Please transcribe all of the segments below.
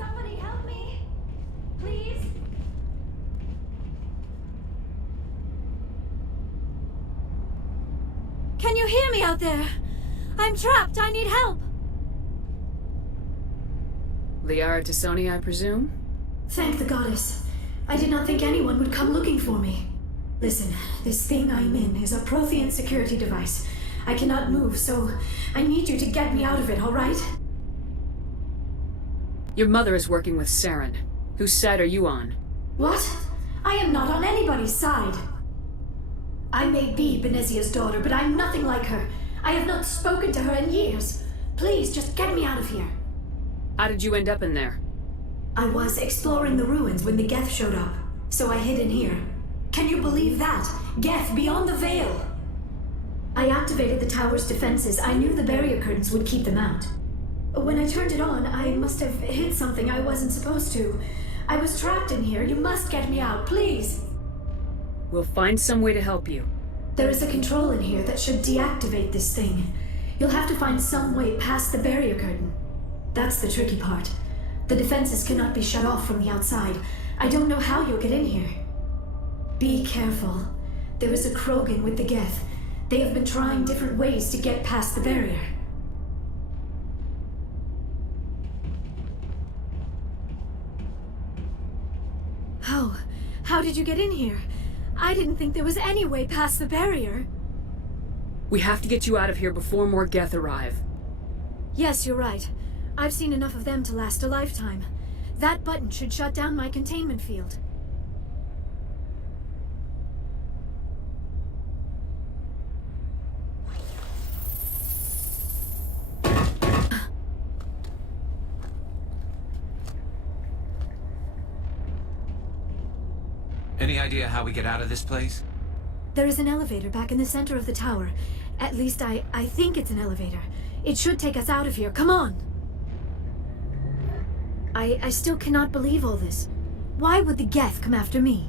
Somebody help me! Please? Can you hear me out there? I'm trapped. I need help. Liara Default, I presume? Thank the goddess. I did not think anyone would come looking for me. Listen, this thing I'm in is a prothean security device. I cannot move, so I need you to get me out of it, all right? Your mother is working with Saren. Whose side are you on? What? I am not on anybody's side. I may be Benezia's daughter, but I'm nothing like her. I have not spoken to her in years. Please, just get me out of here. How did you end up in there? I was exploring the ruins when the Geth showed up, so I hid in here. Can you believe that? Geth beyond the veil! I activated the tower's defenses. I knew the barrier curtains would keep them out. When I turned it on, I must have hit something I wasn't supposed to. I was trapped in here. You must get me out, please! We'll find some way to help you. There is a control in here that should deactivate this thing. You'll have to find some way past the barrier curtain. That's the tricky part. The defenses cannot be shut off from the outside. I don't know how you'll get in here. Be careful. There is a Krogan with the Geth. They have been trying different ways to get past the barrier. How did you get in here? I didn't think there was any way past the barrier. We have to get you out of here before more Geth arrive. Yes, you're right. I've seen enough of them to last a lifetime. That button should shut down my containment field. Any idea how we get out of this place? There is an elevator back in the center of the tower. At least I think it's an elevator. It should take us out of here. Come on! I still cannot believe all this. Why would the Geth come after me?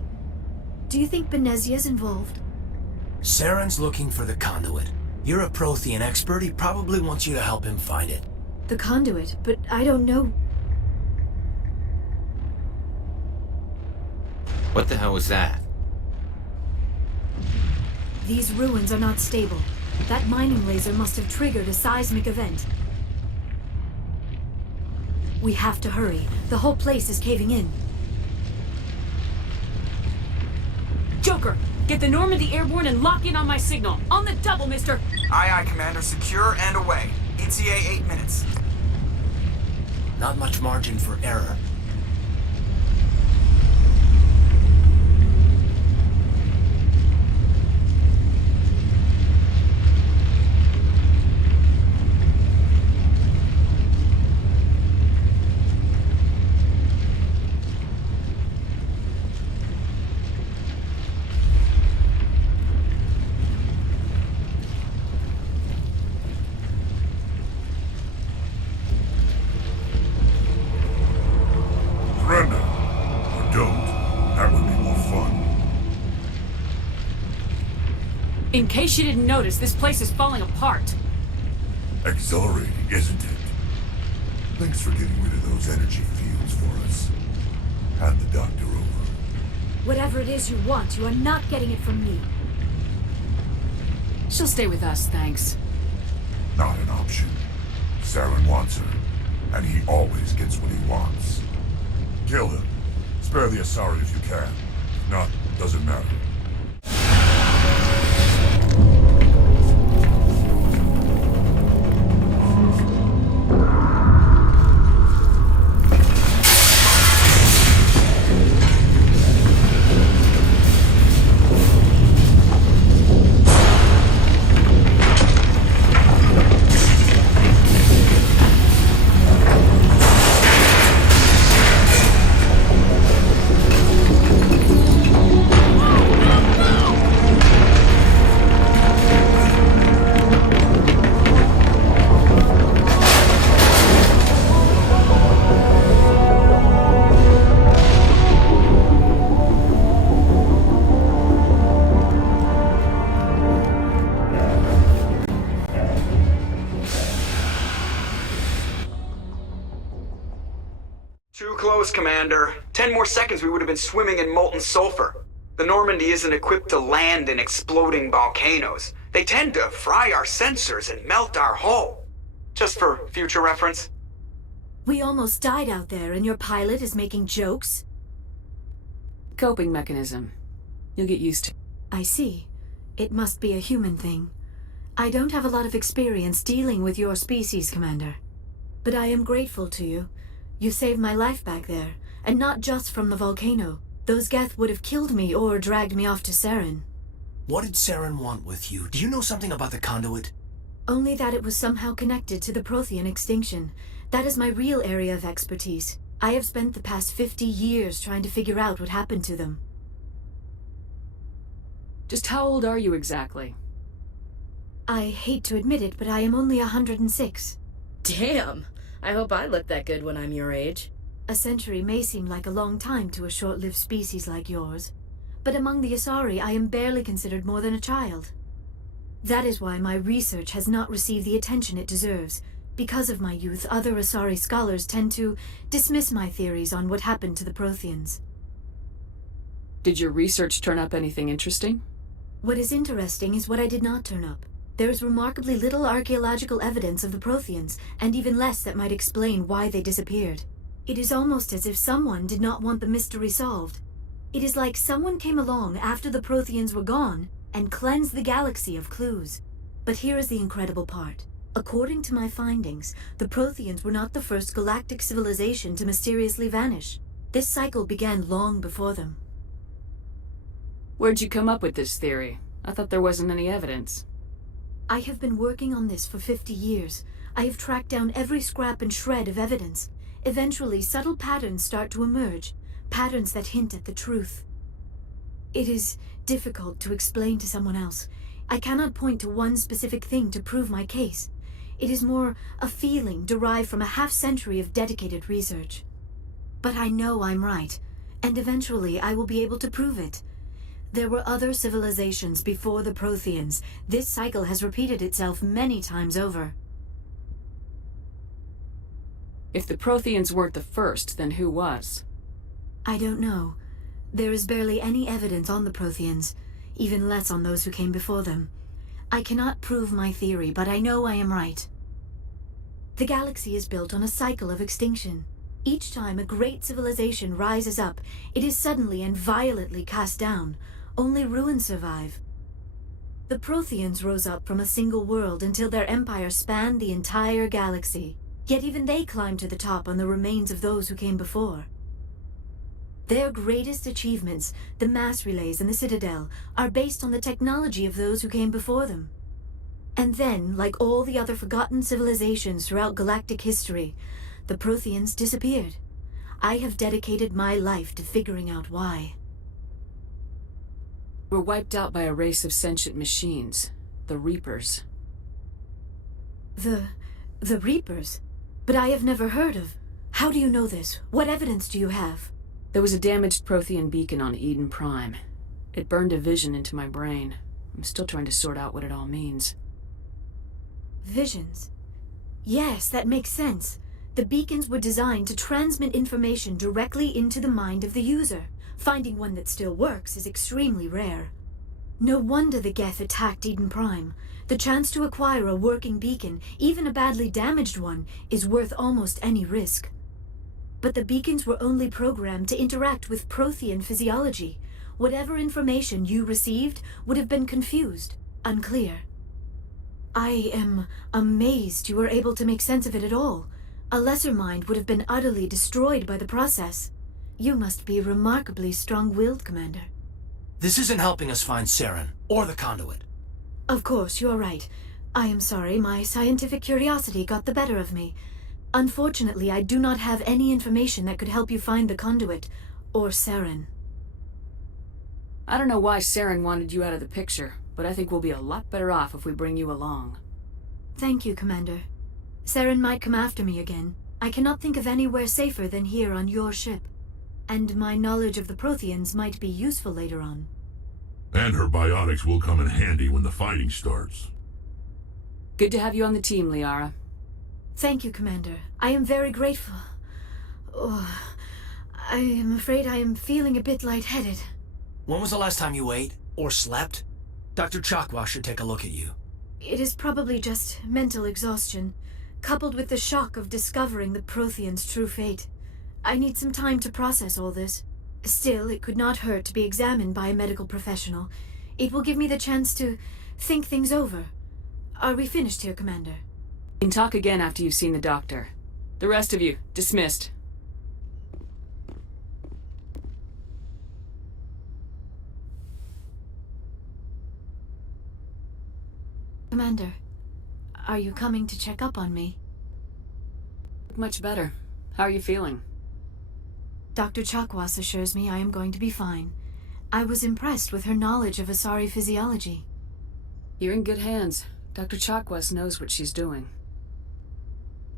Do you think Benezia's involved? Saren's looking for the conduit. You're a prothean expert. He probably wants you to help him find it. The conduit? But I don't know. What the hell was that? These ruins are not stable. That mining laser must have triggered a seismic event. We have to hurry. The whole place is caving in. Joker, get the Normandy airborne and lock in on my signal. On the double, mister! Aye, aye, Commander. Secure and away. ETA 8 minutes. Not much margin for error. In case you didn't notice, this place is falling apart. Exhilarating, isn't it? Thanks for getting rid of those energy fields for us. Hand the doctor over. Whatever it is you want, you are not getting it from me. She'll stay with us, thanks. Not an option. Saren wants her, and he always gets what he wants. Kill him. Spare the Asari if you can. If not, doesn't matter. close, Commander. 10 more seconds we would have been swimming in molten sulfur. The Normandy isn't equipped to land in exploding volcanoes. They tend to fry our sensors and melt our hull. Just for future reference. We almost died out there and your pilot is making jokes? Coping mechanism. You'll get used to. I see. It must be a human thing. I don't have a lot of experience dealing with your species, Commander. But I am grateful to you. You saved my life back there, and not just from the volcano. Those Geth would have killed me or dragged me off to Saren. What did Saren want with you? Do you know something about the conduit? Only that it was somehow connected to the prothean extinction. That is my real area of expertise. I have spent the past 50 years trying to figure out what happened to them. Just how old are you exactly? I hate to admit it, but I am only 106. Damn! I hope I look that good when I'm your age. A century may seem like a long time to a short-lived species like yours, but among the Asari I am barely considered more than a child. That is why my research has not received the attention it deserves. Because of my youth, other Asari scholars tend to dismiss my theories on what happened to the Protheans. Did your research turn up anything interesting? What is interesting is what I did not turn up. There is remarkably little archaeological evidence of the Protheans, and even less that might explain why they disappeared. It is almost as if someone did not want the mystery solved. It is like someone came along after the Protheans were gone and cleansed the galaxy of clues. But here is the incredible part. According to my findings, the Protheans were not the first galactic civilization to mysteriously vanish. This cycle began long before them. Where'd you come up with this theory? I thought there wasn't any evidence. I have been working on this for 50 years. I have tracked down every scrap and shred of evidence. Eventually, subtle patterns start to emerge, patterns that hint at the truth. It is difficult to explain to someone else. I cannot point to one specific thing to prove my case. It is more a feeling derived from a half-century of dedicated research. But I know I'm right, and eventually I will be able to prove it. There were other civilizations before the Protheans. This cycle has repeated itself many times over. If the Protheans weren't the first, then who was? I don't know. There is barely any evidence on the Protheans, even less on those who came before them. I cannot prove my theory, but I know I am right. The galaxy is built on a cycle of extinction. Each time a great civilization rises up, it is suddenly and violently cast down. Only ruins survive. The Protheans rose up from a single world until their empire spanned the entire galaxy. Yet even they climbed to the top on the remains of those who came before. Their greatest achievements, the mass relays and the Citadel, are based on the technology of those who came before them. And then, like all the other forgotten civilizations throughout galactic history, the Protheans disappeared. I have dedicated my life to figuring out why. We're wiped out by a race of sentient machines, the Reapers. The Reapers? But I have never heard of. How do you know this? What evidence do you have? There was a damaged Prothean beacon on Eden Prime. It burned a vision into my brain. I'm still trying to sort out what it all means. Visions? Yes, that makes sense. The beacons were designed to transmit information directly into the mind of the user. Finding one that still works is extremely rare. No wonder the Geth attacked Eden Prime. The chance to acquire a working beacon, even a badly damaged one, is worth almost any risk. But the beacons were only programmed to interact with Prothean physiology. Whatever information you received would have been confused, unclear. I am amazed you were able to make sense of it at all. A lesser mind would have been utterly destroyed by the process. You must be remarkably strong-willed, Commander. This isn't helping us find Saren, or the conduit. Of course, you're right. I am sorry, my scientific curiosity got the better of me. Unfortunately, I do not have any information that could help you find the conduit, or Saren. I don't know why Saren wanted you out of the picture, but I think we'll be a lot better off if we bring you along. Thank you, Commander. Saren might come after me again. I cannot think of anywhere safer than here on your ship. And my knowledge of the Protheans might be useful later on. And her biotics will come in handy when the fighting starts. Good to have you on the team, Liara. Thank you, Commander. I am very grateful. Oh, I am afraid I am feeling a bit lightheaded. When was the last time you ate? Or slept? Dr. Chakwa should take a look at you. It is probably just mental exhaustion, coupled with the shock of discovering the Prothean's true fate. I need some time to process all this. Still, it could not hurt to be examined by a medical professional. It will give me the chance to think things over. Are we finished here, Commander? We can talk again after you've seen the doctor. The rest of you, dismissed. Commander, are you coming to check up on me? Much better. How are you feeling? Dr. Chakwas assures me I am going to be fine. I was impressed with her knowledge of Asari physiology. You're in good hands. Dr. Chakwas knows what she's doing.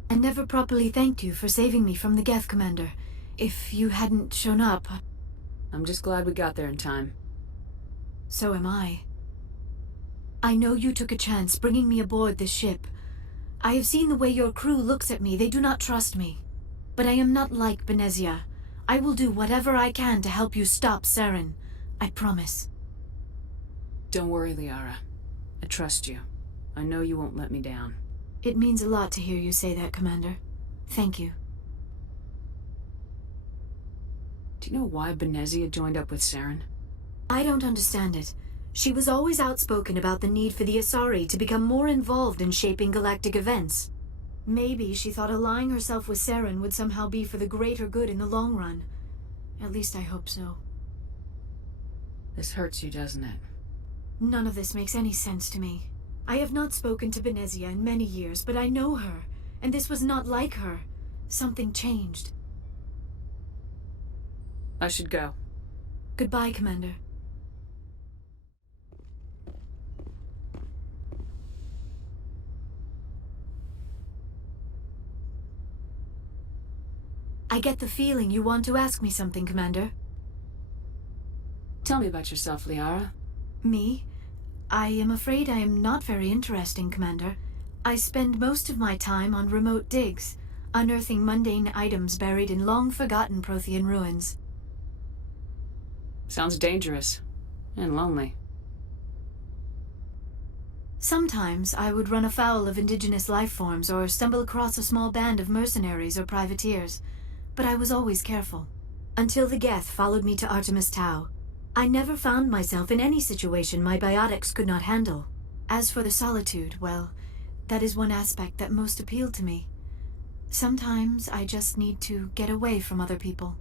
I never properly thanked you for saving me from the Geth, Commander. If you hadn't shown up... I'm just glad we got there in time. So am I. I know you took a chance bringing me aboard this ship. I have seen the way your crew looks at me. They do not trust me. But I am not like Benezia. I will do whatever I can to help you stop Saren. I promise. Don't worry, Liara. I trust you. I know you won't let me down. It means a lot to hear you say that, Commander. Thank you. Do you know why Benezia joined up with Saren? I don't understand it. She was always outspoken about the need for the Asari to become more involved in shaping galactic events. Maybe she thought allying herself with Saren would somehow be for the greater good in the long run. At least I hope so. This hurts you, doesn't it? None of this makes any sense to me. I have not spoken to Benezia in many years, but I know her, and this was not like her. Something changed. I should go. Goodbye, Commander. I get the feeling you want to ask me something, Commander. Tell me about yourself, Liara. Me? I am afraid I am not very interesting, Commander. I spend most of my time on remote digs, unearthing mundane items buried in long-forgotten Prothean ruins. Sounds dangerous. And lonely. Sometimes I would run afoul of indigenous life forms or stumble across a small band of mercenaries or privateers, but I was always careful. Until the Geth followed me to Artemis Tau. I never found myself in any situation my biotics could not handle. As for the solitude, well, that is one aspect that most appealed to me. Sometimes I just need to get away from other people.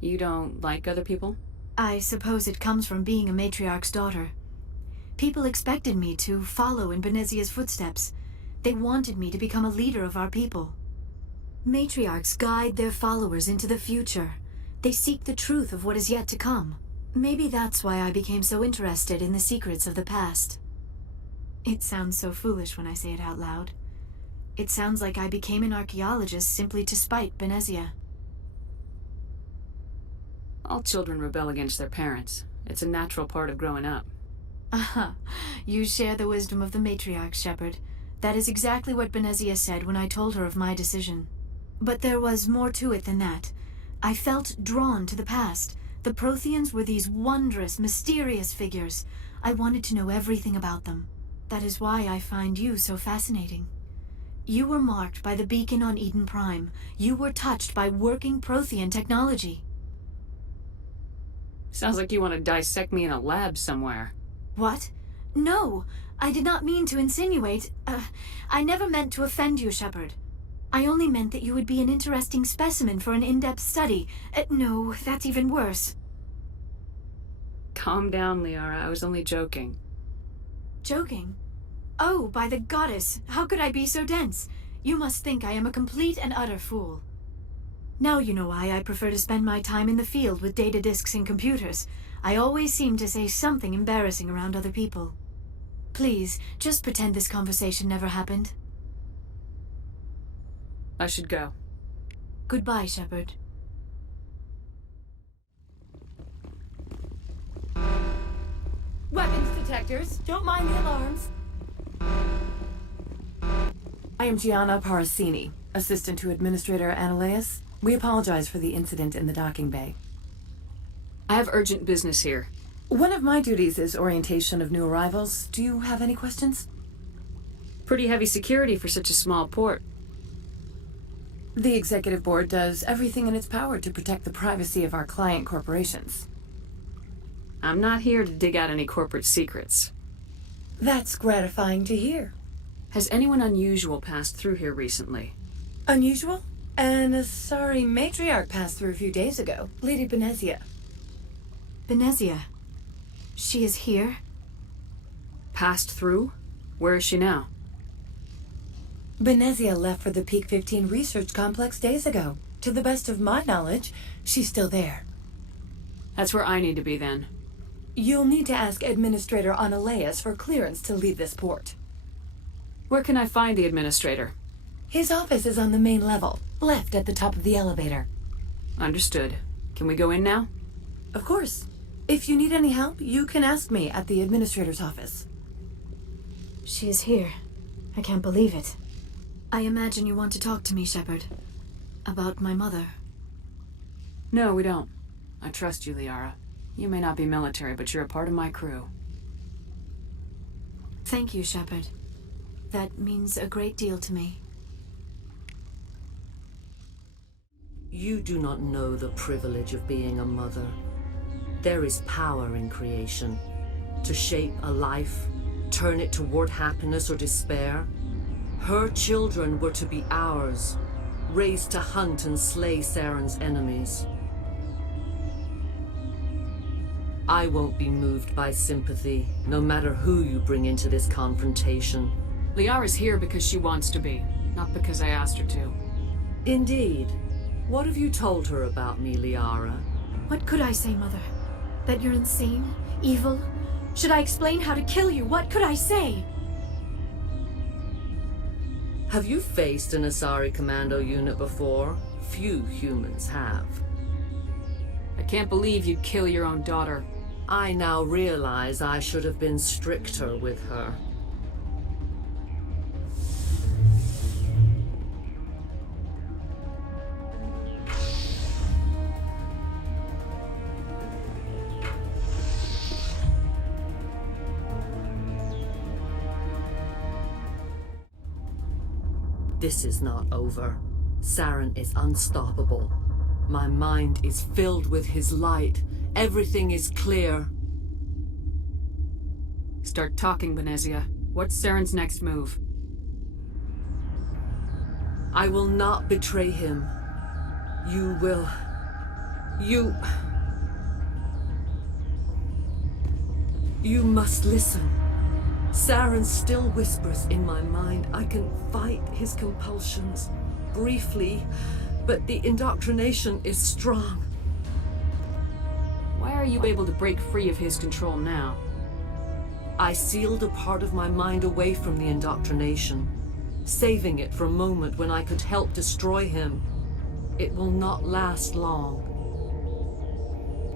You don't like other people? I suppose it comes from being a matriarch's daughter. People expected me to follow in Benezia's footsteps. They wanted me to become a leader of our people. Matriarchs guide their followers into the future. They seek the truth of what is yet to come. Maybe that's why I became so interested in the secrets of the past. It sounds so foolish when I say it out loud. It sounds like I became an archaeologist simply to spite Benezia. All children rebel against their parents. It's a natural part of growing up. Aha, you share the wisdom of the matriarch, Shepard. That is exactly what Benezia said when I told her of my decision. But there was more to it than that. I felt drawn to the past. The Protheans were these wondrous, mysterious figures. I wanted to know everything about them. That is why I find you so fascinating. You were marked by the beacon on Eden Prime. You were touched by working Prothean technology. Sounds like you want to dissect me in a lab somewhere. What? No, I did not mean to insinuate. I never meant to offend you, Shepard. I only meant that you would be an interesting specimen for an in-depth study. No, that's even worse. Calm down, Liara. I was only joking. Joking? Oh, by the goddess, how could I be so dense? You must think I am a complete and utter fool. Now you know why I prefer to spend my time in the field with data disks and computers. I always seem to say something embarrassing around other people. Please, just pretend this conversation never happened. I should go. Goodbye, Shepard. Weapons detectors. Don't mind the alarms. I am Gianna Parasini, assistant to Administrator Analeas. We apologize for the incident in the docking bay. I have urgent business here. One of my duties is orientation of new arrivals. Do you have any questions? Pretty heavy security for such a small port. The Executive Board does everything in its power to protect the privacy of our client corporations. I'm not here to dig out any corporate secrets. That's gratifying to hear. Has anyone unusual passed through here recently? Unusual? An Asari Matriarch passed through a few days ago. Lady Benezia. Benezia. She is here? Passed through? Where is she now? Benezia left for the Peak 15 research complex days ago. To the best of my knowledge, she's still there. That's where I need to be then. You'll need to ask Administrator Analeas for clearance to leave this port. Where can I find the Administrator? His office is on the main level, left at the top of the elevator. Understood. Can we go in now? Of course. If you need any help, you can ask me at the Administrator's office. She is here. I can't believe it. I imagine you want to talk to me, Shepard. About my mother. No, we don't. I trust you, Liara. You may not be military, but you're a part of my crew. Thank you, Shepard. That means a great deal to me. You do not know the privilege of being a mother. There is power in creation. To shape a life, turn it toward happiness or despair. Her children were to be ours, raised to hunt and slay Saren's enemies. I won't be moved by sympathy, no matter who you bring into this confrontation. Liara's here because she wants to be, not because I asked her to. Indeed. What have you told her about me, Liara? What could I say, Mother? That you're insane? Evil? Should I explain how to kill you? What could I say? Have you faced an Asari commando unit before? Few humans have. I can't believe you'd kill your own daughter. I now realize I should have been stricter with her. This is not over. Saren is unstoppable. My mind is filled with his light. Everything is clear. Start talking, Benezia. What's Saren's next move? I will not betray him. You will... You must listen. Saren still whispers in my mind. I can fight his compulsions, briefly, but the indoctrination is strong. Why are you able to break free of his control now? I sealed a part of my mind away from the indoctrination, saving it for a moment when I could help destroy him. It will not last long.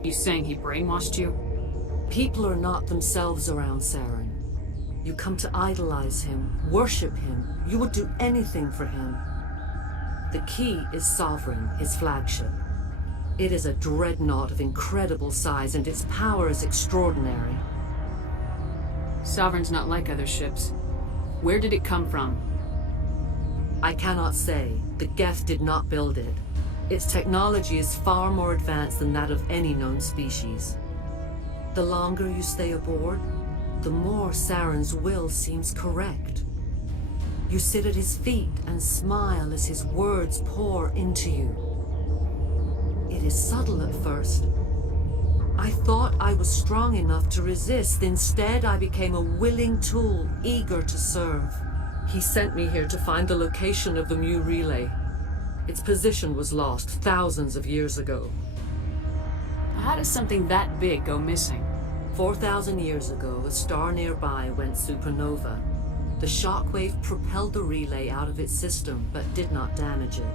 You saying he brainwashed you? People are not themselves around Saren. You come to idolize him, worship him. You would do anything for him. The key is Sovereign, his flagship. It is a dreadnought of incredible size, and its power is extraordinary. Sovereign's not like other ships. Where did it come from? I cannot say. The Geth did not build it. Its technology is far more advanced than that of any known species. The longer you stay aboard, the more Saren's will seems correct. You sit at his feet and smile as his words pour into you. It is subtle at first. I thought I was strong enough to resist. Instead, I became a willing tool, eager to serve. He sent me here to find the location of the ME relay. Its position was lost thousands of years ago. How does something that big go missing? 4,000 years ago, a star nearby went supernova. The shockwave propelled the relay out of its system, but did not damage it.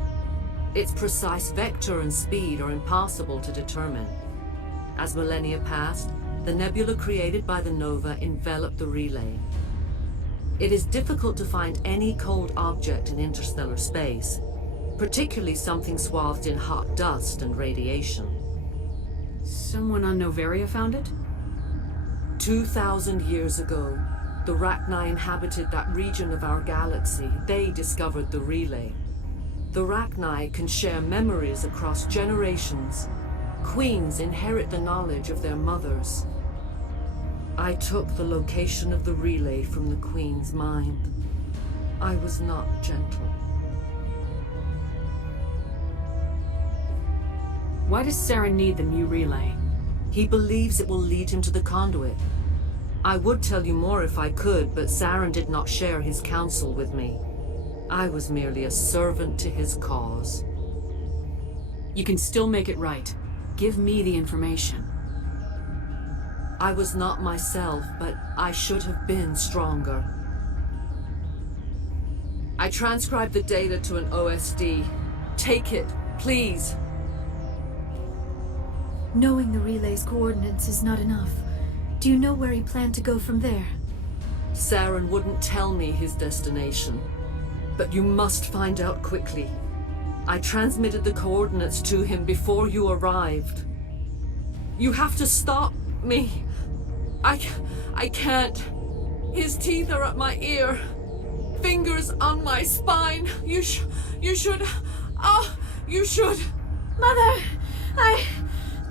Its precise vector and speed are impossible to determine. As millennia passed, the nebula created by the nova enveloped the relay. It is difficult to find any cold object in interstellar space. particularly something swathed in hot dust and radiation. Someone on Noveria found it? 2,000 years ago, the Rachni inhabited that region of our galaxy. They discovered the relay. The Rachni can share memories across generations. Queens inherit the knowledge of their mothers. I took the location of the relay from the Queen's mind. I was not gentle. Why does Saren need the ME relay? He believes it will lead him to the conduit. I would tell you more if I could, but Saren did not share his counsel with me. I was merely a servant to his cause. You can still make it right. Give me the information. I was not myself, but I should have been stronger. I transcribed the data to an OSD. Take it, please. Knowing the relay's coordinates is not enough. Do you know where he planned to go from there? Saren wouldn't tell me his destination. But you must find out quickly. I transmitted the coordinates to him before you arrived. You have to stop me. I can't. His teeth are at my ear. Fingers on my spine. You should. You should. Mother!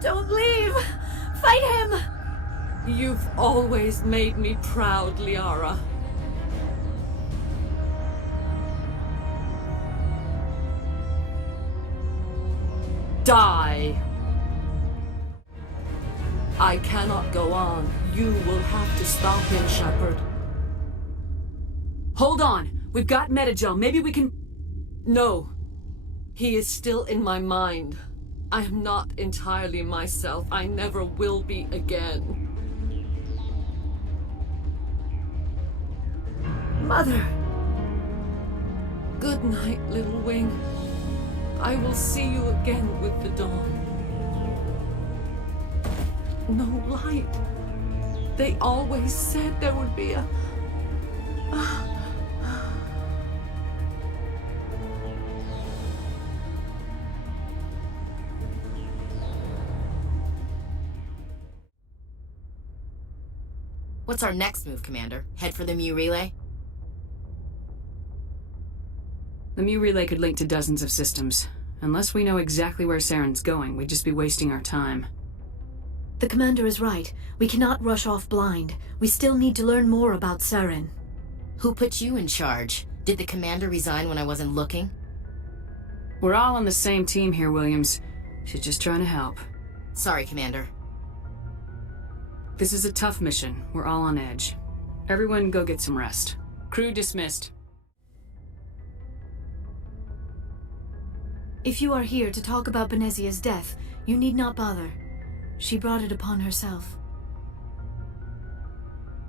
Don't leave! Fight him! You've always made me proud, Liara. Die! I cannot go on. You will have to stop him, Shepard. Hold on! We've got metagel. Maybe we can... No. He is still in my mind. I am not entirely myself. I never will be again. Mother! Good night, little wing. I will see you again with the dawn. No light. They always said there would be a... What's our next move, Commander? Head for the ME relay? The ME relay could link to dozens of systems. Unless we know exactly where Saren's going, we'd just be wasting our time. The Commander is right. We cannot rush off blind. We still need to learn more about Saren. Who put you in charge? Did the Commander resign when I wasn't looking? We're all on the same team here, Williams. She's just trying to help. Sorry, Commander. This is a tough mission. We're all on edge. Everyone go get some rest. Crew dismissed. If you are here to talk about Benezia's death, you need not bother. She brought it upon herself.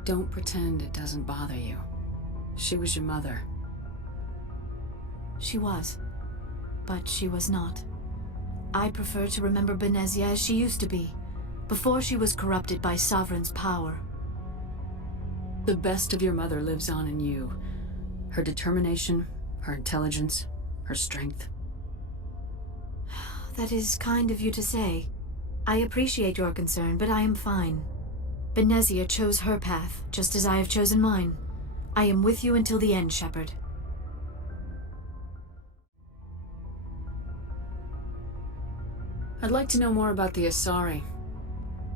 Don't pretend it doesn't bother you. She was your mother. She was. But she was not. I prefer to remember Benezia as she used to be, before she was corrupted by Sovereign's power. The best of your mother lives on in you. Her determination, her intelligence, her strength. That is kind of you to say. I appreciate your concern, but I am fine. Benezia chose her path, just as I have chosen mine. I am with you until the end, Shepard. I'd like to know more about the Asari.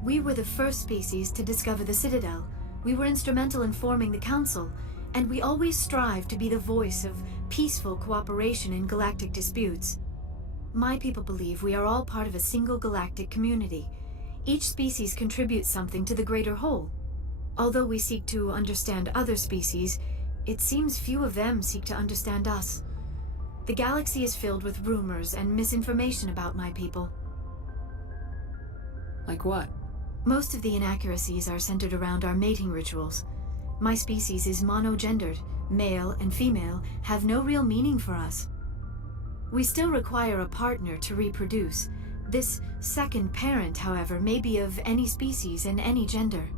We were the first species to discover the Citadel. We were instrumental in forming the Council, and we always strive to be the voice of peaceful cooperation in galactic disputes. My people believe we are all part of a single galactic community. Each species contributes something to the greater whole. Although we seek to understand other species, it seems few of them seek to understand us. The galaxy is filled with rumors and misinformation about my people. Like what? Most of the inaccuracies are centered around our mating rituals. My species is monogendered. Male and female have no real meaning for us. We still require a partner to reproduce. This second parent, however, may be of any species and any gender.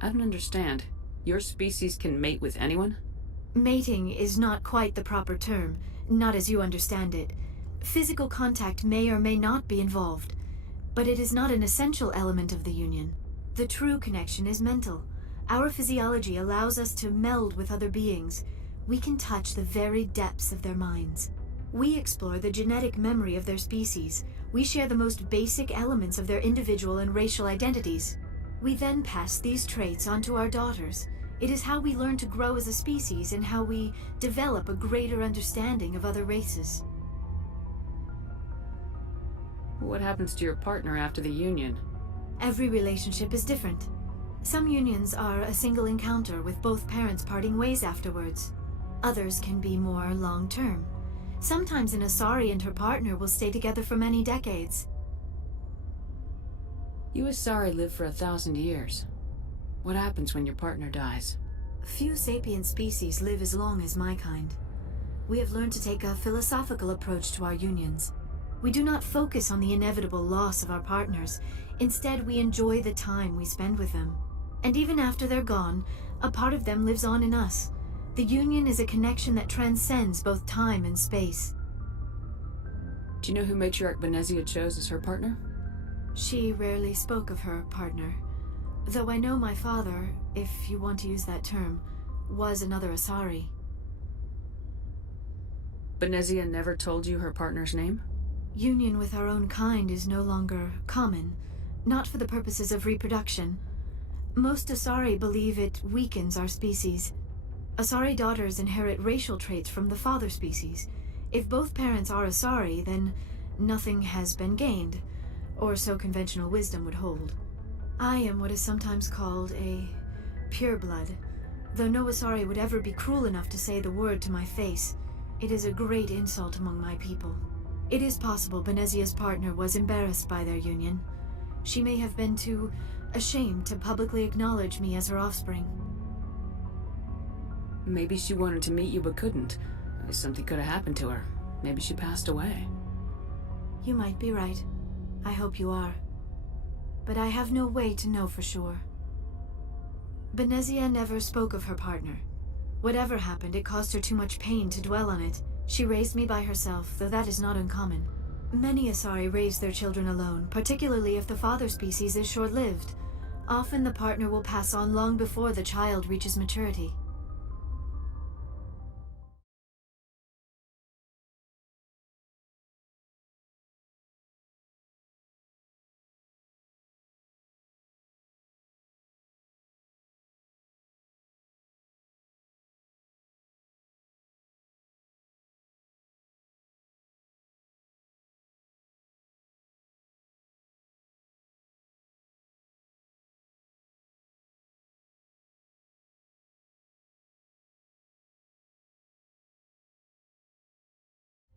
I don't understand. Your species can mate with anyone? Mating is not quite the proper term, not as you understand it. Physical contact may or may not be involved, but it is not an essential element of the union. The true connection is mental. Our physiology allows us to meld with other beings. We can touch the very depths of their minds. We explore the genetic memory of their species. We share the most basic elements of their individual and racial identities. We then pass these traits on to our daughters. It is how we learn to grow as a species and how we develop a greater understanding of other races. What happens to your partner after the union? Every relationship is different. Some unions are a single encounter with both parents parting ways afterwards. Others can be more long-term. Sometimes an Asari and her partner will stay together for many decades. You Asari live for 1,000 years. What happens when your partner dies? Few sapient species live as long as my kind. We have learned to take a philosophical approach to our unions. We do not focus on the inevitable loss of our partners. Instead, we enjoy the time we spend with them. And even after they're gone, a part of them lives on in us. The union is a connection that transcends both time and space. Do you know who Matriarch Benezia chose as her partner? She rarely spoke of her partner. Though I know my father, if you want to use that term, was another Asari. Benezia never told you her partner's name? Union with our own kind is no longer common, not for the purposes of reproduction. Most Asari believe it weakens our species. Asari daughters inherit racial traits from the father species. If both parents are Asari, then nothing has been gained, or so conventional wisdom would hold. I am what is sometimes called a pureblood. Though no Asari would ever be cruel enough to say the word to my face, it is a great insult among my people. It is possible Benezia's partner was embarrassed by their union. She may have been too ashamed to publicly acknowledge me as her offspring. Maybe she wanted to meet you but couldn't. Something could have happened to her. Maybe she passed away. You might be right. I hope you are. But I have no way to know for sure. Benezia never spoke of her partner. Whatever happened, it caused her too much pain to dwell on it. She raised me by herself, though that is not uncommon. Many Asari raise their children alone, particularly if the father species is short-lived. Often the partner will pass on long before the child reaches maturity.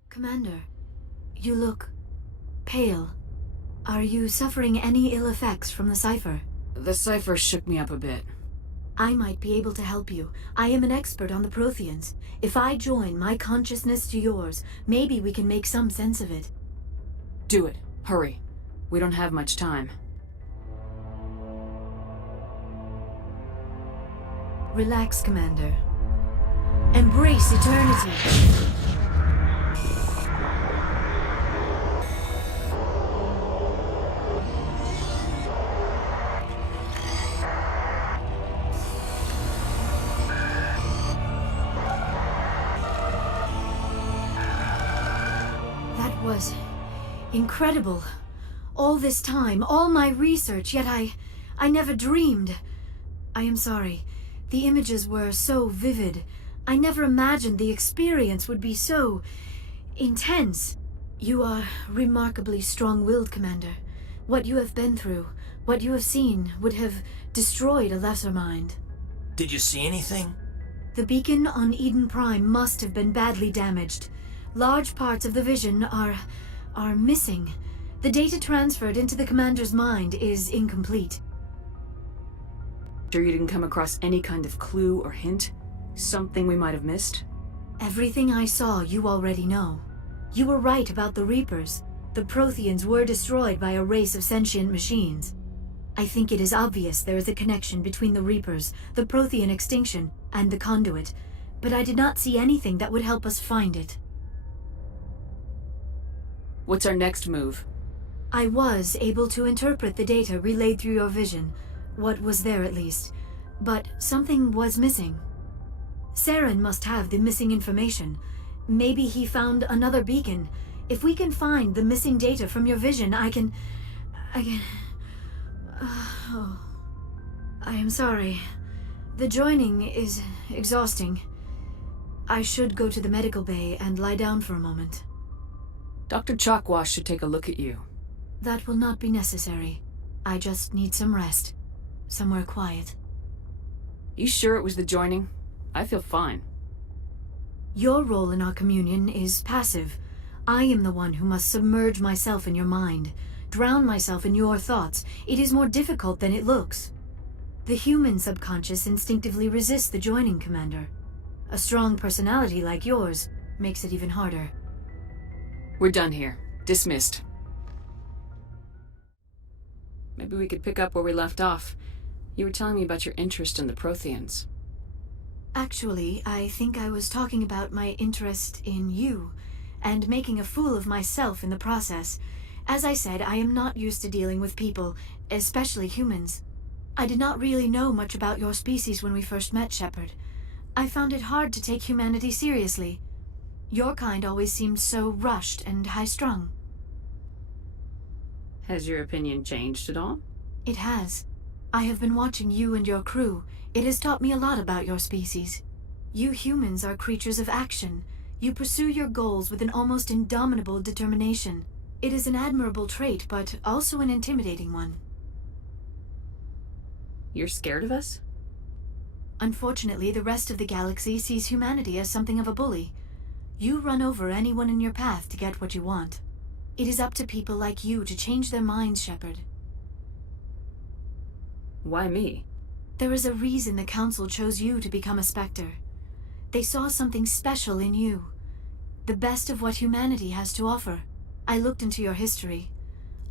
Commander, you look pale. Are you suffering any ill effects from the cipher? The cipher shook me up a bit. I might be able to help you. I am an expert on the Protheans. If I join my consciousness to yours, maybe we can make some sense of it. Do it. Hurry. We don't have much time. Relax, Commander. Embrace eternity. That was incredible. All this time, all my research, yet I never dreamed. I am sorry. The images were so vivid. I never imagined the experience would be so intense. You are remarkably strong-willed, Commander. What you have been through, what you have seen, would have destroyed a lesser mind. Did you see anything? The beacon on Eden Prime must have been badly damaged. Large parts of the vision are missing. The data transferred into the Commander's mind is incomplete. Sure you didn't come across any kind of clue or hint? Something we might have missed? Everything I saw you already know. You were right about the Reapers. The Protheans were destroyed by a race of sentient machines. I think it is obvious there is a connection between the Reapers, the Prothean extinction, and the Conduit. but I did not see anything that would help us find it. What's our next move? I was able to interpret the data relayed through your vision, what was there at least, but something was missing. Saren must have the missing information. Maybe he found another beacon. If we can find the missing data from your vision, I can... Oh. I am sorry. The joining is exhausting. I should go to the medical bay and lie down for a moment. Dr. Chalkwash should take a look at you. That will not be necessary. I just need some rest. Somewhere quiet. You sure it was the joining? I feel fine. Your role in our communion is passive. I am the one who must submerge myself in your mind, drown myself in your thoughts. It is more difficult than it looks. The human subconscious instinctively resists the joining, Commander. A strong personality like yours makes it even harder. We're done here. Dismissed. Maybe we could pick up where we left off. You were telling me about your interest in the Protheans. Actually, I think I was talking about my interest in you, and making a fool of myself in the process. As I said, I am not used to dealing with people, especially humans. I did not really know much about your species when we first met, Shepard. I found it hard to take humanity seriously. Your kind always seemed so rushed and high-strung. Has your opinion changed at all? It has. I have been watching you and your crew. It has taught me a lot about your species. You humans are creatures of action. You pursue your goals with an almost indomitable determination. It is an admirable trait, but also an intimidating one. You're scared of us? Unfortunately, the rest of the galaxy sees humanity as something of a bully. You run over anyone in your path to get what you want. It is up to people like you to change their minds, Shepard. Why me? There is a reason the Council chose you to become a Spectre. They saw something special in you. The best of what humanity has to offer. I looked into your history.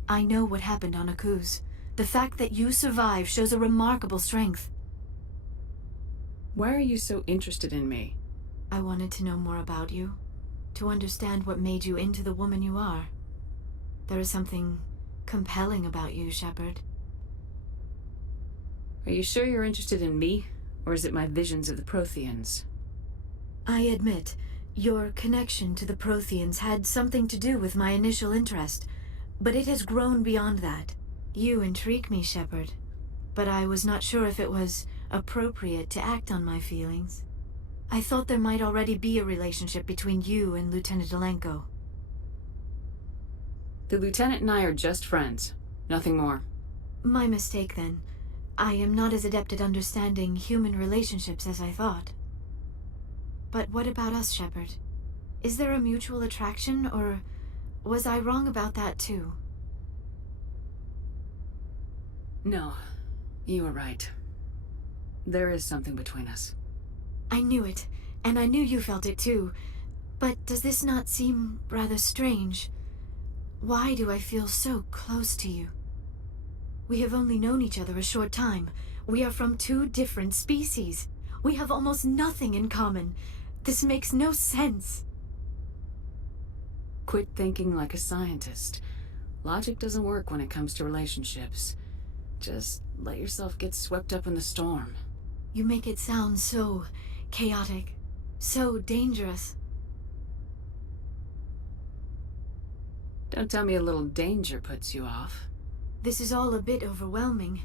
I know what happened on Akuz. The fact that you survived shows a remarkable strength. Why are you so interested in me? I wanted to know more about you. To understand what made you into the woman you are. There is something compelling about you, Shepard. Are you sure you're interested in me? Or is it my visions of the Protheans? I admit, your connection to the Protheans had something to do with my initial interest, but it has grown beyond that. You intrigue me, Shepard, but I was not sure if it was appropriate to act on my feelings. I thought there might already be a relationship between you and Lieutenant Alenko. The Lieutenant and I are just friends. Nothing more. My mistake, then. I am not as adept at understanding human relationships as I thought. But what about us, Shepard? Is there a mutual attraction, or was I wrong about that too? No, you were right. There is something between us. I knew it, and I knew you felt it too. But does this not seem rather strange? Why do I feel so close to you? We have only known each other a short time. We are from two different species. We have almost nothing in common. This makes no sense. Quit thinking like a scientist. Logic doesn't work when it comes to relationships. Just let yourself get swept up in the storm. You make it sound so chaotic, so dangerous. Don't tell me a little danger puts you off. This is all a bit overwhelming.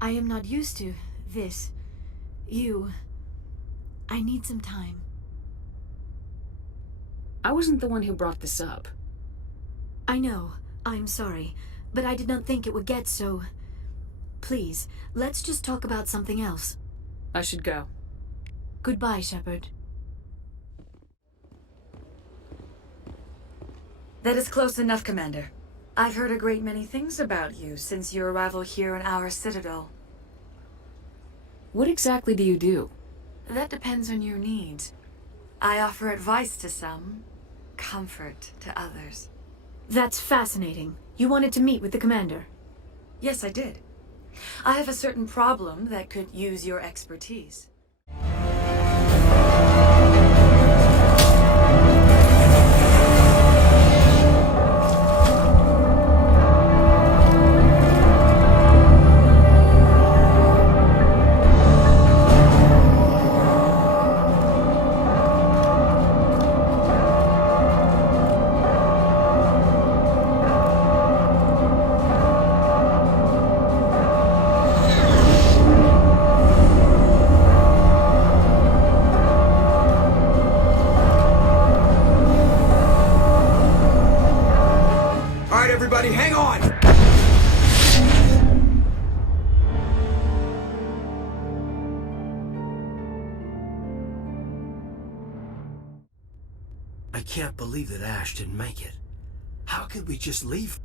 I am not used to this. You. I need some time. I wasn't the one who brought this up. I know. I'm sorry. But I did not think it would get so... Please, let's just talk about something else. I should go. Goodbye, Shepard. That is close enough, Commander. I've heard a great many things about you since your arrival here in our citadel. What exactly do you do? That depends on your needs. I offer advice to some, comfort to others. That's fascinating. You wanted to meet with the Commander. Yes, I did. I have a certain problem that could use your expertise. I can't believe that Ash didn't make it. How could we just leave?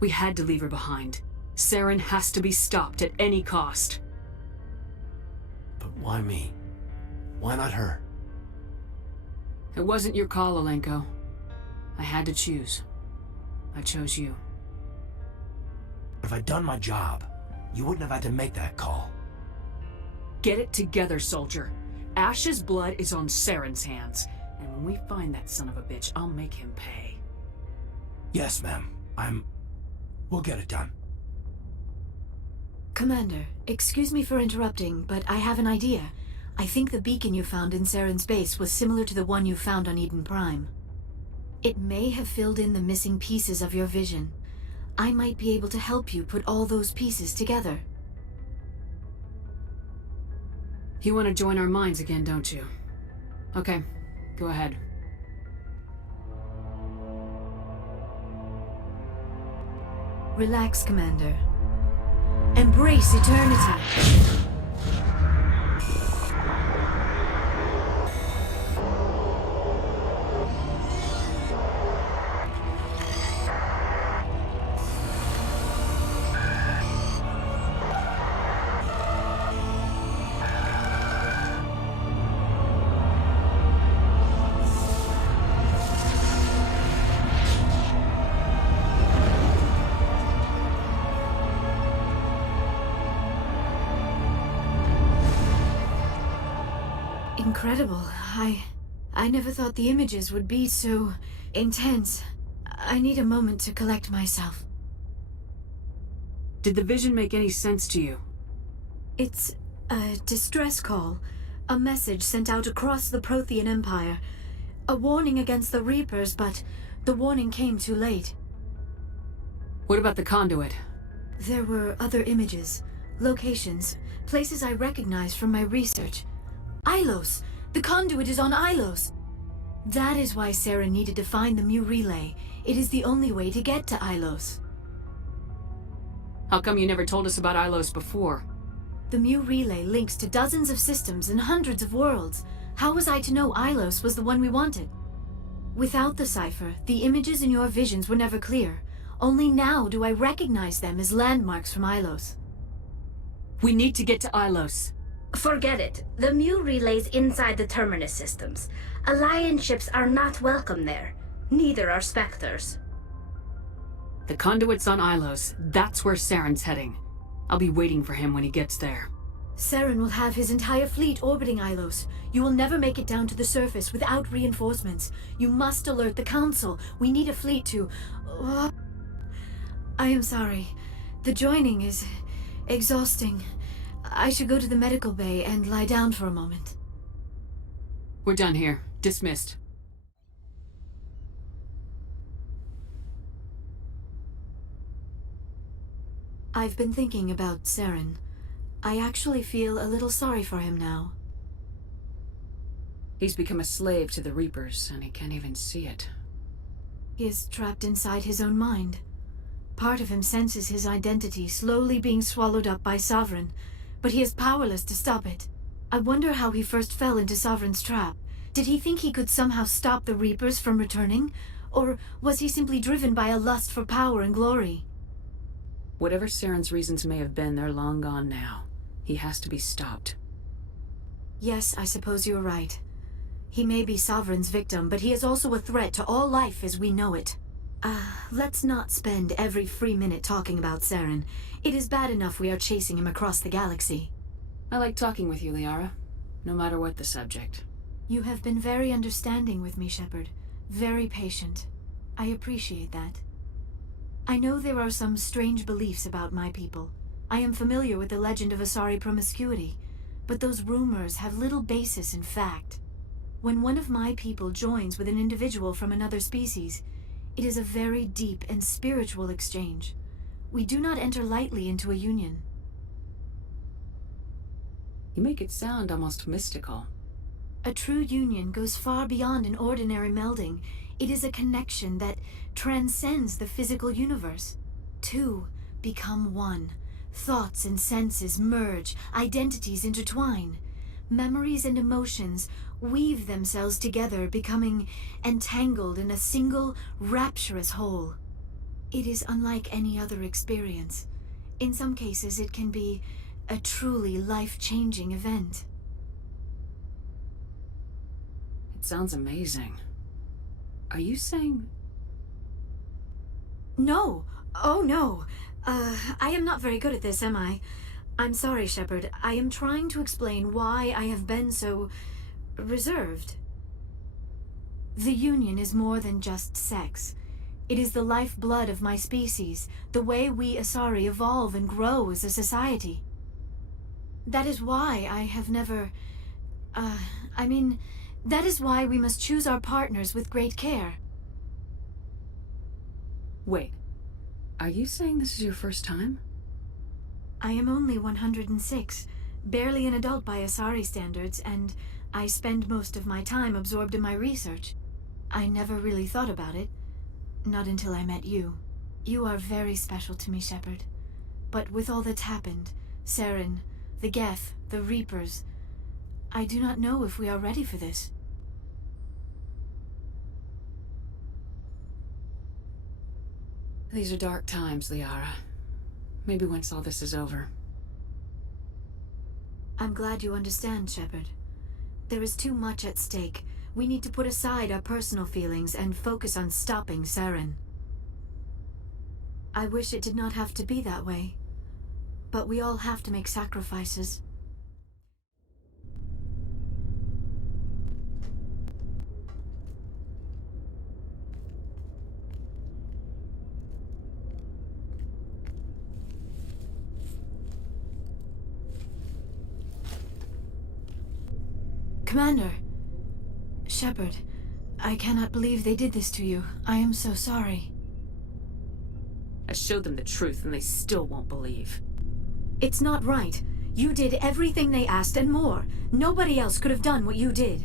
We had to leave her behind. Saren has to be stopped at any cost. But why me? Why not her? It wasn't your call, Alenko. I had to choose. I chose you. If I'd done my job, you wouldn't have had to make that call. Get it together, soldier. Ash's blood is on Saren's hands. And when we find that son of a bitch, I'll make him pay. Yes, ma'am. We'll get it done. Commander, excuse me for interrupting, but I have an idea. I think the beacon you found in Saren's base was similar to the one you found on Eden Prime. It may have filled in the missing pieces of your vision. I might be able to help you put all those pieces together. You want to join our minds again, don't you? Okay, go ahead. Relax, Commander. Embrace eternity. Incredible. I never thought the images would be so intense. I need a moment to collect myself. Did the vision make any sense to you? It's a distress call. A message sent out across the Prothean Empire. A warning against the Reapers, but the warning came too late. What about the conduit? There were other images, locations, places I recognized from my research. Ilos! The conduit is on Ilos! That is why Sarah needed to find the Mu relay. It is the only way to get to Ilos. How come you never told us about Ilos before? The Mu relay links to dozens of systems and hundreds of worlds. How was I to know Ilos was the one we wanted? Without the cipher, the images in your visions were never clear. Only now do I recognize them as landmarks from Ilos. We need to get to Ilos. Forget it. The Mu relay's inside the Terminus systems. Alliance ships are not welcome there. Neither are Spectres. The conduit's on Ilos. That's where Saren's heading. I'll be waiting for him when he gets there. Saren will have his entire fleet orbiting Ilos. You will never make it down to the surface without reinforcements. You must alert the Council. We need a fleet to... I am sorry. The joining is exhausting. I should go to the medical bay and lie down for a moment. We're done here. Dismissed. I've been thinking about Saren. I actually feel a little sorry for him now. He's become a slave to the Reapers, and he can't even see it. He is trapped inside his own mind. Part of him senses his identity slowly being swallowed up by Sovereign, but he is powerless to stop it. I wonder how he first fell into Sovereign's trap. Did he think he could somehow stop the Reapers from returning? Or was he simply driven by a lust for power and glory? Whatever Saren's reasons may have been, they're long gone now. He has to be stopped. Yes, I suppose you're right. He may be Sovereign's victim, but he is also a threat to all life as we know it. Let's not spend every free minute talking about Saren. It is bad enough we are chasing him across the galaxy. I like talking with you, Liara. No matter what the subject. You have been very understanding with me, Shepard. Very patient. I appreciate that. I know there are some strange beliefs about my people. I am familiar with the legend of Asari promiscuity, but those rumors have little basis in fact. When one of my people joins with an individual from another species, it is a very deep and spiritual exchange. We do not enter lightly into a union. You make it sound almost mystical. A true union goes far beyond an ordinary melding. It is a connection that transcends the physical universe. Two become one. Thoughts and senses merge, identities intertwine. memories and emotions weave themselves together, becoming entangled in a single, rapturous whole. It is unlike any other experience. In some cases, it can be a truly life-changing event. It sounds amazing. Are you saying... No. Oh, no. I am not very good at this, am I? I'm sorry, Shepard. I am trying to explain why I have been so... reserved. The Union is more than just sex. It is the lifeblood of my species, the way we Asari evolve and grow as a society. That is why I have never... that is why we must choose our partners with great care. Wait. Are you saying this is your first time? I am only 106, barely an adult by Asari standards, and I spend most of my time absorbed in my research. I never really thought about it. Not until I met you. You are very special to me, Shepard. But with all that's happened, Saren, the Geth, the Reapers, I do not know if we are ready for this. These are dark times, Liara. Maybe once all this is over. I'm glad you understand, Shepard. There is too much at stake. We need to put aside our personal feelings and focus on stopping Saren. I wish it did not have to be that way. But we all have to make sacrifices. Commander! Shepard, I cannot believe they did this to you. I am so sorry. I showed them the truth and they still won't believe. It's not right. You did everything they asked and more. Nobody else could have done what you did.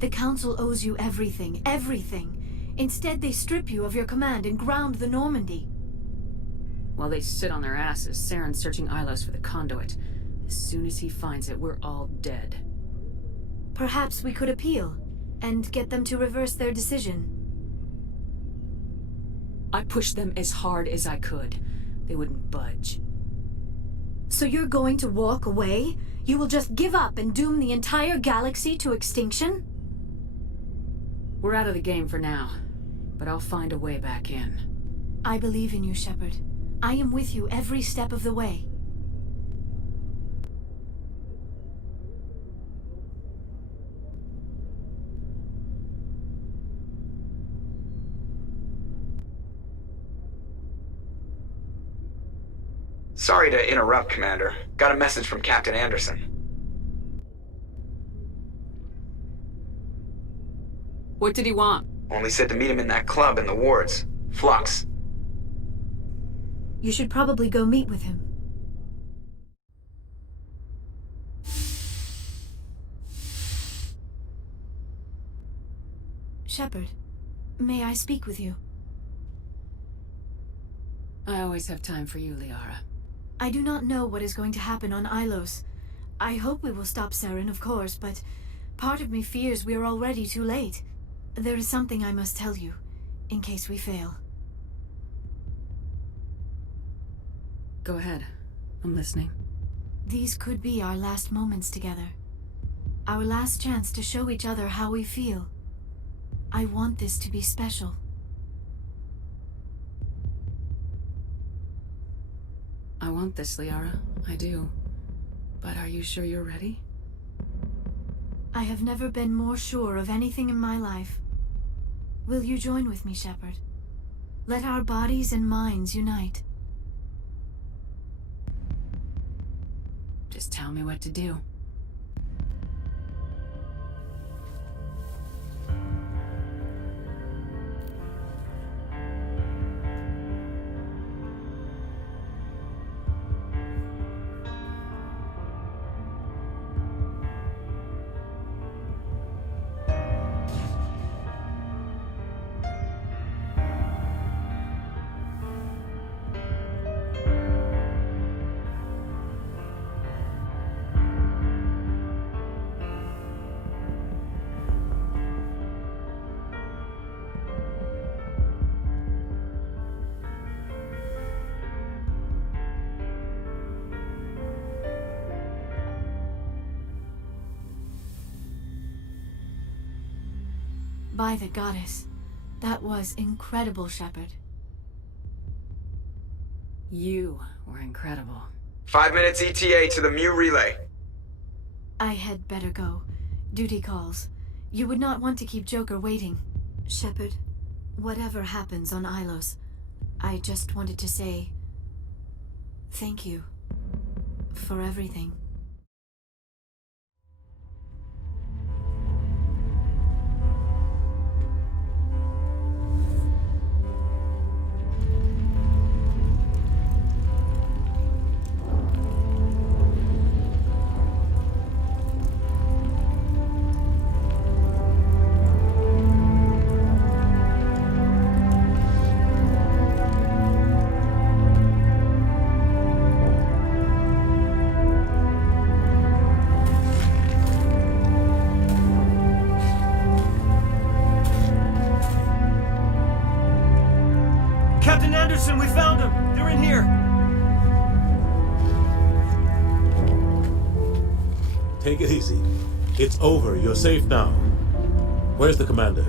The Council owes you everything, everything. Instead, they strip you of your command and ground the Normandy. While they sit on their asses, Saren's searching Ilos for the conduit. As soon as he finds it, we're all dead. Perhaps we could appeal, and get them to reverse their decision. I pushed them as hard as I could. They wouldn't budge. So you're going to walk away? You will just give up and doom the entire galaxy to extinction? We're out of the game for now, but I'll find a way back in. I believe in you, Shepard. I am with you every step of the way. Sorry to interrupt, Commander. Got a message from Captain Anderson. What did he want? Only said to meet him in that club in the wards. Flux. You should probably go meet with him. Shepard, may I speak with you? I always have time for you, Liara. I do not know what is going to happen on Ilos. I hope we will stop Saren, of course, but part of me fears we are already too late. There is something I must tell you, in case we fail. Go ahead. I'm listening. These could be our last moments together. Our last chance to show each other how we feel. I want this to be special. I want this, Liara. I do. But are you sure you're ready? I have never been more sure of anything in my life. Will you join with me, Shepard? Let our bodies and minds unite. Just tell me what to do. By the goddess. That was incredible, Shepard. You were incredible. 5 minutes ETA to the Mu relay. I had better go. Duty calls. You would not want to keep Joker waiting. Shepard, whatever happens on Ilos, I just wanted to say thank you for everything. Captain Anderson, we found them! They're in here! Take it easy. It's over. You're safe now. Where's the commander?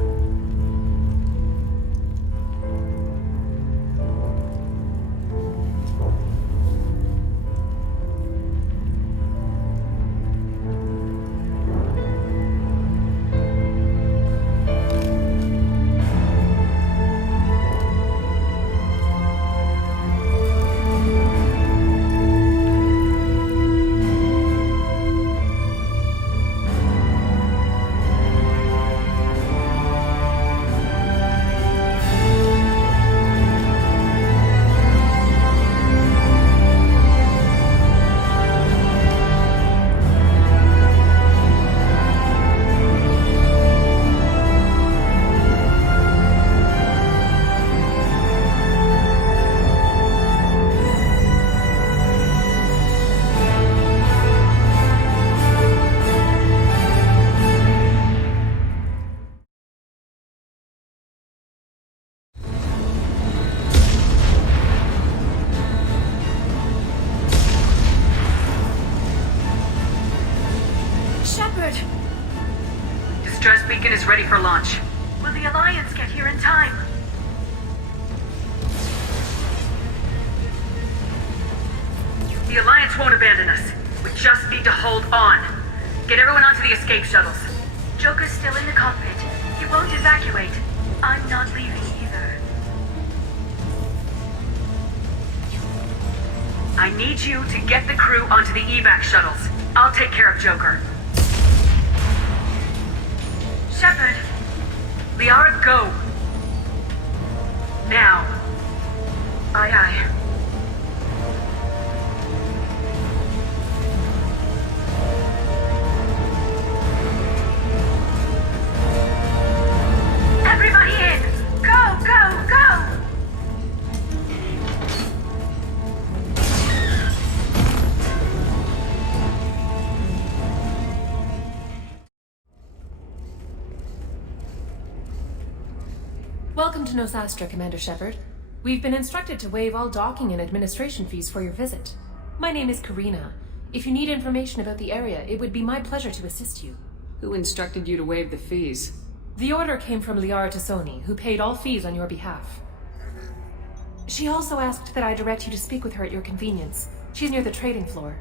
Distress beacon is ready for launch. Will the Alliance get here in time? The Alliance won't abandon us. We just need to hold on. Get everyone onto the escape shuttles. Joker's still in the cockpit. He won't evacuate. I'm not leaving either. I need you to get the crew onto the evac shuttles. I'll take care of Joker. Shepard! Liara, go! Now. Aye, aye. Everybody in! Go, go, go! Welcome to Nosastra, Commander Shepard. We've been instructed to waive all docking and administration fees for your visit. My name is Karina. If you need information about the area, it would be my pleasure to assist you. Who instructed you to waive the fees? The order came from Liara Tassoni, who paid all fees on your behalf. She also asked that I direct you to speak with her at your convenience. She's near the trading floor.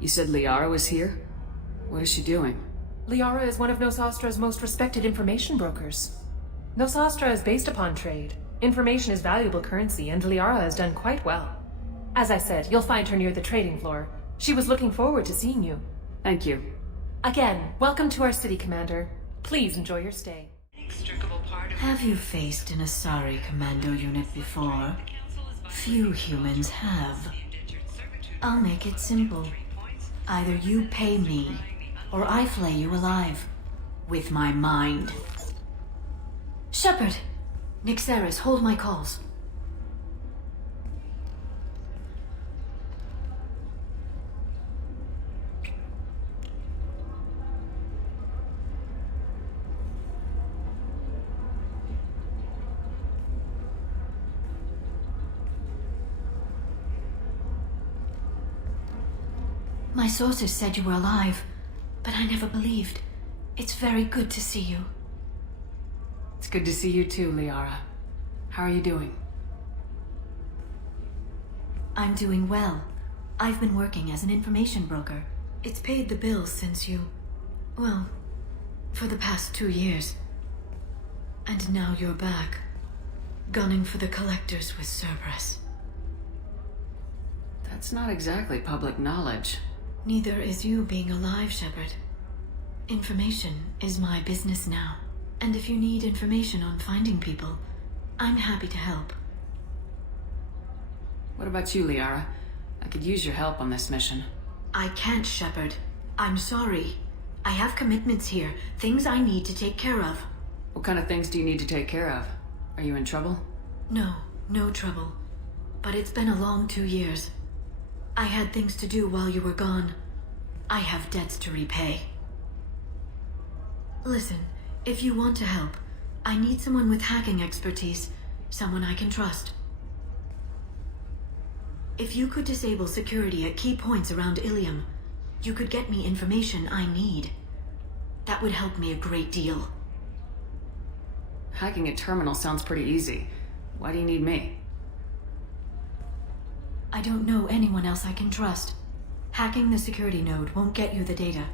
You said Liara was here? What is she doing? Liara is one of Nosastra's most respected information brokers. Nosastra is based upon trade. Information is valuable currency, and Liara has done quite well. As I said, you'll find her near the trading floor. She was looking forward to seeing you. Thank you. Again, welcome to our city, Commander. Please enjoy your stay. Have you faced an Asari commando unit before? Few humans have. I'll make it simple. Either you pay me, or I flay you alive. With my mind. Shepard! Nixeris, hold my calls. My sources said you were alive, but I never believed. It's very good to see you. It's good to see you too, Liara. How are you doing? I'm doing well. I've been working as an information broker. It's paid the bills since you... well, for the past 2 years. And now you're back, gunning for the collectors with Cerberus. That's not exactly public knowledge. Neither is you being alive, Shepard. Information is my business now. And if you need information on finding people, I'm happy to help. What about you, Liara? I could use your help on this mission. I can't, Shepard. I'm sorry. I have commitments here, things I need to take care of. What kind of things do you need to take care of? Are you in trouble? No, no trouble. But it's been a long 2 years. I had things to do while you were gone. I have debts to repay. Listen, if you want to help, I need someone with hacking expertise, someone I can trust. If you could disable security at key points around Illium, you could get me information I need. That would help me a great deal. Hacking a terminal sounds pretty easy. Why do you need me? I don't know anyone else I can trust. Hacking the security node won't get you the data.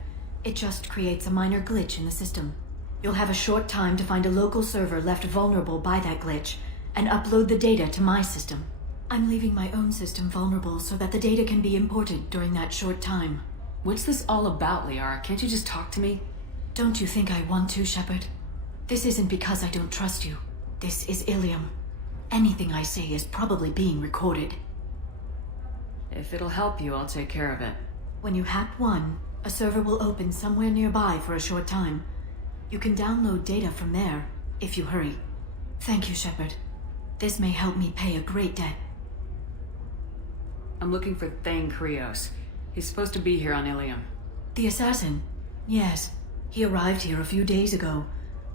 It just creates a minor glitch in the system. You'll have a short time to find a local server left vulnerable by that glitch, and upload the data to my system. I'm leaving my own system vulnerable so that the data can be imported during that short time. What's this all about, Liara? Can't you just talk to me? Don't you think I want to, Shepard? This isn't because I don't trust you. This is Illium. Anything I say is probably being recorded. If it'll help you, I'll take care of it. When you hack one, a server will open somewhere nearby for a short time. You can download data from there, if you hurry. Thank you, Shepard. This may help me pay a great debt. I'm looking for Thane Krios. He's supposed to be here on Illium. The assassin? Yes. He arrived here a few days ago.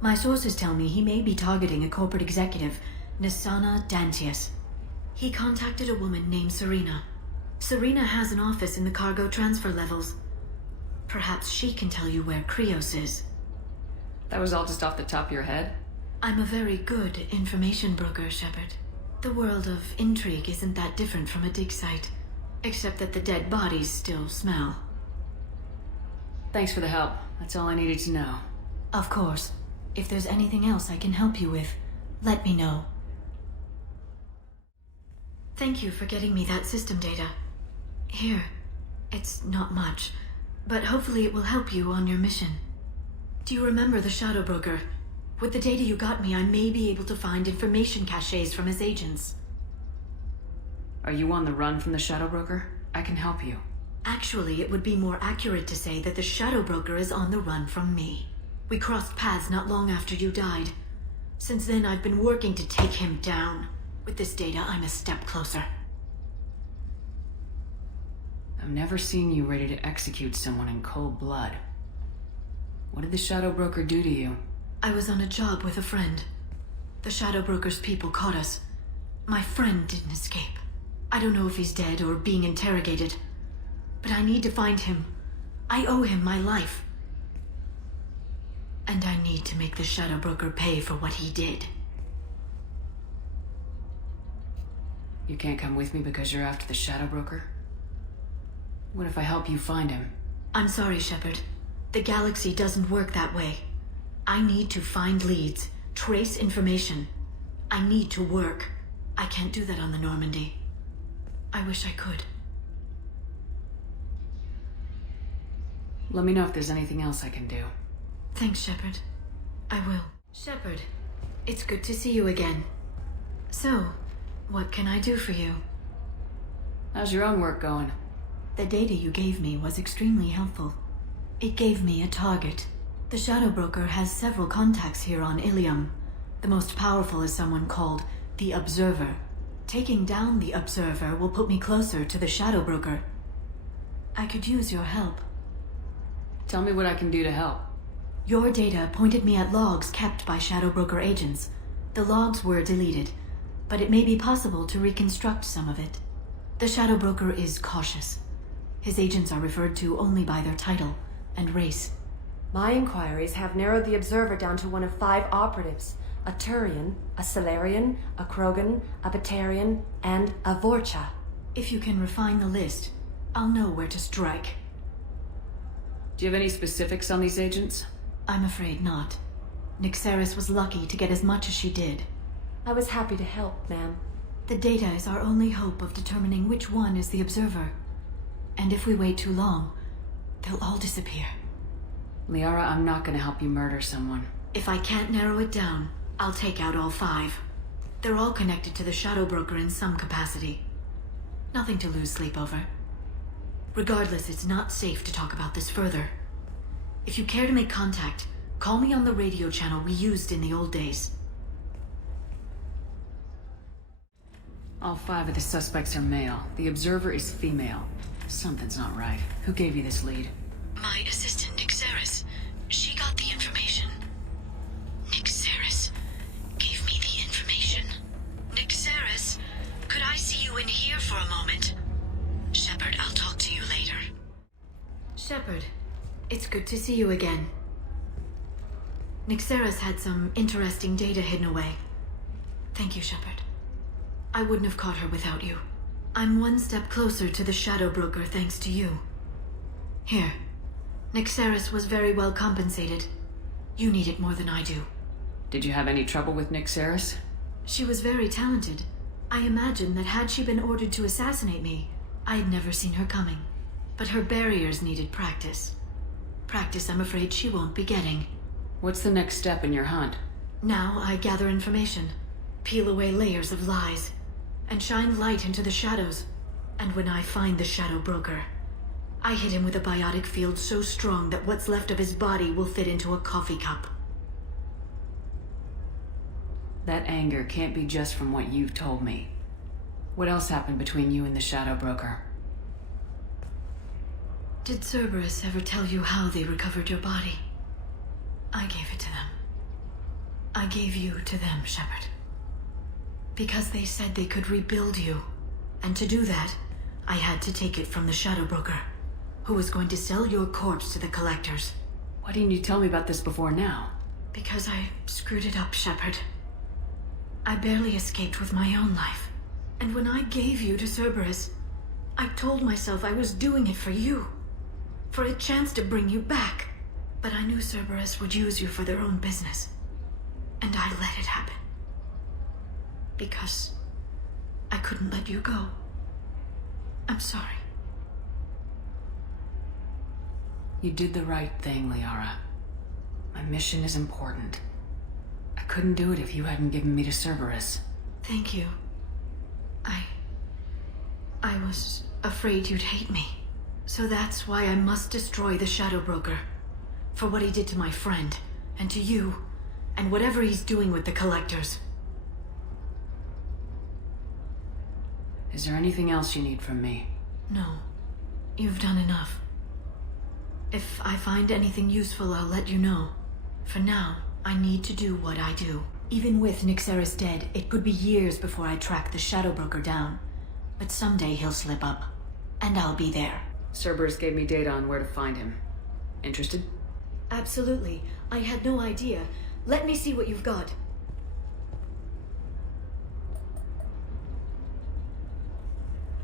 My sources tell me he may be targeting a corporate executive, Nisana Dantius. He contacted a woman named Serena. Serena has an office in the cargo transfer levels. Perhaps she can tell you where Krios is. That was all just off the top of your head? I'm a very good information broker, Shepard. The world of intrigue isn't that different from a dig site, except that the dead bodies still smell. Thanks for the help. That's all I needed to know. Of course. If there's anything else I can help you with, let me know. Thank you for getting me that system data. Here. It's not much, but hopefully it will help you on your mission. Do you remember the Shadow Broker? With the data you got me, I may be able to find information caches from his agents. Are you on the run from the Shadow Broker? I can help you. Actually, it would be more accurate to say that the Shadow Broker is on the run from me. We crossed paths not long after you died. Since then, I've been working to take him down. With this data, I'm a step closer. I've never seen you ready to execute someone in cold blood. What did the Shadow Broker do to you? I was on a job with a friend. The Shadow Broker's people caught us. My friend didn't escape. I don't know if he's dead or being interrogated. But I need to find him. I owe him my life. And I need to make the Shadow Broker pay for what he did. You can't come with me because you're after the Shadow Broker? What if I help you find him? I'm sorry, Shepard. The galaxy doesn't work that way. I need to find leads, trace information. I need to work. I can't do that on the Normandy. I wish I could. Let me know if there's anything else I can do. Thanks, Shepard. I will. Shepard, it's good to see you again. So, what can I do for you? How's your own work going? The data you gave me was extremely helpful. It gave me a target. The Shadow Broker has several contacts here on Illium. The most powerful is someone called the Observer. Taking down the Observer will put me closer to the Shadow Broker. I could use your help. Tell me what I can do to help. Your data pointed me at logs kept by Shadow Broker agents. The logs were deleted, but it may be possible to reconstruct some of it. The Shadow Broker is cautious. His agents are referred to only by their title and race. My inquiries have narrowed the Observer down to one of 5 operatives. A Turian, a Solarian, a Krogan, a Batarian, and a Vorcha. If you can refine the list, I'll know where to strike. Do you have any specifics on these agents? I'm afraid not. Nyxeris was lucky to get as much as she did. I was happy to help, ma'am. The data is our only hope of determining which one is the Observer. And if we wait too long, they'll all disappear. Liara, I'm not gonna help you murder someone. If I can't narrow it down, I'll take out all 5. They're all connected to the Shadow Broker in some capacity. Nothing to lose sleep over. Regardless, it's not safe to talk about this further. If you care to make contact, call me on the radio channel we used in the old days. All 5 of the suspects are male. The Observer is female. Something's not right. Who gave you this lead? My assistant, Nyxeris. She got the information. Nyxeris gave me the information. Nyxeris, could I see you in here for a moment? Shepard, I'll talk to you later. Shepard, it's good to see you again. Nyxeris had some interesting data hidden away. Thank you, Shepard. I wouldn't have caught her without you. I'm one step closer to the Shadow Broker thanks to you. Here. Nyxeris was very well compensated. You need it more than I do. Did you have any trouble with Nyxeris? She was very talented. I imagine that had she been ordered to assassinate me, I'd never seen her coming. But her barriers needed practice. Practice I'm afraid she won't be getting. What's the next step in your hunt? Now I gather information, peel away layers of lies, and shine light into the shadows. And when I find the Shadow Broker, I hit him with a biotic field so strong that what's left of his body will fit into a coffee cup. That anger can't be just from what you've told me. What else happened between you and the Shadow Broker? Did Cerberus ever tell you how they recovered your body? I gave it to them. I gave you to them, Shepard. Because they said they could rebuild you. And to do that, I had to take it from the Shadow Broker, who was going to sell your corpse to the collectors. Why didn't you tell me about this before now? Because I screwed it up, Shepard. I barely escaped with my own life. And when I gave you to Cerberus, I told myself I was doing it for you. For a chance to bring you back. But I knew Cerberus would use you for their own business. And I let it happen. Because I couldn't let you go. I'm sorry. You did the right thing, Liara. My mission is important. I couldn't do it if you hadn't given me to Cerberus. Thank you. I was afraid you'd hate me. So that's why I must destroy the Shadow Broker. For what he did to my friend, and to you, and whatever he's doing with the collectors. Is there anything else you need from me? No. You've done enough. If I find anything useful, I'll let you know. For now, I need to do what I do. Even with Nyxeris dead, it could be years before I track the Shadow Broker down. But someday he'll slip up. And I'll be there. Cerberus gave me data on where to find him. Interested? Absolutely. I had no idea. Let me see what you've got.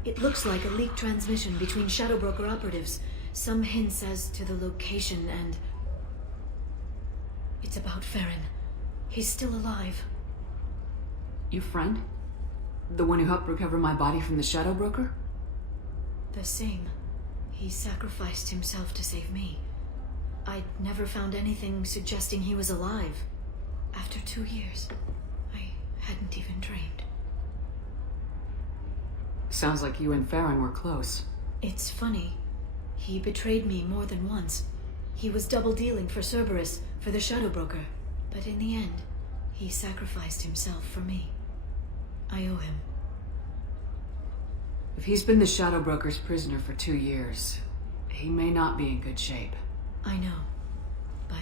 It looks like a leaked transmission between Shadow Broker operatives. Some hints as to the location and... It's about Farron. He's still alive. Your friend? The one who helped recover my body from the Shadow Broker? The same. He sacrificed himself to save me. I'd never found anything suggesting he was alive. After 2 years, I hadn't even dreamed. Sounds like you and Farron were close. It's funny. He betrayed me more than once. He was double-dealing for Cerberus, for the Shadow Broker. But in the end, he sacrificed himself for me. I owe him. If he's been the Shadow Broker's prisoner for 2 years, he may not be in good shape. I know. But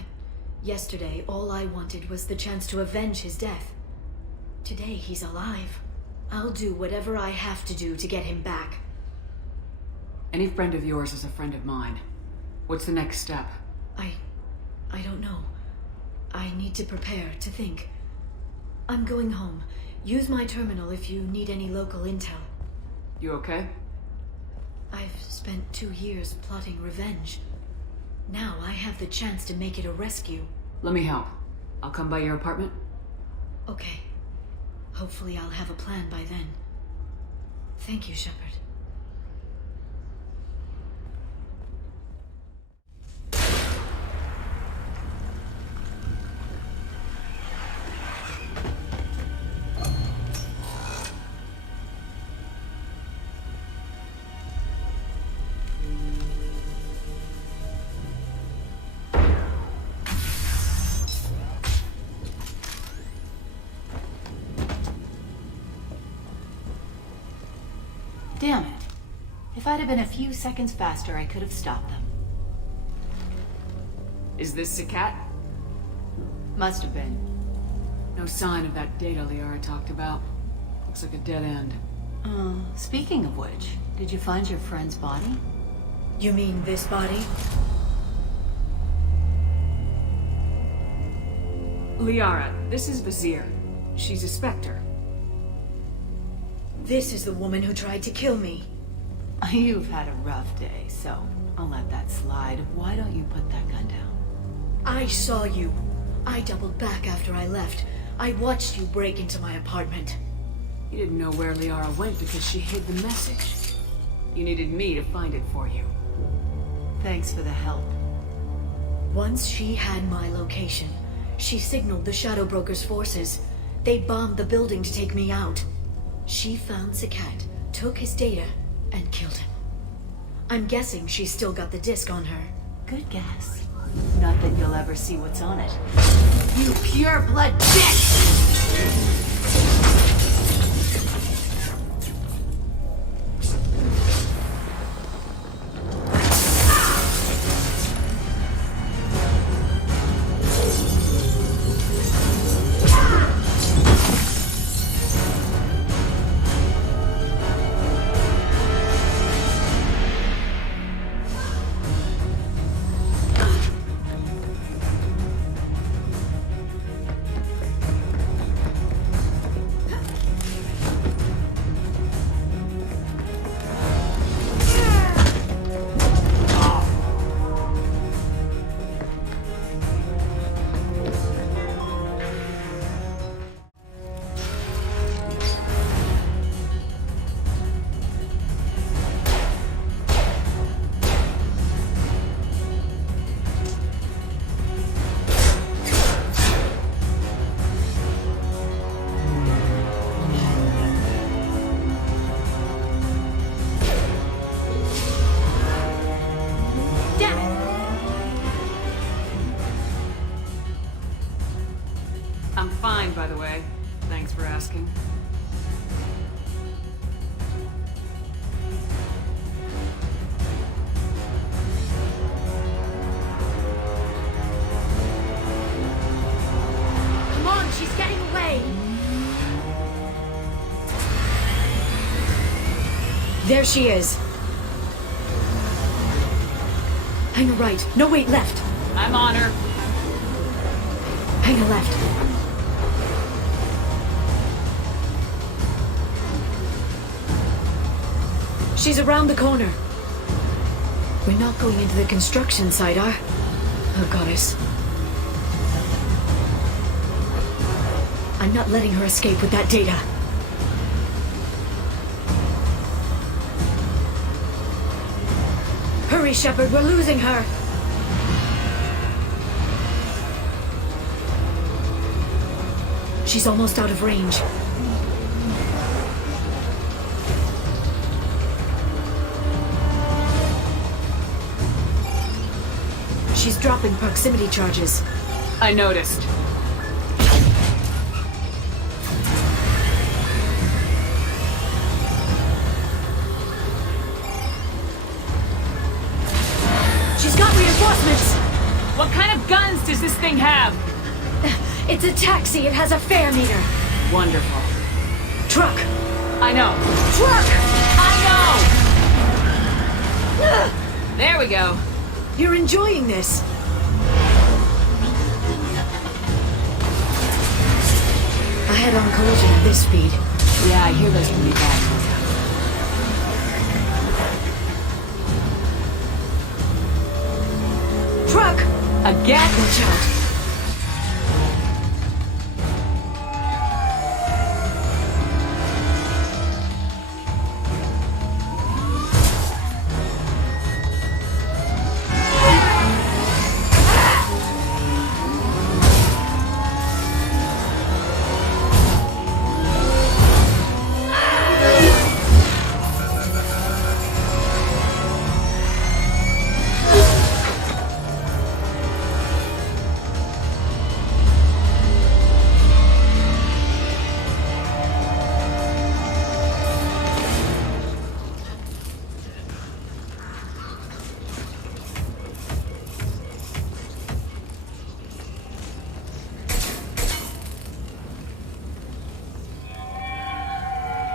yesterday, all I wanted was the chance to avenge his death. Today, he's alive. I'll do whatever I have to do to get him back. Any friend of yours is a friend of mine. What's the next step? I don't know. I need to prepare, to think. I'm going home. Use my terminal if you need any local intel. You okay? I've spent 2 years plotting revenge. Now I have the chance to make it a rescue. Let me help. I'll come by your apartment. Okay. Hopefully I'll have a plan by then. Thank you, Shepard. Damn it. If I'd have been a few seconds faster, I could have stopped them. Is this a cat? Must have been. No sign of that data Liara talked about. Looks like a dead end. Speaking of which, did you find your friend's body? You mean this body? Liara, this is Vizier. She's a Spectre. This is the woman who tried to kill me. You've had a rough day, so I'll let that slide. Why don't you put that gun down? I saw you. I doubled back after I left. I watched you break into my apartment. You didn't know where Liara went because she hid the message. You needed me to find it for you. Thanks for the help. Once she had my location, she signaled the Shadow Broker's forces. They bombed the building to take me out. She found Sakat, took his data, and killed him. I'm guessing she's still got the disc on her. Good guess. Not that you'll ever see what's on it. You pure-blood bitch! I'm fine, by the way. Thanks for asking. Come on, she's getting away! There she is. Hang a right. No, wait, left. I'm on her. Hang a left. She's around the corner. We're not going into the construction site, are? Oh, goddess. I'm not letting her escape with that data. Hurry, Shepard, we're losing her! She's almost out of range. She's dropping proximity charges. I noticed. She's got reinforcements! What kind of guns does this thing have? It's a taxi. It has a fare meter. Wonderful. Truck. I know. Truck! I know! There we go. You're enjoying this. A head-on collision at this speed. Yeah, I hear those can be bad. Truck! Again? Watch out.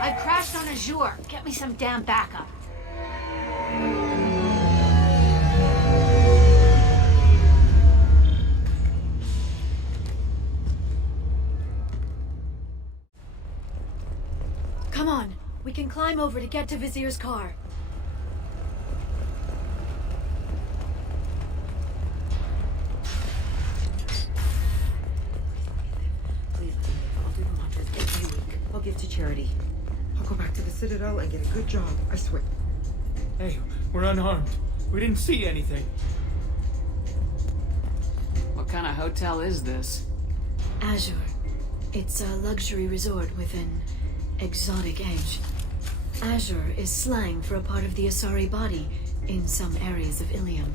I've crashed on Azure. Get me some damn backup. Come on. We can climb over to get to Vizier's car. Please, I'll do the mantras every week. I'll give to charity. I'll go back to the Citadel and get a good job, I swear. Hey, we're unarmed. We didn't see anything. What kind of hotel is this? Azure. It's a luxury resort with an exotic edge. Azure is slang for a part of the Asari body in some areas of Illium.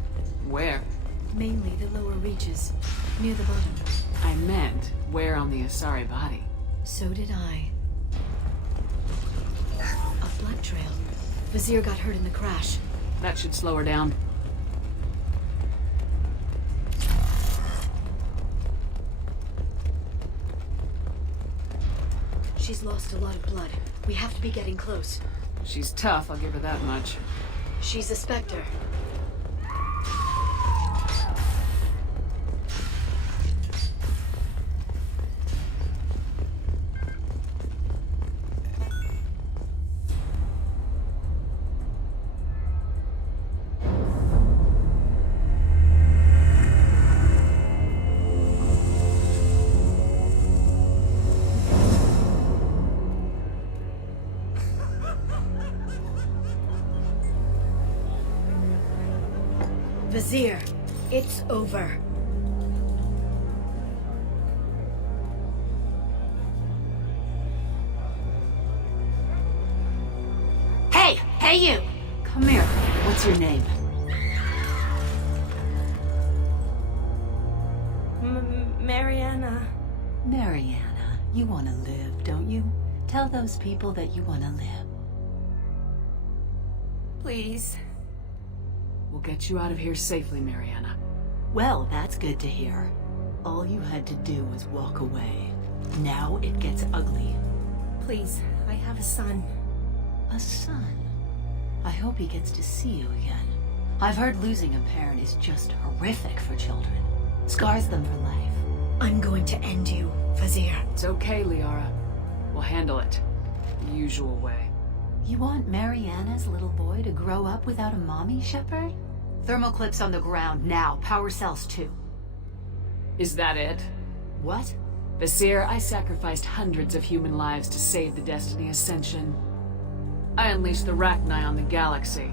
Where? Mainly the lower reaches, near the bottom. I meant, where on the Asari body? So did I. A blood trail. Vizier got hurt in the crash. That should slow her down. She's lost a lot of blood. We have to be getting close. She's tough, I'll give her that much. She's a Spectre. Vizier, it's over. Hey you! Come here. What's your name? Mariana. Mariana, you want to live, don't you? Tell those people that you want to live. Please. We'll get you out of here safely, Mariana. Well, that's good to hear. All you had to do was walk away. Now it gets ugly. Please, I have a son. A son? I hope he gets to see you again. I've heard losing a parent is just horrific for children. Scars them for life. I'm going to end you, Vizier. It's okay, Liara. We'll handle it. The usual way. You want Mariana's little boy to grow up without a mommy, Shepherd? Thermal clips on the ground now. Power cells too. Is that it? What? Vizier, I sacrificed hundreds of human lives to save the Destiny Ascension. I unleashed the Rachni on the galaxy.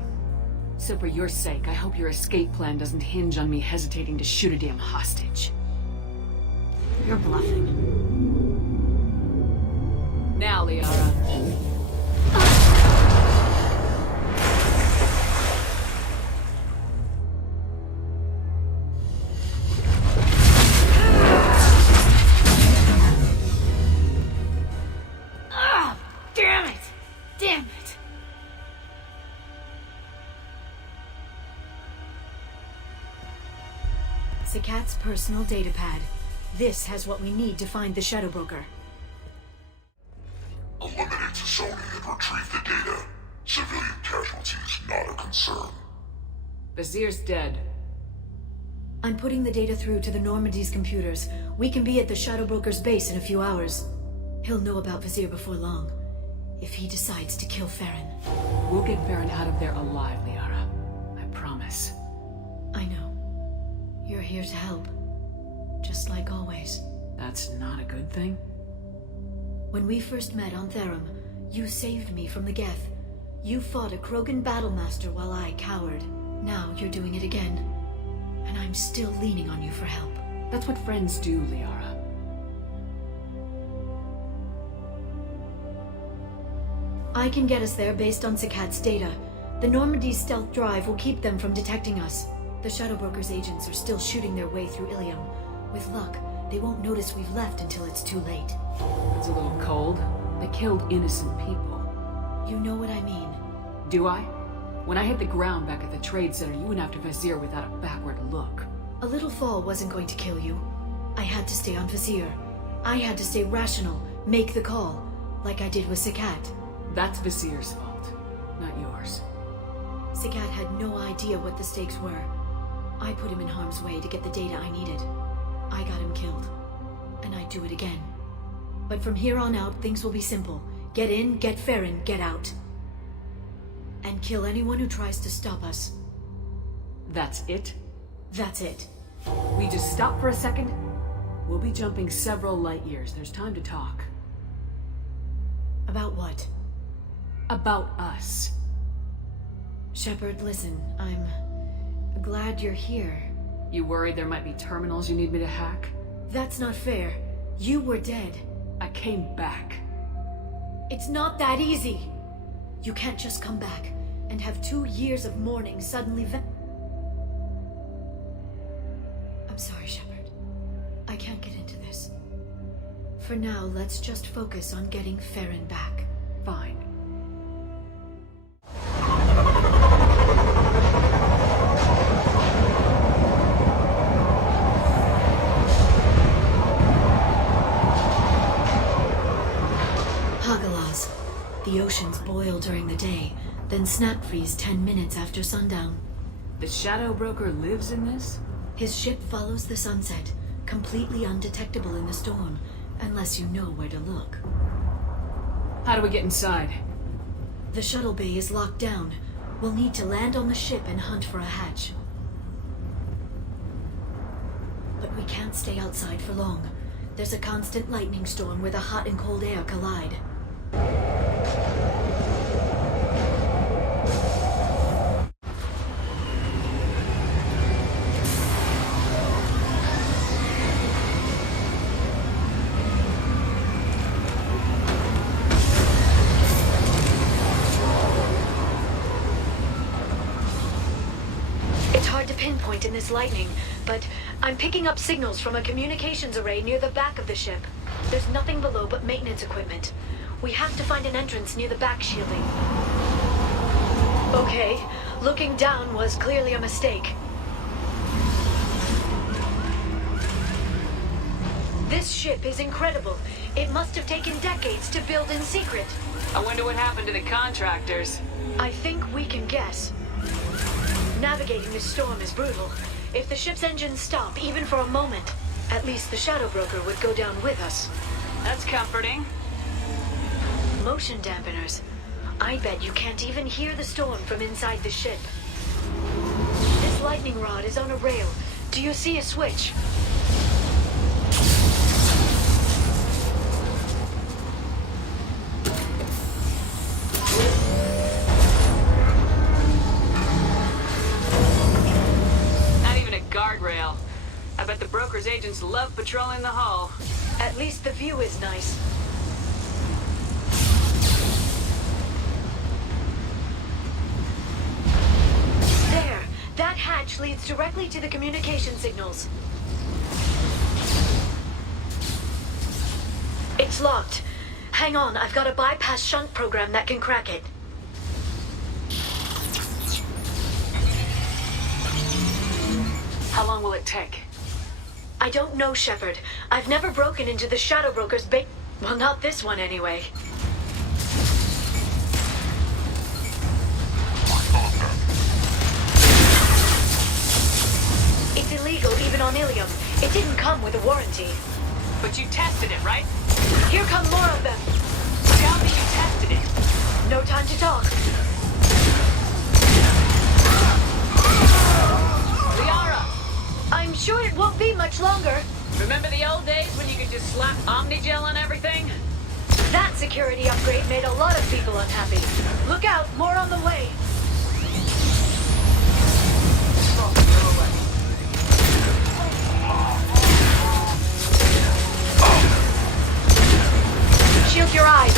So for your sake, I hope your escape plan doesn't hinge on me hesitating to shoot a damn hostage. You're bluffing. Now, Liara. Damn it! Damn it! Zakat's personal datapad. This has what we need to find the Shadow Broker. Eliminate Sony and retrieve the data. Civilian casualties not a concern. Vizier's dead. I'm putting the data through to the Normandy's computers. We can be at the Shadow Broker's base in a few hours. He'll know about Vizier before long, if he decides to kill Farron. We'll get Farron out of there alive, Liara. I promise. I know. You're here to help. Just like always. That's not a good thing? When we first met on Therum, you saved me from the Geth. You fought a Krogan battlemaster while I cowered. Now you're doing it again. And I'm still leaning on you for help. That's what friends do, Liara. I can get us there based on Sakat's data. The Normandy's stealth drive will keep them from detecting us. The Shadow Broker's agents are still shooting their way through Illium. With luck, they won't notice we've left until it's too late. It's a little cold. They killed innocent people. You know what I mean. Do I? When I hit the ground back at the trade center, you went after Vizier without a backward look. A little fall wasn't going to kill you. I had to stay on Vizier. I had to stay rational, make the call, like I did with Sakat. That's Vizier's fault, not yours. Sakat had no idea what the stakes were. I put him in harm's way to get the data I needed. I got him killed. And I'd do it again. But from here on out, things will be simple. Get in, get Farron, get out. And kill anyone who tries to stop us. That's it? That's it. We just stop for a second? We'll be jumping several light years. There's time to talk. About what? About us. Shepard, listen, I'm glad you're here. You worried there might be terminals you need me to hack? That's not fair. You were dead. I came back. It's not that easy. You can't just come back and have 2 years of mourning suddenly I'm sorry, Shepard. I can't get into this. For now, let's just focus on getting Farron back. Fine. Hagalaz. The oceans boil during the day, then snap freeze 10 minutes after sundown. The Shadow Broker lives in this? His ship follows the sunset, completely undetectable in the storm, unless you know where to look. How do we get inside? The shuttle bay is locked down. We'll need to land on the ship and hunt for a hatch. But we can't stay outside for long. There's a constant lightning storm where the hot and cold air collide. It's hard to pinpoint in this lightning, but I'm picking up signals from a communications array near the back of the ship. There's nothing below but maintenance equipment. We have to find an entrance near the back shielding. Okay, looking down was clearly a mistake. This ship is incredible. It must have taken decades to build in secret. I wonder what happened to the contractors. I think we can guess. Navigating this storm is brutal. If the ship's engines stop, even for a moment, at least the Shadow Broker would go down with us. That's comforting. Motion dampeners. I bet you can't even hear the storm from inside the ship. This lightning rod is on a rail. Do you see a switch? Not even a guardrail. I bet the broker's agents love patrolling the hull. At least the view is nice. There! That hatch leads directly to the communication signals. It's locked. Hang on, I've got a bypass shunt program that can crack it. How long will it take? I don't know, Shepard. I've never broken into the Shadow Broker's well, not this one anyway. It's illegal even on Illium. It didn't come with a warranty. But you tested it, right? Here come more of them. Tell me you tested it. No time to talk. Liara! I'm sure it won't be much longer. Remember the old days when you could just slap Omnigel on everything? That security upgrade made a lot of people unhappy. Look out, more on the way. Shield your eyes.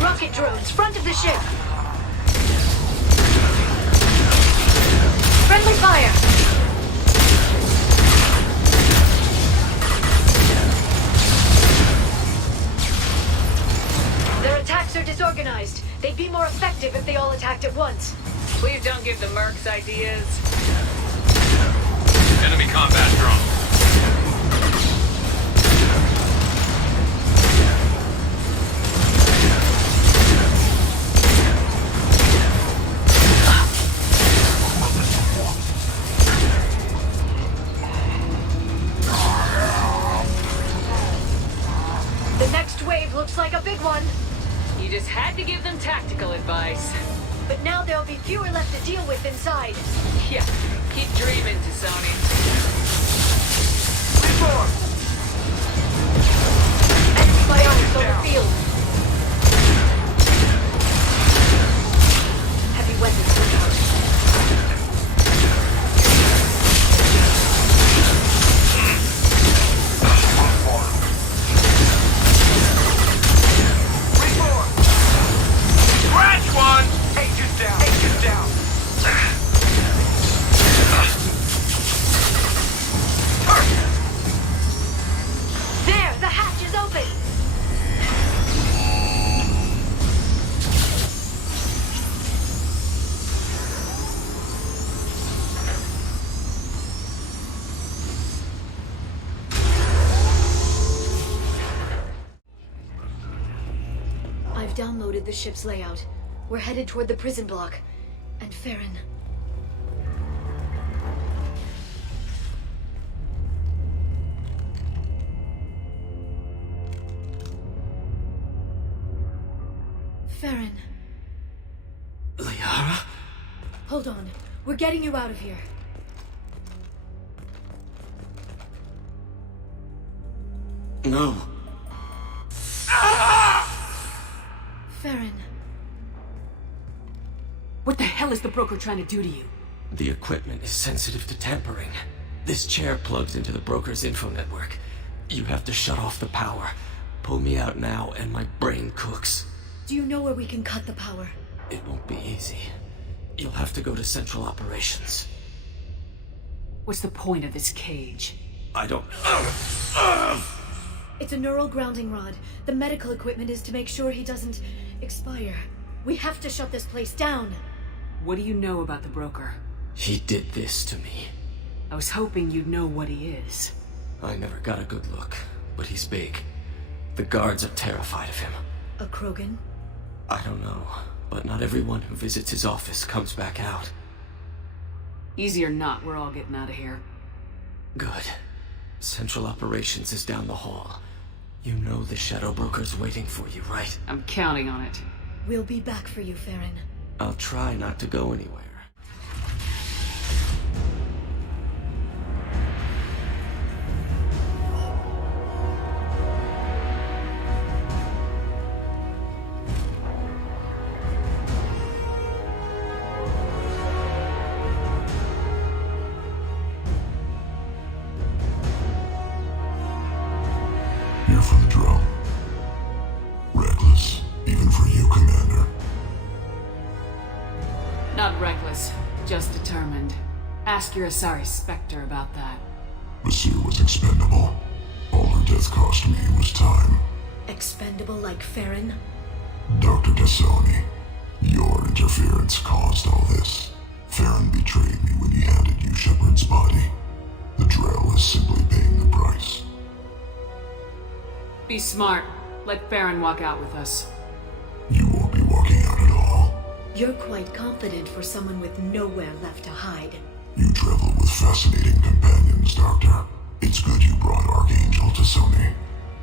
Rocket drones, front of the ship. Friendly fire. Their attacks are disorganized. They'd be more effective if they all attacked at once. Please don't give the mercs ideas. Enemy combat drone. The next wave looks like a big one. You just had to give them tactical advice. But now there'll be fewer left to deal with inside. Yeah, keep dreaming, T'Soni. Reform! Enemy biotics on the field. Heavy weapons look out. Scratch one! Agent down! Agent down! There! The hatch is open! I've downloaded the ship's layout. We're headed toward the prison block. And Farron. Farron. Liara? Hold on. We're getting you out of here. No. Farron. What the hell is the broker trying to do to you? The equipment is sensitive to tampering. This chair plugs into the broker's info network. You have to shut off the power. Pull me out now and my brain cooks. Do you know where we can cut the power? It won't be easy. You'll have to go to Central Operations. What's the point of this cage? I don't... It's a neural grounding rod. The medical equipment is to make sure he doesn't expire. We have to shut this place down. What do you know about the broker? He did this to me. I was hoping you'd know what he is. I never got a good look, but he's big. The guards are terrified of him. A Krogan? I don't know, but not everyone who visits his office comes back out. Easy or not, we're all getting out of here. Good. Central Operations is down the hall. You know the Shadow Broker's waiting for you, right? I'm counting on it. We'll be back for you, Farron. I'll try not to go anywhere. Here for the drill. Reckless, even for you, Commander. Not reckless, just determined. Ask your Asari Spectre about that. Basir was expendable. All her death cost me was time. Expendable like Farron? Dr. T'Soni, your interference caused all this. Therum betrayed me when he handed you Shepard's body. The Drell is simply paying the price. Be smart. Let Farron walk out with us. You won't be walking out at all. You're quite confident for someone with nowhere left to hide. You travel with fascinating companions, Doctor. It's good you brought Archangel to Sony.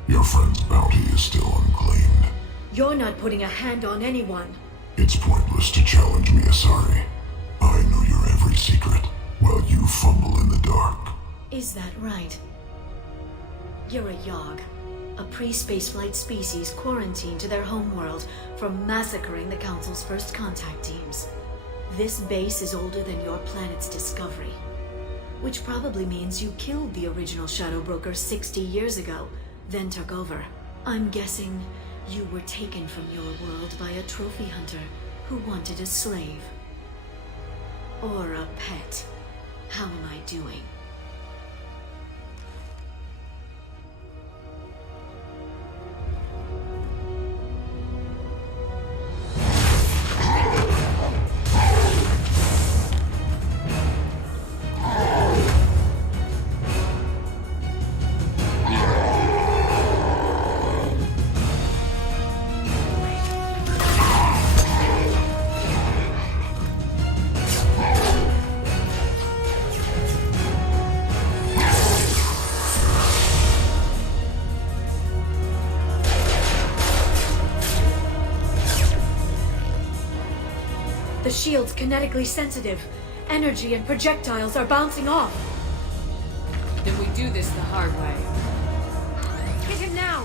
Your friend's bounty is still unclaimed. You're not putting a hand on anyone. It's pointless to challenge me, Asari. I know your every secret, while you fumble in the dark. Is that right? You're a Yogg, a pre-spaceflight species quarantined to their homeworld from massacring the Council's first contact teams. This base is older than your planet's discovery, which probably means you killed the original Shadow Broker 60 years ago, then took over. I'm guessing you were taken from your world by a trophy hunter who wanted a slave. Or a pet. How am I doing? The shield's kinetically sensitive. Energy and projectiles are bouncing off. Then we do this the hard way. Hit him now!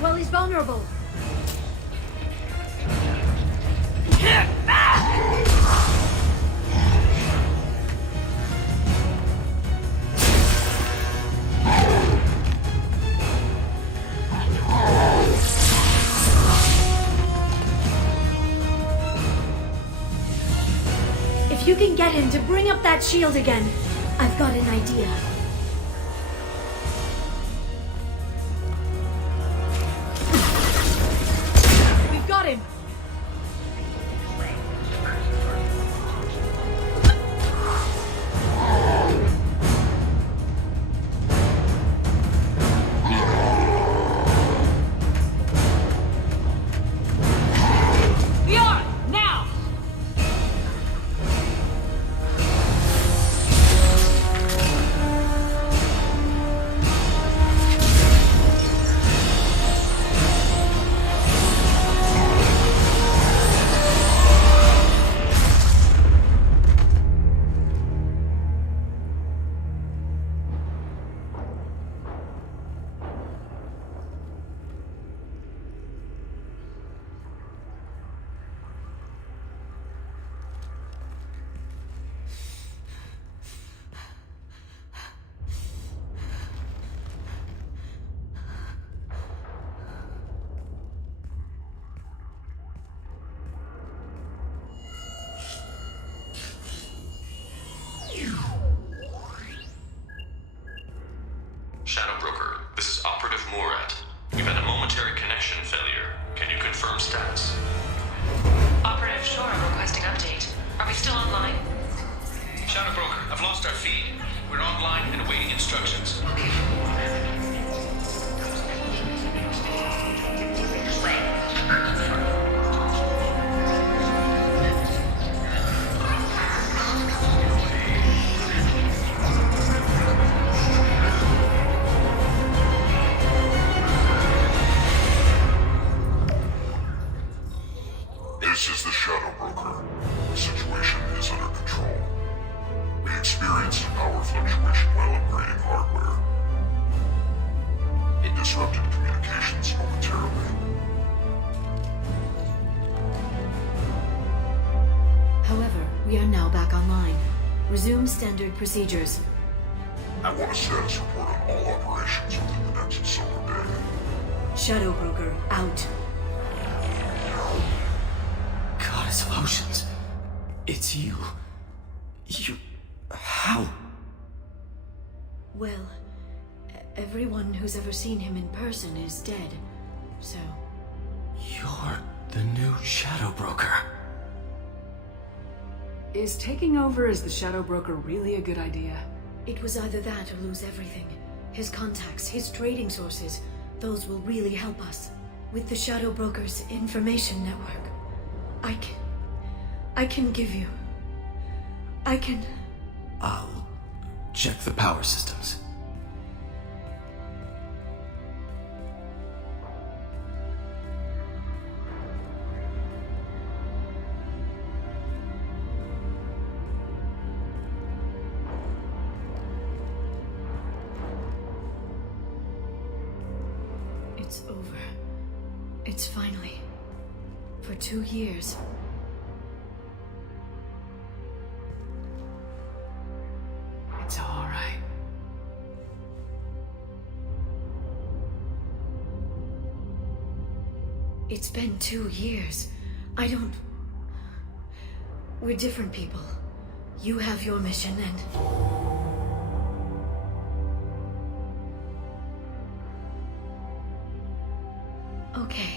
Well, he's vulnerable. If you can get him to bring up that shield again, I've got an idea. Got him! Liara, now! Shadow Broker, this is Operative Murat. We've had a momentary connection failure. Can you confirm status? Operative, sure, I'm requesting update. Are we still online? Shadow Broker, I've lost our feed. We're online and awaiting instructions. This is the Shadow Broker. The situation is under control. We experienced a power fluctuation while upgrading hardware. It disrupted communications momentarily. However, we are now back online. Resume standard procedures. I want a status report on all operations within the Nexus Solar Bay. Shadow Broker, out. Goddess of Oceans. It's you. How? Well, everyone who's ever seen him in person is dead, so... You're the new Shadow Broker. Is taking over as the Shadow Broker really a good idea? It was either that or lose everything. His contacts, his trading sources, those will really help us. With the Shadow Broker's information network, I can give you... I'll check the power systems. It's over. It's finally. For 2 years. It's all right. It's been 2 years. We're different people. You have your mission and... Okay.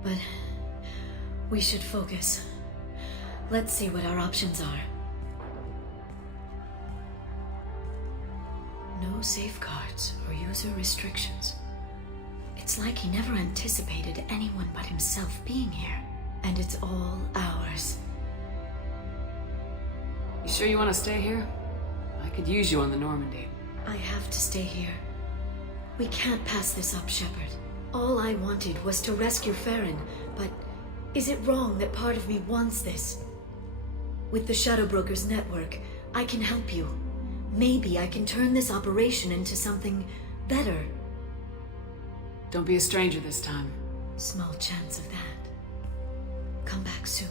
But we should focus. Let's see what our options are. No safeguards or user restrictions. It's like he never anticipated anyone but himself being here. And it's all ours. You sure you want to stay here? I could use you on the Normandy. I have to stay here. We can't pass this up, Shepard. All I wanted was to rescue Farron, but is it wrong that part of me wants this? With the Shadow Broker's network, I can help you. Maybe I can turn this operation into something better. Don't be a stranger this time. Small chance of that. Come back soon.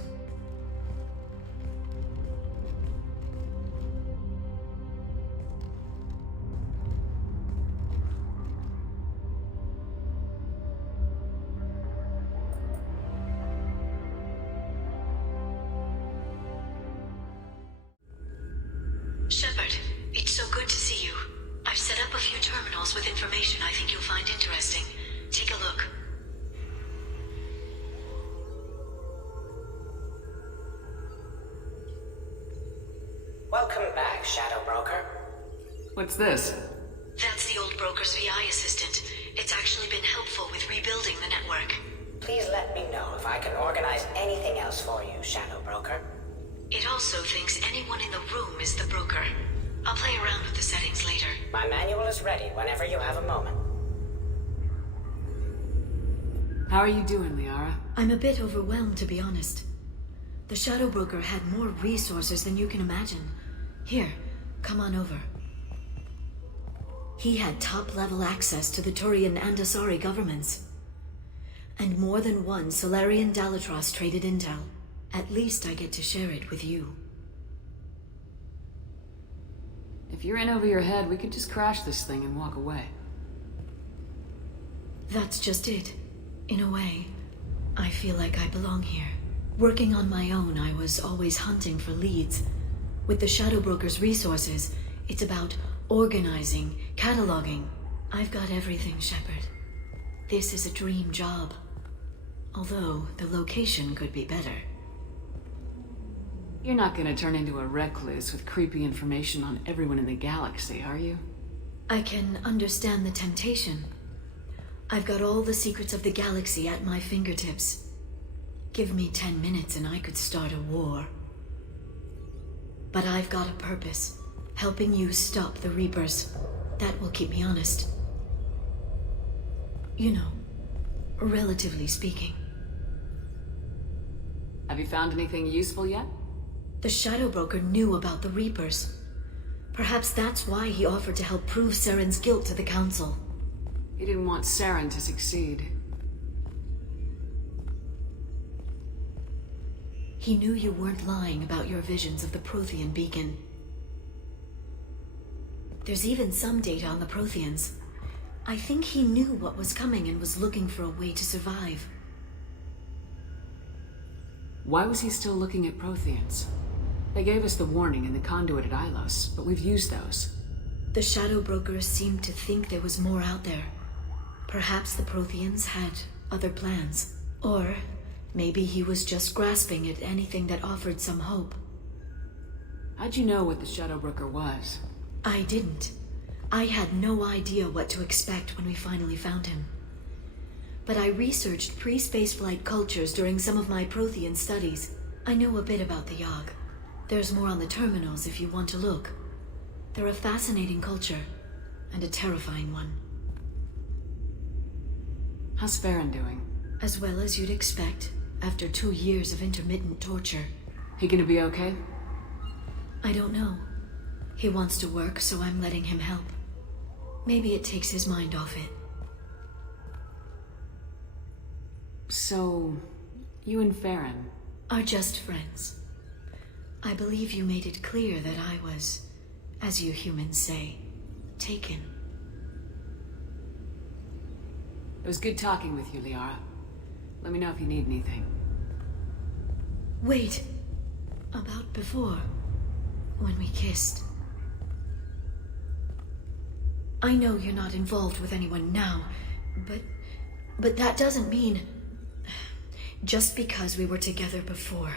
Shepard, it's so good to see you. I've set up a few terminals with information I think you'll find interesting. Take a look. Welcome back, Shadow Broker. What's this? That's the old broker's VI assistant. It's actually been helpful with rebuilding the network. Please let me know if I can organize anything else for you, Shadow Broker. It also thinks anyone in the room is the broker. I'll play around with the settings later. My manual is ready whenever you have a moment. How are you doing, Liara? I'm a bit overwhelmed, to be honest. The Shadow Broker had more resources than you can imagine. Here, come on over. He had top-level access to the Turian and Asari governments. And more than one Solarian Dalatros traded intel. At least I get to share it with you. If you're in over your head, we could just crash this thing and walk away. That's just it. In a way, I feel like I belong here. Working on my own, I was always hunting for leads. With the Shadow Broker's resources, it's about organizing, cataloging. I've got everything, Shepard. This is a dream job. Although, the location could be better. You're not gonna turn into a recluse with creepy information on everyone in the galaxy, are you? I can understand the temptation. I've got all the secrets of the galaxy at my fingertips. Give me 10 minutes and I could start a war. But I've got a purpose. Helping you stop the Reapers. That will keep me honest. You know, relatively speaking. Have you found anything useful yet? The Shadow Broker knew about the Reapers. Perhaps that's why he offered to help prove Saren's guilt to the Council. He didn't want Saren to succeed. He knew you weren't lying about your visions of the Prothean beacon. There's even some data on the Protheans. I think he knew what was coming and was looking for a way to survive. Why was he still looking at Protheans? They gave us the warning in the conduit at Ilos, but we've used those. The Shadow Brokers seemed to think there was more out there. Perhaps the Protheans had other plans. Or maybe he was just grasping at anything that offered some hope. How'd you know what the Shadow Broker was? I didn't. I had no idea what to expect when we finally found him. But I researched pre-spaceflight cultures during some of my Prothean studies. I know a bit about the Yogg. There's more on the terminals if you want to look. They're a fascinating culture, and a terrifying one. How's Farron doing? As well as you'd expect, after 2 years of intermittent torture. He gonna be okay? I don't know. He wants to work, so I'm letting him help. Maybe it takes his mind off it. So, you and Farron are just friends. I believe you made it clear that I was, as you humans say, taken. It was good talking with you, Liara. Let me know if you need anything. Wait. About before, when we kissed. I know you're not involved with anyone now, but that doesn't mean... just because we were together before.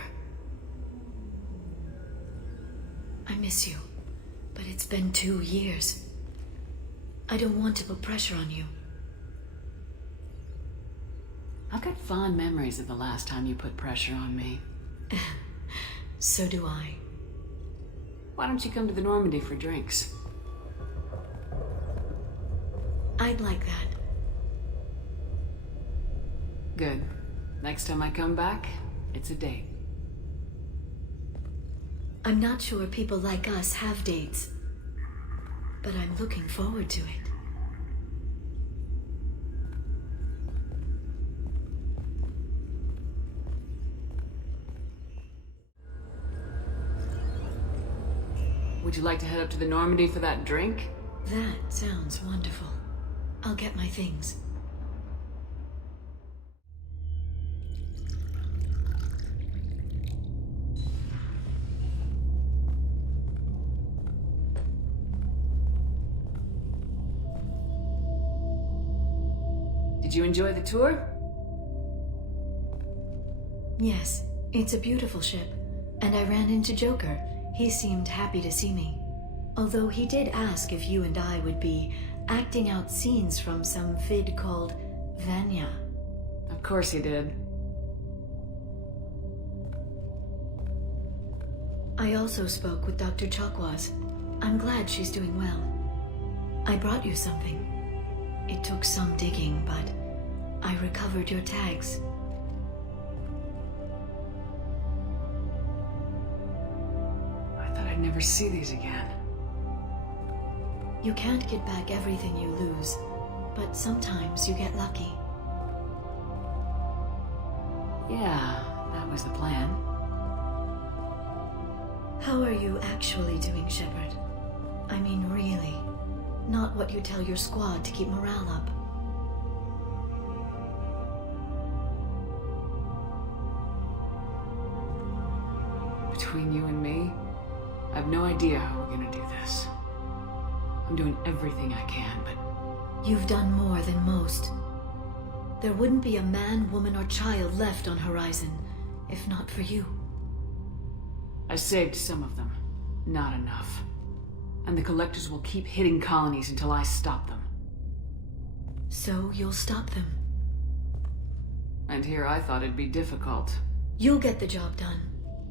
I miss you, but it's been 2 years. I don't want to put pressure on you. I've got fond memories of the last time you put pressure on me. So do I. Why don't you come to the Normandy for drinks? I'd like that. Good. Next time I come back, it's a date. I'm not sure people like us have dates, but I'm looking forward to it. Would you like to head up to the Normandy for that drink? That sounds wonderful. I'll get my things. Did you enjoy the tour? Yes, it's a beautiful ship. And I ran into Joker. He seemed happy to see me. Although he did ask if you and I would be acting out scenes from some vid called Vaenia. Of course he did. I also spoke with Dr. Chakwas. I'm glad she's doing well. I brought you something. It took some digging, but I recovered your tags. I thought I'd never see these again. You can't get back everything you lose, but sometimes you get lucky. Yeah, that was the plan. How are you actually doing, Shepard? I mean, really. Not what you tell your squad to keep morale up. Between you and me, I have no idea how we're gonna do this. I'm doing everything I can, but... You've done more than most. There wouldn't be a man, woman, or child left on Horizon, if not for you. I saved some of them. Not enough. And the Collectors will keep hitting colonies until I stop them. So you'll stop them? And here I thought it'd be difficult. You'll get the job done.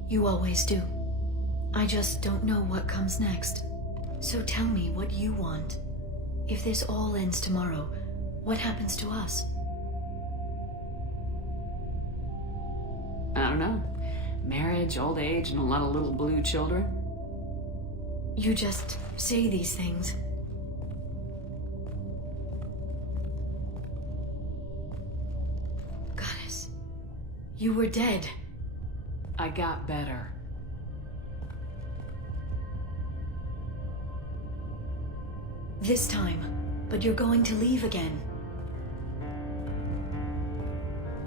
You always do. I just don't know what comes next. So tell me what you want. If this all ends tomorrow, what happens to us? I don't know. Marriage, old age, and a lot of little blue children. You just say these things. Goddess, you were dead. I got better. This time, but you're going to leave again.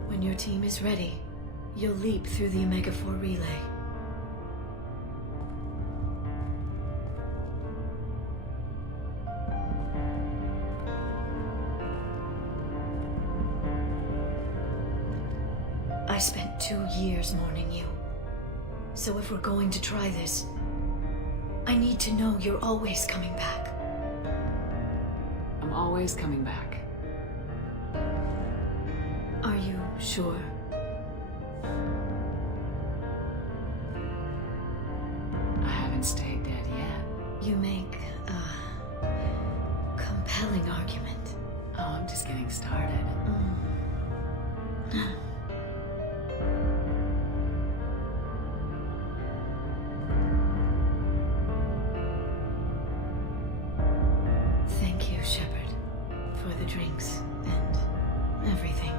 When your team is ready, you'll leap through the Omega-4 relay. I spent 2 years mourning you. So if we're going to try this, I need to know you're always coming back. I'm always coming back. Are you sure? I haven't stayed dead yet. You make a compelling argument. Oh, I'm just getting started. Thank you, Shepard, for the drinks and everything.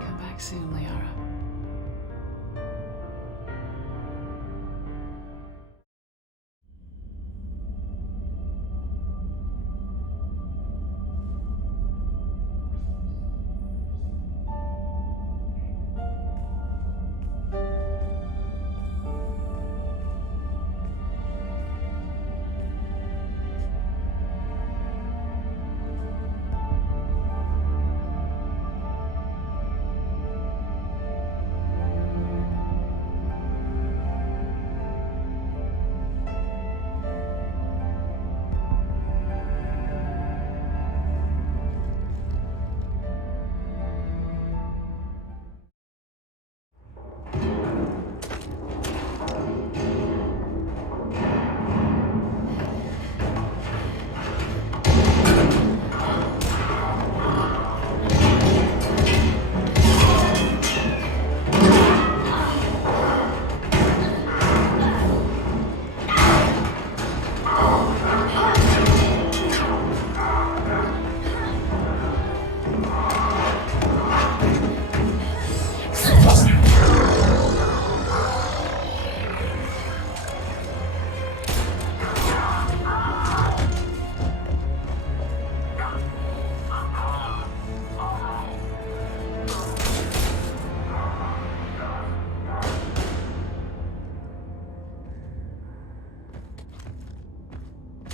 Come back soon, Liara.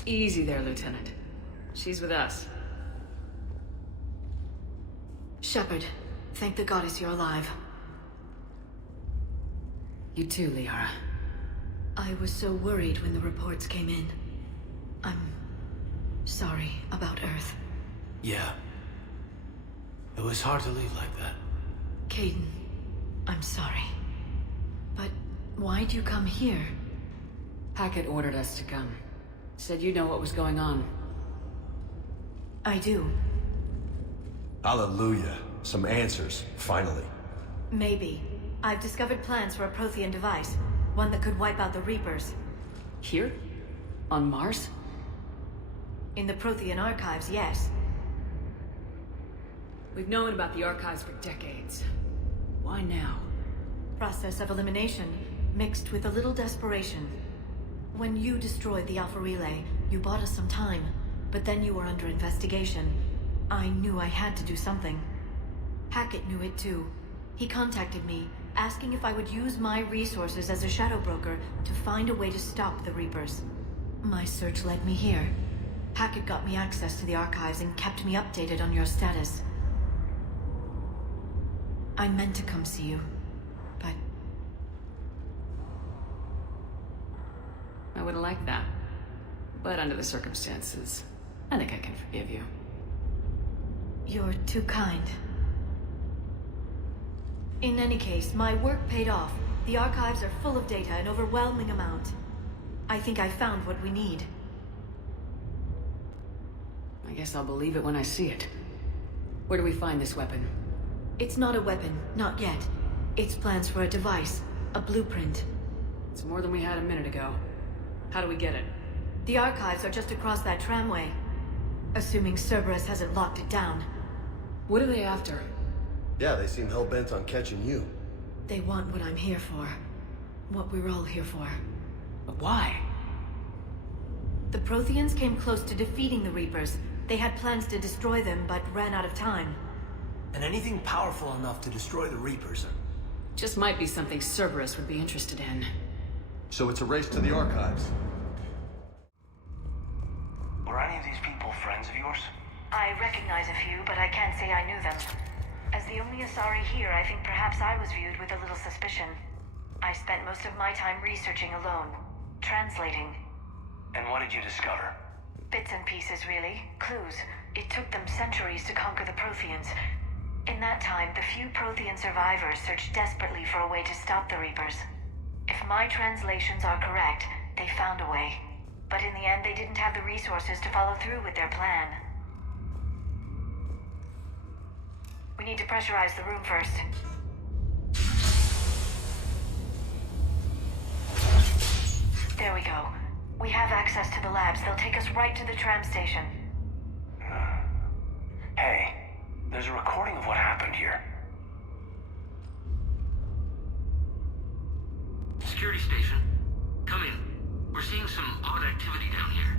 Easy there, Lieutenant. She's with us. Shepard, thank the goddess you're alive. You too, Liara. I was so worried when the reports came in. I'm sorry about Earth. Yeah. It was hard to leave like that. Caden, I'm sorry. But why'd you come here? Hackett ordered us to come. Said you know what was going on. I do. Hallelujah. Some answers, finally. Maybe. I've discovered plans for a prothean device. One that could wipe out the Reapers. Here? On Mars? In the Prothean archives, yes. We've known about the archives for decades. Why now? Process of elimination, mixed with a little desperation. When you destroyed the Alpha Relay, you bought us some time, but then you were under investigation. I knew I had to do something. Hackett knew it too. He contacted me, asking if I would use my resources as a shadow broker to find a way to stop the Reapers. My search led me here. Hackett got me access to the archives and kept me updated on your status. I meant to come see you, but... I would have liked that. But under the circumstances, I think I can forgive you. You're too kind. In any case, my work paid off. The archives are full of data, an overwhelming amount. I think I found what we need. I guess I'll believe it when I see it. Where do we find this weapon? It's not a weapon, not yet. It's plans for a device, a blueprint. It's more than we had a minute ago. How do we get it? The archives are just across that tramway. Assuming Cerberus hasn't locked it down. What are they after? Yeah, they seem hell-bent on catching you. They want what I'm here for. What we're all here for. But why? The Protheans came close to defeating the Reapers. They had plans to destroy them, but ran out of time. And anything powerful enough to destroy the Reapers. Just might be something Cerberus would be interested in. So it's a race to the archives. Were any of these people friends of yours? I recognize a few, but I can't say I knew them. As the only Asari here, I think perhaps I was viewed with a little suspicion. I spent most of my time researching alone, translating. And what did you discover? Bits and pieces, really. Clues. It took them centuries to conquer the Protheans. In that time, the few Prothean survivors searched desperately for a way to stop the Reapers. If my translations are correct, they found a way. But in the end, they didn't have the resources to follow through with their plan. We need to pressurize the room first. There we go. We have access to the labs. They'll take us right to the tram station. Hey, there's a recording of what happened here. Security station. Come in. We're seeing some odd activity down here.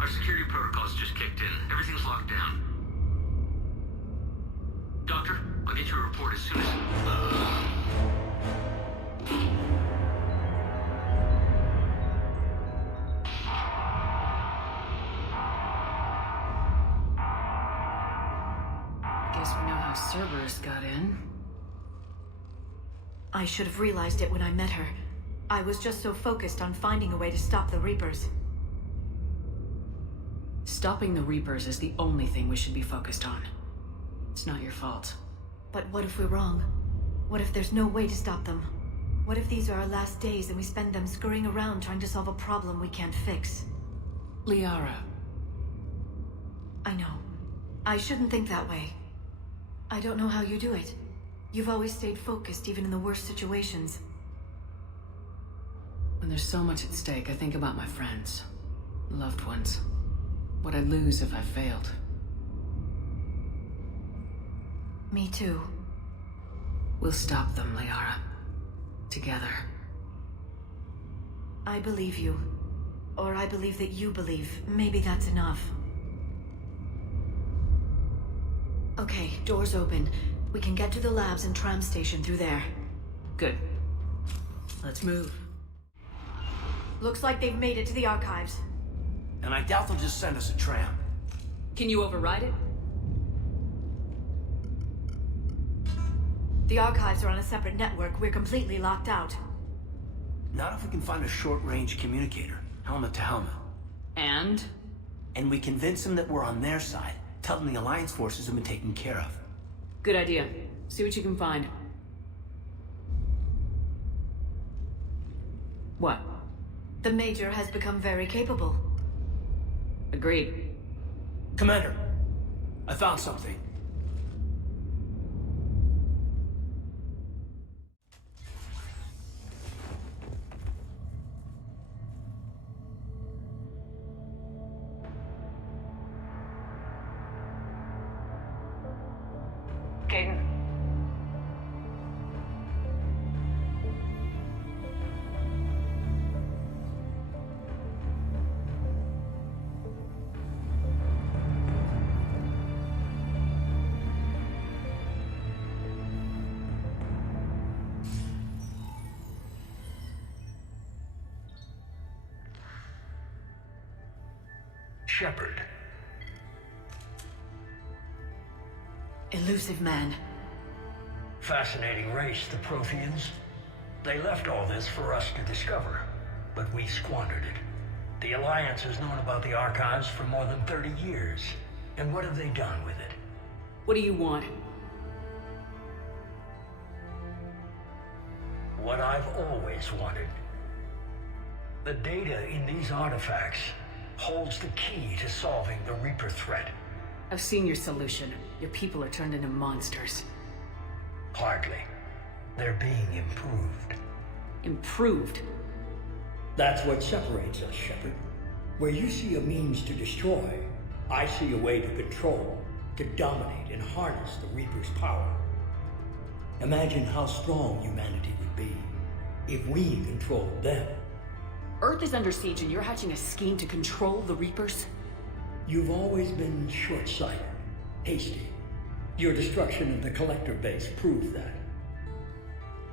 Our security protocols just kicked in. Everything's locked down. Doctor, I'll get you a report as soon as... Guess we know how Cerberus got in. I should have realized it when I met her. I was just so focused on finding a way to stop the Reapers. Stopping the Reapers is the only thing we should be focused on. It's not your fault. But what if we're wrong? What if there's no way to stop them? What if these are our last days and we spend them scurrying around trying to solve a problem we can't fix? Liara. I know. I shouldn't think that way. I don't know how you do it. You've always stayed focused even in the worst situations. When there's so much at stake, I think about my friends, loved ones. What I'd lose if I failed. Me too. We'll stop them, Liara. Together. I believe you. Or I believe that you believe. Maybe that's enough. Okay, doors open. We can get to the labs and tram station through there. Good. Let's move. Looks like they've made it to the archives. And I doubt they'll just send us a tram. Can you override it? The archives are on a separate network. We're completely locked out. Not if we can find a short-range communicator, helmet to helmet. And? And we convince them that we're on their side. Tell them the Alliance forces have been taken care of. Good idea. See what you can find. What? The Major has become very capable. Agreed. Commander, I found something. Caden. Shepard. Elusive man. Fascinating race, the Protheans. They left all this for us to discover, but we squandered it. The Alliance has known about the archives for more than 30 years. And what have they done with it? What do you want? What I've always wanted. The data in these artifacts holds the key to solving the Reaper threat. I've seen your solution. Your people are turned into monsters. Hardly. They're being improved. Improved? That's what separates us, Shepard. Where you see a means to destroy, I see a way to control, to dominate and harness the Reaper's power. Imagine how strong humanity would be if we controlled them. Earth is under siege and you're hatching a scheme to control the Reapers? You've always been short-sighted, hasty. Your destruction of the Collector base proved that.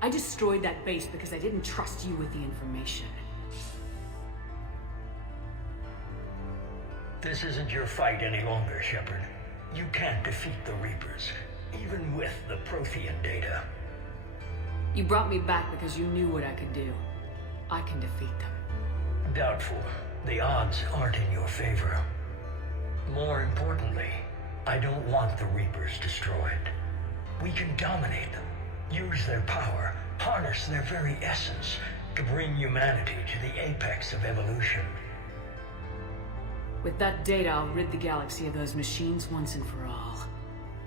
I destroyed that base because I didn't trust you with the information. This isn't your fight any longer, Shepard. You can't defeat the Reapers, even with the prothean data. You brought me back because you knew what I could do. I can defeat them. Doubtful. The odds aren't in your favor. More importantly, I don't want the Reapers destroyed. We can dominate them, use their power, harness their very essence to bring humanity to the apex of evolution. With that data, I'll rid the galaxy of those machines once and for all.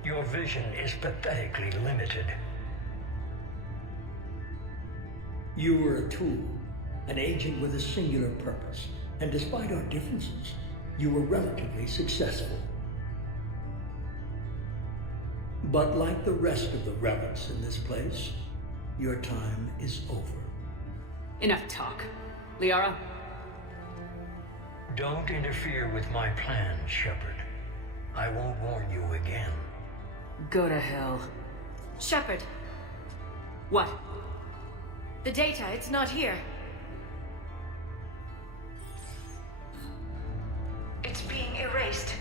Your vision is pathetically limited. You were a tool, an agent with a singular purpose, and despite our differences, you were relatively successful. But like the rest of the relics in this place, your time is over. Enough talk. Liara? Don't interfere with my plans, Shepard. I won't warn you again. Go to hell. Shepard. What? The data, it's not here. It's being erased.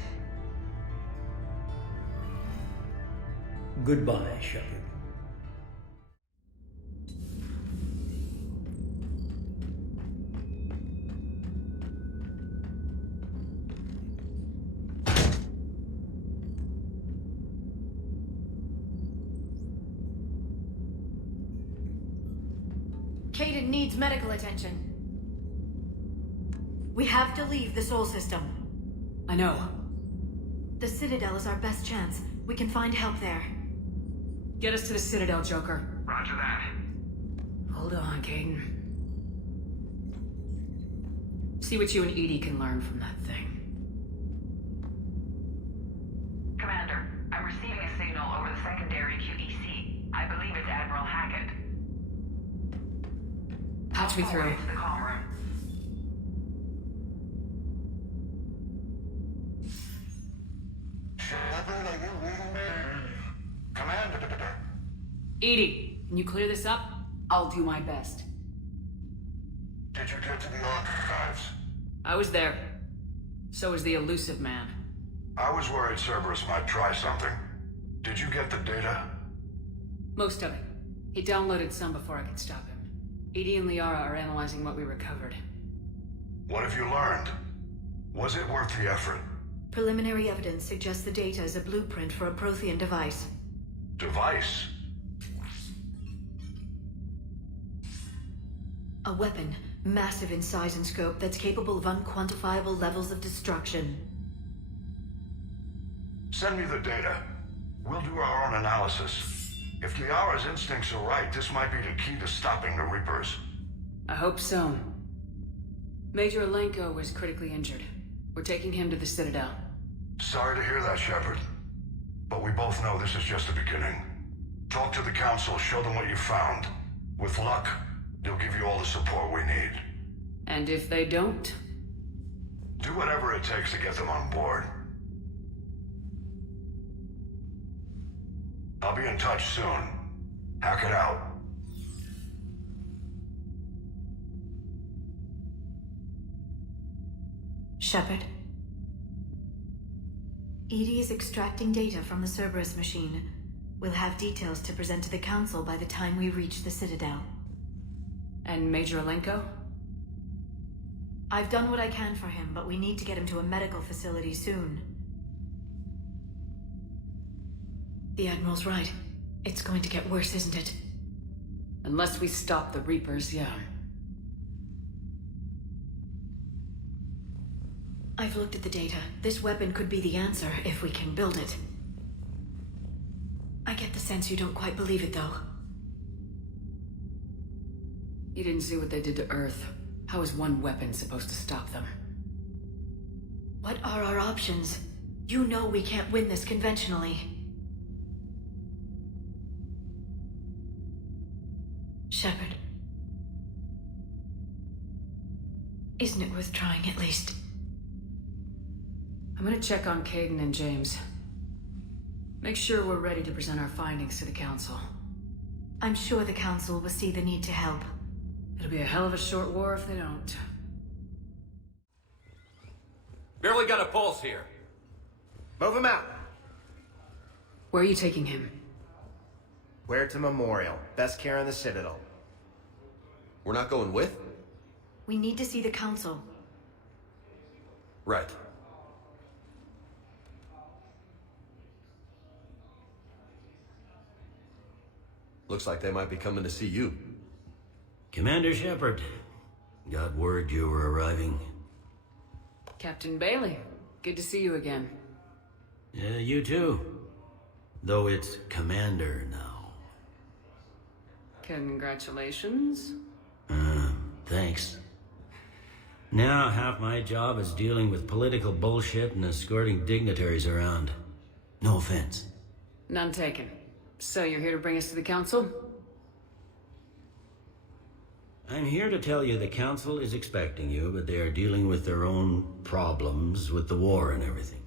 Goodbye, Shepard. Kaden needs medical attention. We have to leave the Sol system. I know. The Citadel is our best chance. We can find help there. Get us to the Citadel, Joker. Roger that. Hold on, Kaden. See what you and Edie can learn from that thing. Commander, I'm receiving a signal over the secondary QEC. I believe it's Admiral Hackett. Patch me through. To the comm room. Commander. Edie, can you clear this up? I'll do my best. Did you get to the archives? I was there. So was the elusive man. I was worried Cerberus might try something. Did you get the data? Most of it. He downloaded some before I could stop him. Edie and Liara are analyzing what we recovered. What have you learned? Was it worth the effort? Preliminary evidence suggests the data is a blueprint for a prothean device. Device? A weapon, massive in size and scope, that's capable of unquantifiable levels of destruction. Send me the data. We'll do our own analysis. If Liara's instincts are right, this might be the key to stopping the Reapers. I hope so. Major Alenko was critically injured. We're taking him to the Citadel. Sorry to hear that, Shepard. But we both know this is just the beginning. Talk to the Council, show them what you found. With luck, they'll give you all the support we need. And if they don't? Do whatever it takes to get them on board. I'll be in touch soon. Hack it out. Shepard. Edie is extracting data from the Cerberus machine. We'll have details to present to the Council by the time we reach the Citadel. And Major Alenko? I've done what I can for him, but we need to get him to a medical facility soon. The Admiral's right. It's going to get worse, isn't it? Unless we stop the Reapers, yeah. I've looked at the data. This weapon could be the answer if we can build it. I get the sense you don't quite believe it, though. You didn't see what they did to Earth. How is one weapon supposed to stop them? What are our options? You know we can't win this conventionally. Isn't it worth trying at least? I'm gonna check on Caden and James. Make sure we're ready to present our findings to the Council. I'm sure the Council will see the need to help. It'll be a hell of a short war if they don't. Barely got a pulse here. Move him out. Where are you taking him? Where to Memorial. Best care in the Citadel. We're not going with? We need to see the Council. Right. Looks like they might be coming to see you. Commander Shepard, got word you were arriving. Captain Bailey, good to see you again. Yeah, you too. Though it's Commander now. Congratulations. Thanks. Now half my job is dealing with political bullshit and escorting dignitaries around. No offense. None taken. So you're here to bring us to the Council? I'm here to tell you the Council is expecting you, but they are dealing with their own problems with the war and everything.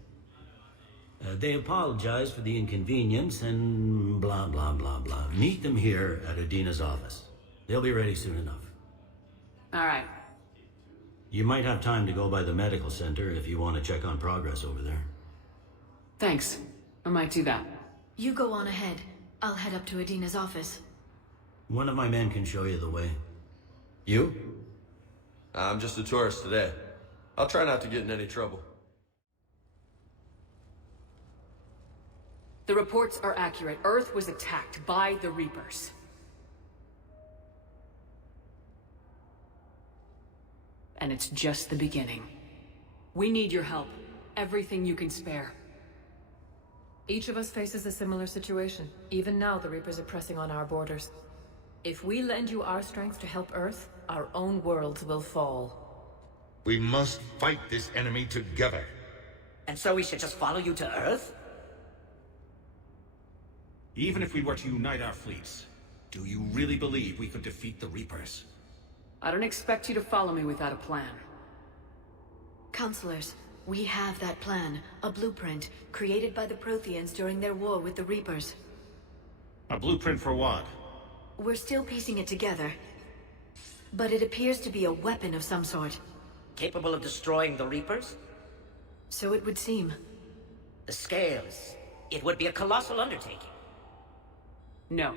They apologize for the inconvenience and blah, blah, blah, blah. Meet them here at Adina's office. They'll be ready soon enough. All right. You might have time to go by the medical center if you want to check on progress over there. Thanks. I might do that. You go on ahead. I'll head up to Adina's office. One of my men can show you the way. You? I'm just a tourist today. I'll try not to get in any trouble. The reports are accurate. Earth was attacked by the Reapers. And it's just the beginning. We need your help. Everything you can spare. Each of us faces a similar situation. Even now, the Reapers are pressing on our borders. If we lend you our strength to help Earth, our own worlds will fall. We must fight this enemy together. And so we should just follow you to Earth? Even if we were to unite our fleets, do you really believe we could defeat the Reapers? I don't expect you to follow me without a plan. Counselors, we have that plan. A blueprint, created by the Protheans during their war with the Reapers. A blueprint for what? We're still piecing it together. But it appears to be a weapon of some sort. Capable of destroying the Reapers? So it would seem. The scales. It would be a colossal undertaking. No.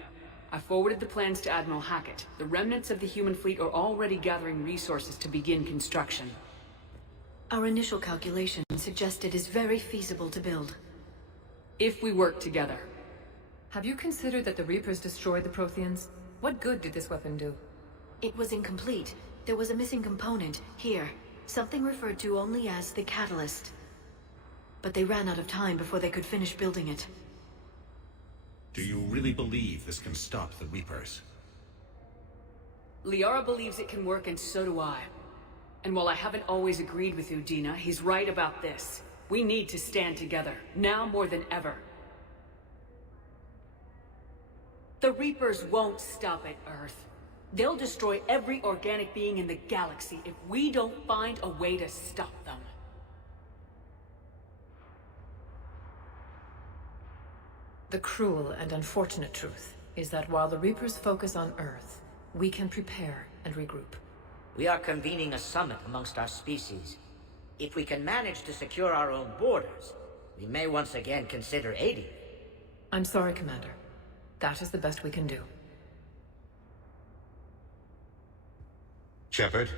I forwarded the plans to Admiral Hackett. The remnants of the human fleet are already gathering resources to begin construction. Our initial calculation suggests it is very feasible to build. If we work together. Have you considered that the Reapers destroyed the Protheans? What good did this weapon do? It was incomplete. There was a missing component, here. Something referred to only as the catalyst. But they ran out of time before they could finish building it. Do you really believe this can stop the Reapers? Liara believes it can work, and so do I. And while I haven't always agreed with Udina, he's right about this. We need to stand together, now more than ever. The Reapers won't stop at Earth. They'll destroy every organic being in the galaxy if we don't find a way to stop them. The cruel and unfortunate truth is that while the Reapers focus on Earth, we can prepare and regroup. We are convening a summit amongst our species. If we can manage to secure our own borders, we may once again consider aiding. I'm sorry, Commander. That is the best we can do. Shepard,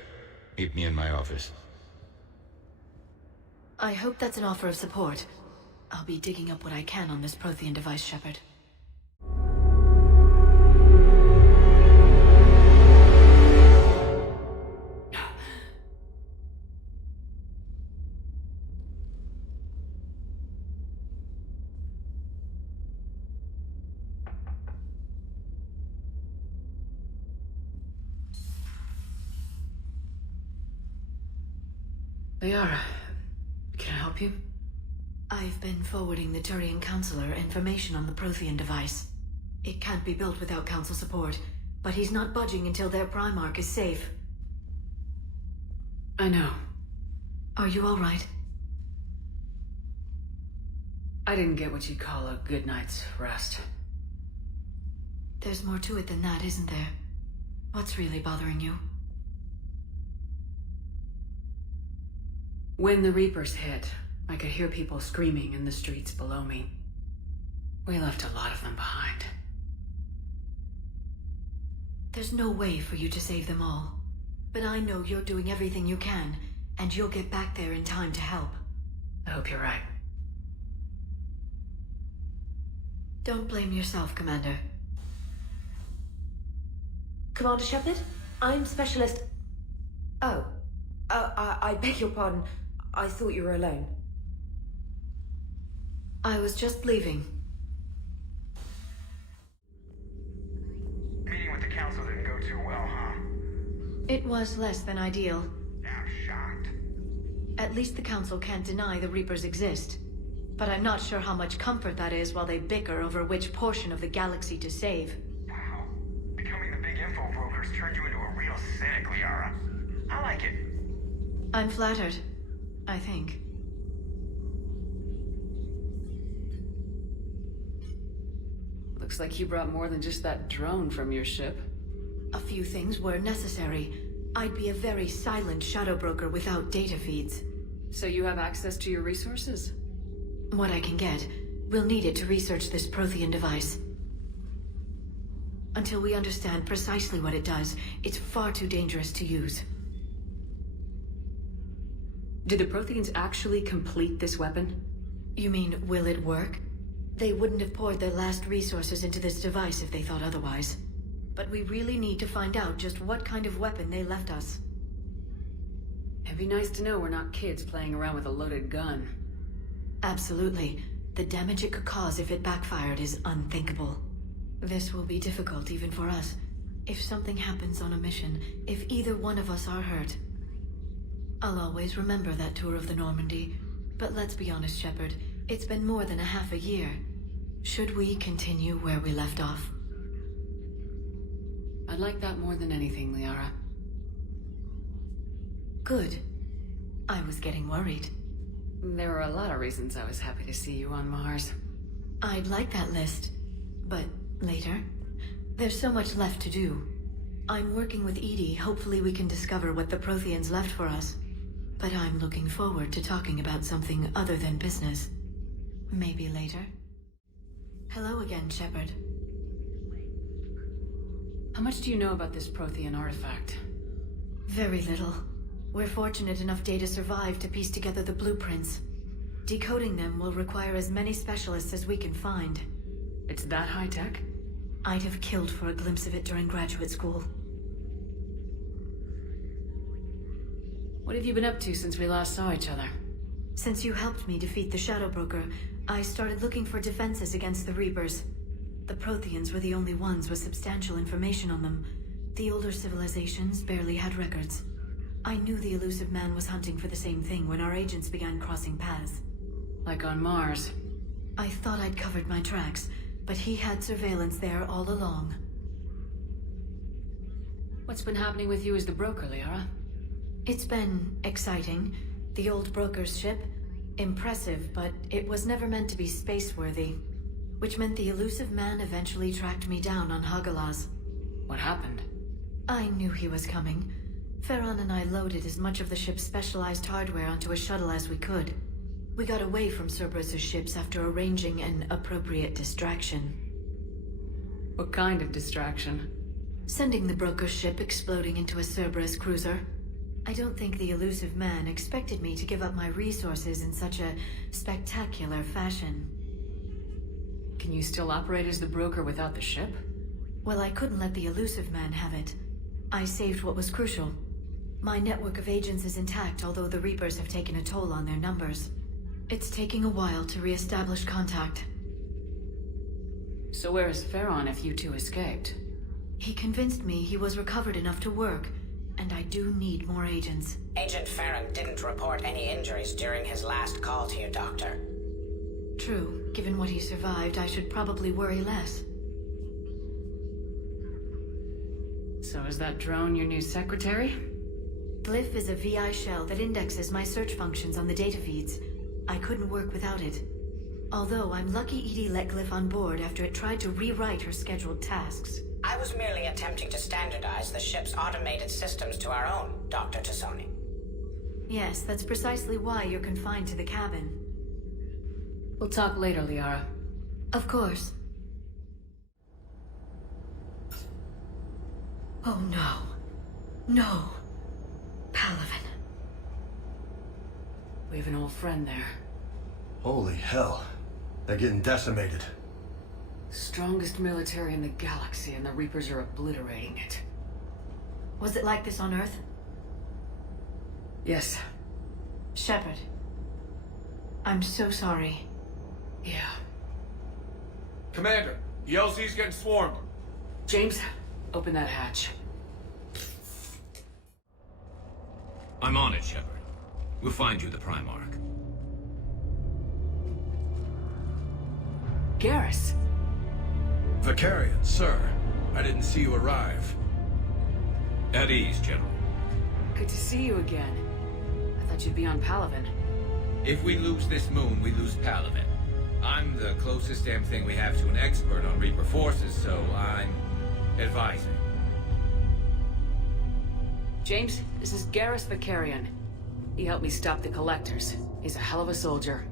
meet me in my office. I hope that's an offer of support. I'll be digging up what I can on this Prothean device, Shepard. Liara, can I help you? I've been forwarding the Turian Counselor information on the Prothean device. It can't be built without Council support, but he's not budging until their Primarch is safe. I know. Are you all right? I didn't get what you'd call a good night's rest. There's more to it than that, isn't there? What's really bothering you? When the Reapers hit, I could hear people screaming in the streets below me. We left a lot of them behind. There's no way for you to save them all. But I know you're doing everything you can, and you'll get back there in time to help. I hope you're right. Don't blame yourself, Commander. Commander Shepard? I'm Specialist... Oh. I beg your pardon. I thought you were alone. I was just leaving. Meeting with the council didn't go too well, huh? It was less than ideal. I'm shocked. At least the council can't deny the Reapers exist. But I'm not sure how much comfort that is while they bicker over which portion of the galaxy to save. Wow. Becoming the big info brokers turned you into a real cynic, Liara. I like it. I'm flattered, I think. Looks like you brought more than just that drone from your ship. A few things were necessary. I'd be a very silent shadow broker without data feeds. So you have access to your resources? What I can get. We'll need it to research this prothean device. Until we understand precisely what it does, it's far too dangerous to use. Did the protheans actually complete this weapon? You mean, will it work? They wouldn't have poured their last resources into this device if they thought otherwise. But we really need to find out just what kind of weapon they left us. It'd be nice to know we're not kids playing around with a loaded gun. Absolutely. The damage it could cause if it backfired is unthinkable. This will be difficult even for us. If something happens on a mission, if either one of us are hurt. I'll always remember that tour of the Normandy. But let's be honest, Shepard. It's been more than a half a year. Should we continue where we left off? I'd like that more than anything, Liara. Good. I was getting worried. There were a lot of reasons I was happy to see you on Mars. I'd like that list. But later? There's so much left to do. I'm working with Edie. Hopefully we can discover what the Protheans left for us. But I'm looking forward to talking about something other than business. Maybe later. Hello again, Shepard. How much do you know about this Prothean artifact? Very little. We're fortunate enough Data survived to piece together the blueprints. Decoding them will require as many specialists as we can find. It's that high-tech? I'd have killed for a glimpse of it during graduate school. What have you been up to since we last saw each other? Since you helped me defeat the Shadow Broker, I started looking for defenses against the Reapers. The Protheans were the only ones with substantial information on them. The older civilizations barely had records. I knew the elusive man was hunting for the same thing when our agents began crossing paths. Like on Mars? I thought I'd covered my tracks, but he had surveillance there all along. What's been happening with you as the broker, Liara? It's been exciting. The old broker's ship? Impressive, but it was never meant to be space-worthy. Which meant the elusive man eventually tracked me down on Hagalaz. What happened? I knew he was coming. Ferron and I loaded as much of the ship's specialized hardware onto a shuttle as we could. We got away from Cerberus' ships after arranging an appropriate distraction. What kind of distraction? Sending the broker's ship exploding into a Cerberus cruiser. I don't think the elusive man expected me to give up my resources in such a spectacular fashion. Can you still operate as the broker without the ship? Well, I couldn't let the elusive man have it. I saved what was crucial. My network of agents is intact, although the Reapers have taken a toll on their numbers. It's taking a while to re-establish contact. So where is Ferron if you two escaped? He convinced me he was recovered enough to work, and I do need more agents. Agent Ferron didn't report any injuries during his last call to you, Doctor. True. Given what he survived, I should probably worry less. So is that drone your new secretary? Glyph is a VI shell that indexes my search functions on the data feeds. I couldn't work without it. Although I'm lucky Edie let Glyph on board after it tried to rewrite her scheduled tasks. I was merely attempting to standardize the ship's automated systems to our own, Dr. Tassoni. Yes, that's precisely why you're confined to the cabin. We'll talk later, Liara. Of course. Oh no. No. Palaven. We have an old friend there. Holy hell. They're getting decimated. Strongest military in the galaxy, and the Reapers are obliterating it. Was it like this on Earth? Yes. Shepard. I'm so sorry. Yeah. Commander, the LZ's getting swarmed. James, open that hatch. I'm on it, Shepard. We'll find you the Primarch. Garrus. Vicarian, sir. I didn't see you arrive. At ease, General. Good to see you again. I thought you'd be on Palaven. If we lose this moon, we lose Palaven. I'm the closest damn thing we have to an expert on Reaper forces, so I'm advising. James, this is Garrus Vicarian. He helped me stop the Collectors. He's a hell of a soldier.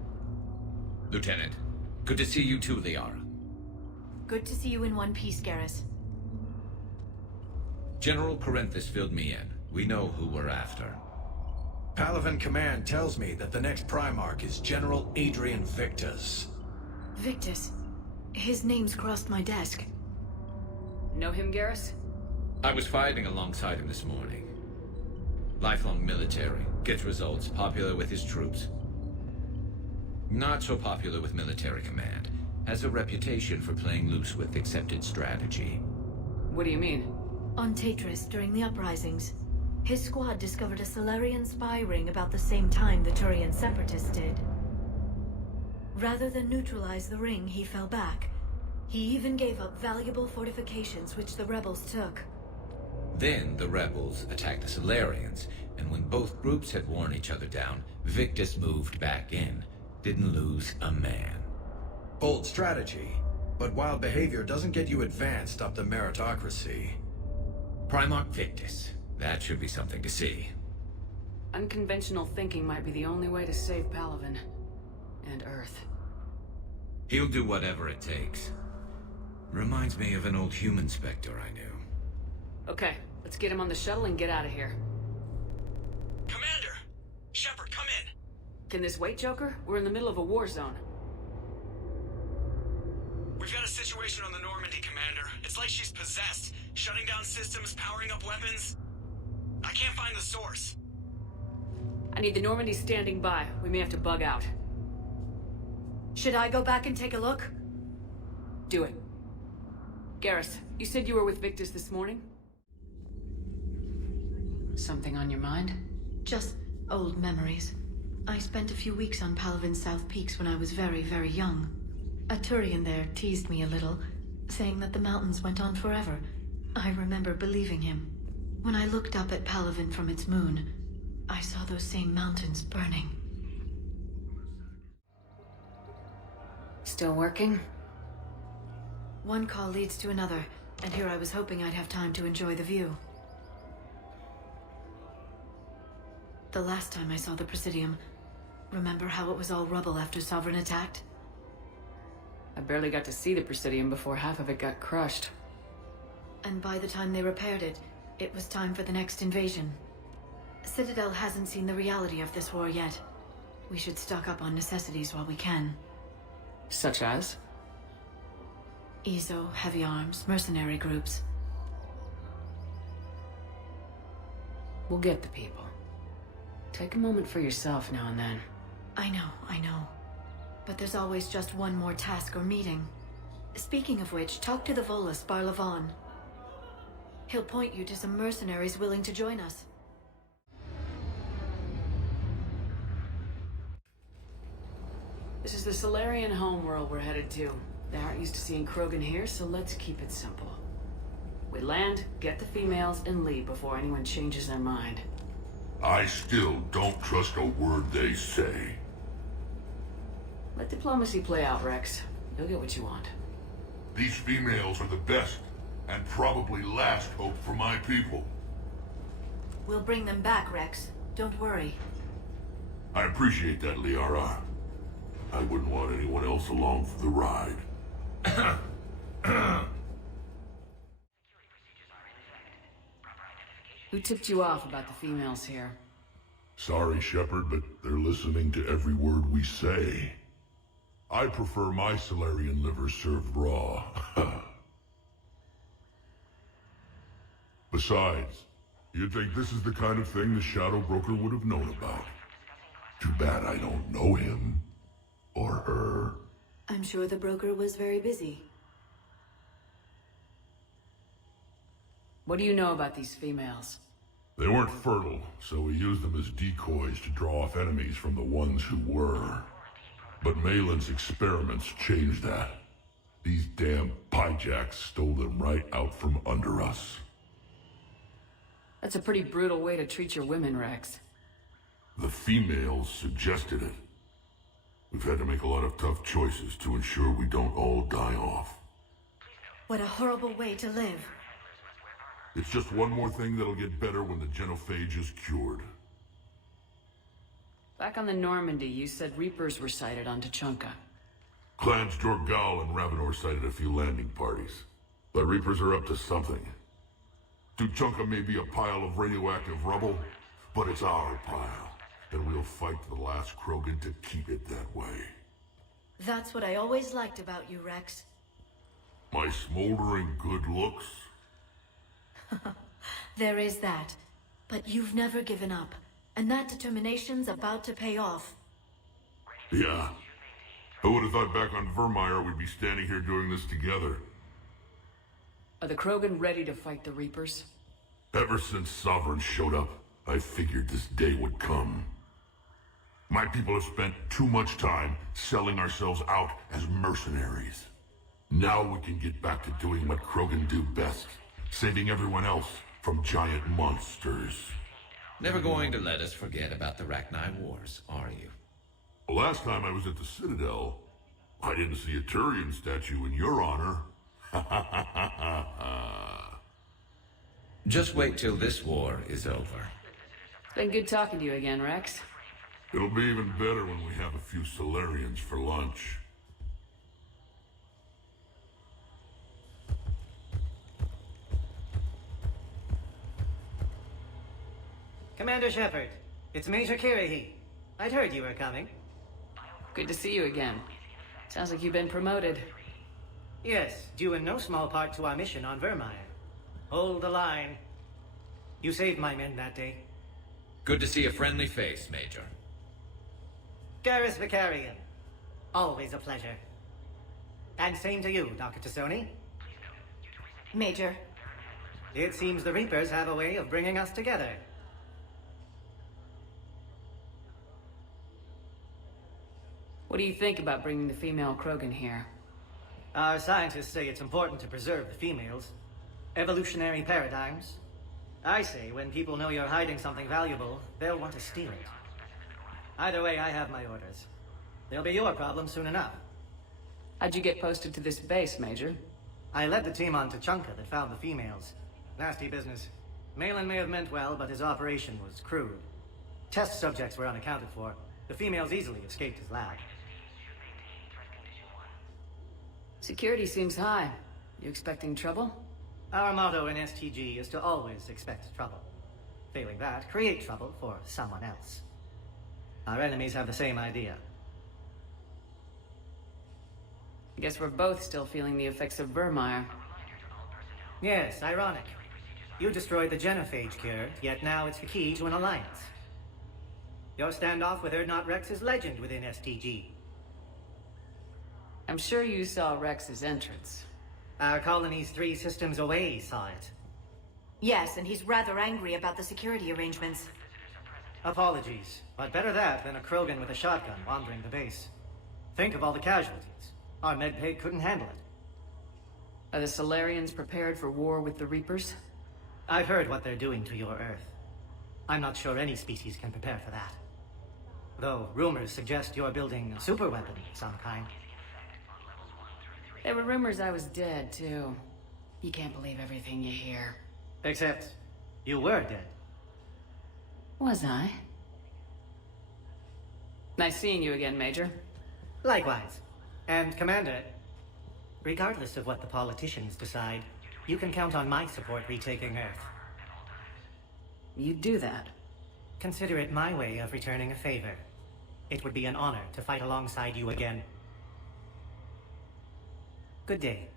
Lieutenant, good to see you too, Liara. Good to see you in one piece, Garrus. General Corinthus filled me in. We know who we're after. Palaven Command tells me that the next Primarch is General Adrian Victus. Victus? His name's crossed my desk. Know him, Garrus? I was fighting alongside him this morning. Lifelong military, gets results, popular with his troops. Not so popular with military command. Has a reputation for playing loose with accepted strategy. What do you mean? On Tatris, during the uprisings, his squad discovered a Solarian spy ring about the same time the Turian Separatists did. Rather than neutralize the ring, he fell back. He even gave up valuable fortifications which the rebels took. Then the rebels attacked the Solarians, and when both groups had worn each other down, Victus moved back in. Didn't lose a man. Bold strategy, but wild behavior doesn't get you advanced up the meritocracy. Primarch Victus. That should be something to see. Unconventional thinking might be the only way to save Palaven. And Earth. He'll do whatever it takes. Reminds me of an old human Spectre I knew. Okay, let's get him on the shuttle and get out of here. Commander! Shepard, come in! Can this wait, Joker? We're in the middle of a war zone. We've got a situation on the Normandy, Commander. It's like she's possessed. Shutting down systems, powering up weapons. I can't find the source. I need the Normandy standing by. We may have to bug out. Should I go back and take a look? Do it. Garrus, you said you were with Victus this morning? Something on your mind? Just old memories. I spent a few weeks on Palaven's South Peaks when I was very, very young. A Turian there teased me a little, saying that the mountains went on forever. I remember believing him. When I looked up at Palaven from its moon, I saw those same mountains burning. Still working? One call leads to another, and here I was hoping I'd have time to enjoy the view. The last time I saw the Presidium, remember how it was all rubble after Sovereign attacked? I barely got to see the Presidium before half of it got crushed. And by the time they repaired it, it was time for the next invasion. Citadel hasn't seen the reality of this war yet. We should stock up on necessities while we can. Such as? Ezo, heavy arms, mercenary groups. We'll get the people. Take a moment for yourself now and then. I know. But there's always just one more task or meeting. Speaking of which, talk to the Volus, Barlavon. He'll point you to some mercenaries willing to join us. This is the Solarian homeworld we're headed to. They aren't used to seeing Krogan here, so let's keep it simple. We land, get the females, and leave before anyone changes their mind. I still don't trust a word they say. Let diplomacy play out, Rex. You'll get what you want. These females are the best, and probably last hope for my people. We'll bring them back, Rex. Don't worry. I appreciate that, Liara. I wouldn't want anyone else along for the ride. Who tipped you off about the females here? Sorry, Shepard, but they're listening to every word we say. I prefer my Solarian liver served raw. Besides, you'd think this is the kind of thing the Shadow Broker would have known about. Too bad I don't know him. Or her. I'm sure the broker was very busy. What do you know about these females? They weren't fertile, so we used them as decoys to draw off enemies from the ones who were. But Malin's experiments changed that. These damn pyjacks stole them right out from under us. That's a pretty brutal way to treat your women, Rex. The females suggested it. We've had to make a lot of tough choices to ensure we don't all die off. What a horrible way to live. It's just one more thing that'll get better when the genophage is cured. Back on the Normandy, you said Reapers were sighted on Tuchanka. Clans Jorgal and Ravenor sighted a few landing parties. The Reapers are up to something. Tuchanka may be a pile of radioactive rubble, but it's our pile. And we'll fight to the last Krogan to keep it that way. That's what I always liked about you, Rex. My smoldering good looks? There is that. But you've never given up. And that determination's about to pay off. Yeah. I would have thought back on Virmire we'd be standing here doing this together. Are the Krogan ready to fight the Reapers? Ever since Sovereign showed up, I figured this day would come. My people have spent too much time selling ourselves out as mercenaries. Now we can get back to doing what Krogan do best. Saving everyone else from giant monsters. Never going to let us forget about the Rachni Wars, are you? Last time I was at the Citadel, I didn't see a Turian statue in your honor. Just wait till this war is over. It's been good talking to you again, Rex. It'll be even better when we have a few Solarians for lunch. Commander Shepard, it's Major Kirihi. I'd heard you were coming. Good to see you again. Sounds like you've been promoted. Yes, due in no small part to our mission on Virmire. Hold the line. You saved my men that day. Good to see a friendly face, Major. Garrus Vicarian. Always a pleasure. And same to you, Dr. T'Soni. Major. It seems the Reapers have a way of bringing us together. What do you think about bringing the female Krogan here? Our scientists say it's important to preserve the females. Evolutionary paradigms. I say when people know you're hiding something valuable, they'll want to steal it. Either way, I have my orders. They'll be your problem soon enough. How'd you get posted to this base, Major? I led the team on Tuchanka that found the females. Nasty business. Malin may have meant well, but his operation was crude. Test subjects were unaccounted for. The females easily escaped his lab. Security seems high. You expecting trouble? Our motto in STG is to always expect trouble. Failing that, create trouble for someone else. Our enemies have the same idea. I guess we're both still feeling the effects of Virmire. Yes, ironic. You destroyed the genophage cure, yet now it's the key to an alliance. Your standoff with Erdnot Rex is legend within STG. I'm sure you saw Rex's entrance. Our colony's 3 systems away saw it. Yes, and he's rather angry about the security arrangements. Apologies, but better that than a Krogan with a shotgun wandering the base. Think of all the casualties. Our medbay couldn't handle it. Are the Solarians prepared for war with the Reapers? I've heard what they're doing to your Earth. I'm not sure any species can prepare for that. Though rumors suggest you're building a superweapon of some kind. There were rumors I was dead, too. You can't believe everything you hear. Except, you were dead. Was I? Nice seeing you again, Major. Likewise. And Commander, regardless of what the politicians decide, you can count on my support retaking Earth. You'd do that? Consider it my way of returning a favor. It would be an honor to fight alongside you again. Good day.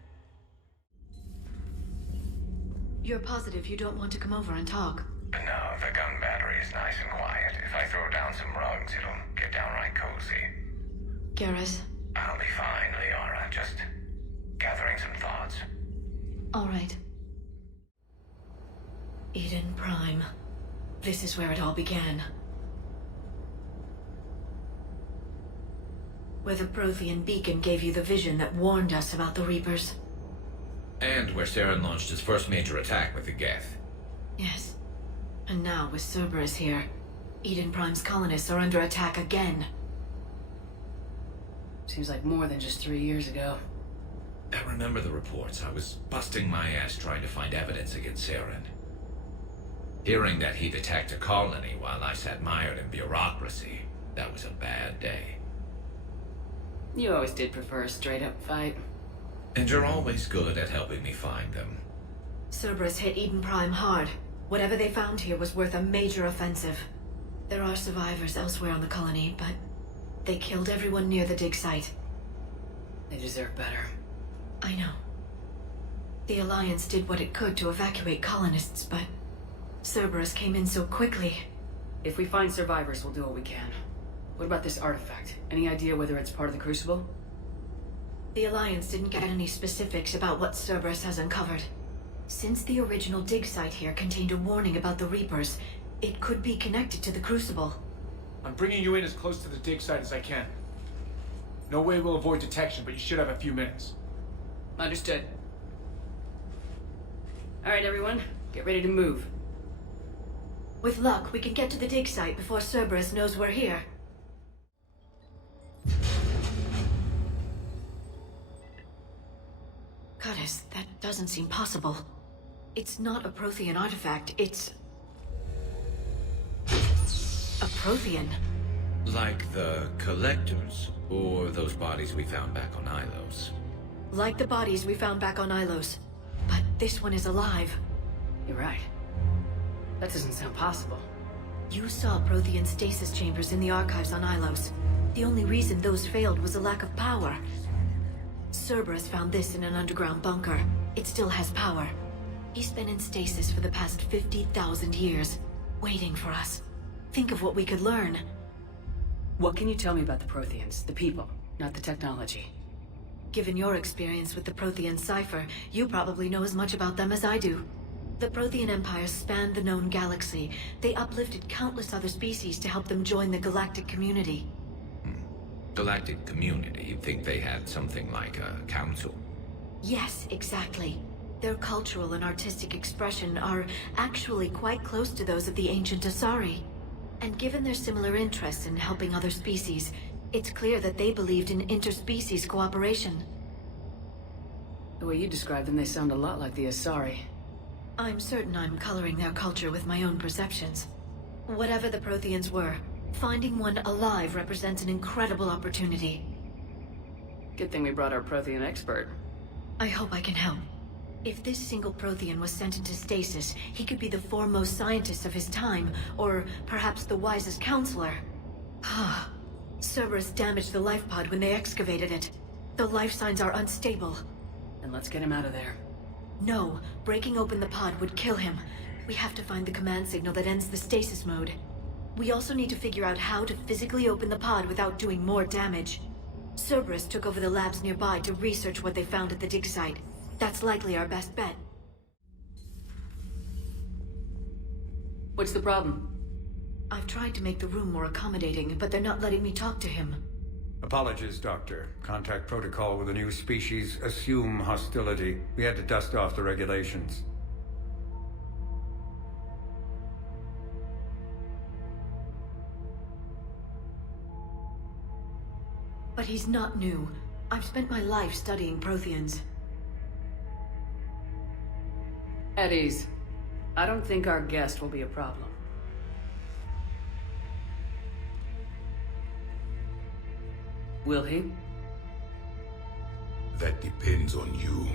You're positive you don't want to come over and talk? No, the gun battery is nice and quiet. If I throw down some rugs, it'll get downright cozy. Garrus? I'll be fine, Liara. Just gathering some thoughts. All right. Eden Prime. This is where it all began. Where the Prothean beacon gave you the vision that warned us about the Reapers. And where Saren launched his first major attack with the Geth. Yes. And now, with Cerberus here, Eden Prime's colonists are under attack again. Seems like more than just 3 years ago. I remember the reports. I was busting my ass trying to find evidence against Saren. Hearing that he'd attacked a colony while I sat mired in bureaucracy, that was a bad day. You always did prefer a straight-up fight. And you're always good at helping me find them. Cerberus hit Eden Prime hard. Whatever they found here was worth a major offensive. There are survivors elsewhere on the colony, but they killed everyone near the dig site. They deserve better. I know. The Alliance did what it could to evacuate colonists, but Cerberus came in so quickly. If we find survivors, we'll do what we can. What about this artifact? Any idea whether it's part of the Crucible? The Alliance didn't get any specifics about what Cerberus has uncovered. Since the original dig site here contained a warning about the Reapers, it could be connected to the Crucible. I'm bringing you in as close to the dig site as I can. No way we'll avoid detection, but you should have a few minutes. Understood. Alright, everyone. Get ready to move. With luck, we can get to the dig site before Cerberus knows we're here. Goddess, that doesn't seem possible. It's not a Prothean artifact, it's a Prothean. Like the Collectors, or those bodies we found back on Ilos. Like the bodies we found back on Ilos. But this one is alive. You're right. That doesn't sound possible. You saw Prothean stasis chambers in the archives on Ilos. The only reason those failed was a lack of power. Cerberus found this in an underground bunker. It still has power. He's been in stasis for the past 50,000 years, waiting for us. Think of what we could learn. What can you tell me about the Protheans, the people, not the technology? Given your experience with the Prothean Cipher, you probably know as much about them as I do. The Prothean Empire spanned the known galaxy. They uplifted countless other species to help them join the galactic community. Galactic community? You'd think they had something like a council? Yes, exactly. Their cultural and artistic expression are actually quite close to those of the ancient Asari. And given their similar interests in helping other species, it's clear that they believed in interspecies cooperation. The way you describe them, they sound a lot like the Asari. I'm certain I'm coloring their culture with my own perceptions. Whatever the Protheans were, finding one alive represents an incredible opportunity. Good thing we brought our Prothean expert. I hope I can help. If this single Prothean was sent into stasis, he could be the foremost scientist of his time, or perhaps the wisest counselor. Cerberus damaged the life pod when they excavated it. The life signs are unstable. Then let's get him out of there. No, breaking open the pod would kill him. We have to find the command signal that ends the stasis mode. We also need to figure out how to physically open the pod without doing more damage. Cerberus took over the labs nearby to research what they found at the dig site. That's likely our best bet. What's the problem? I've tried to make the room more accommodating, but they're not letting me talk to him. Apologies, Doctor. Contact protocol with a new species. Assume hostility. We had to dust off the regulations. he's not new. I've spent my life studying protheans. At ease. I don't think our guest will be a problem. Will he? That depends on you.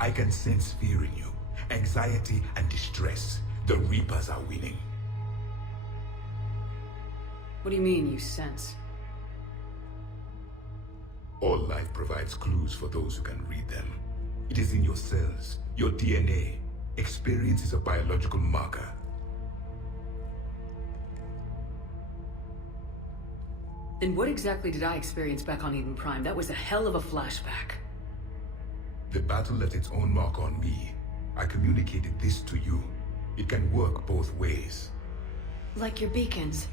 I can sense fear in you, anxiety and distress. The Reapers are winning. What do you mean, you sense? All life provides clues for those who can read them. It is in your cells, your DNA. Experience is a biological marker. Then what exactly did I experience back on Eden Prime? That was a hell of a flashback. The battle left its own mark on me. I communicated this to you. It can work both ways. Like your beacons.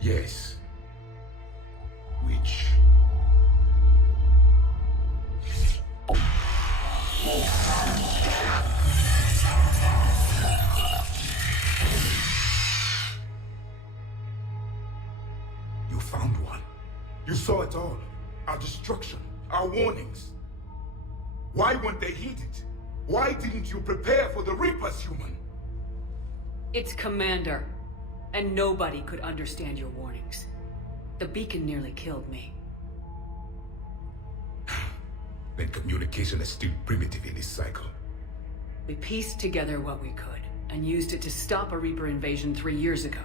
Yes. Which... You found one. You saw it all. Our destruction, our warnings. Why weren't they heeded? Why didn't you prepare for the Reapers, human? It's Commander. And nobody could understand your warnings. The beacon nearly killed me. Then communication is still primitive in this cycle. We pieced together what we could, and used it to stop a Reaper invasion 3 years ago.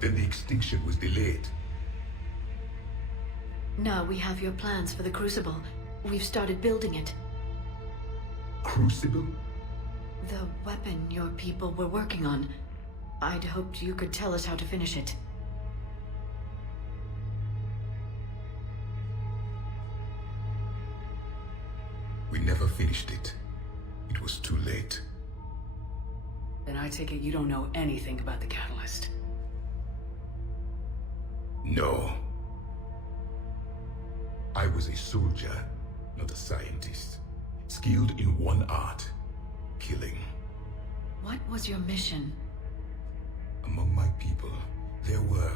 Then the extinction was delayed. Now we have your plans for the Crucible. We've started building it. Crucible? The weapon your people were working on. I'd hoped you could tell us how to finish it. We never finished it. It was too late. Then I take it you don't know anything about the catalyst. No. I was a soldier, not a scientist. Skilled in one art, killing. What was your mission? Among my people, there were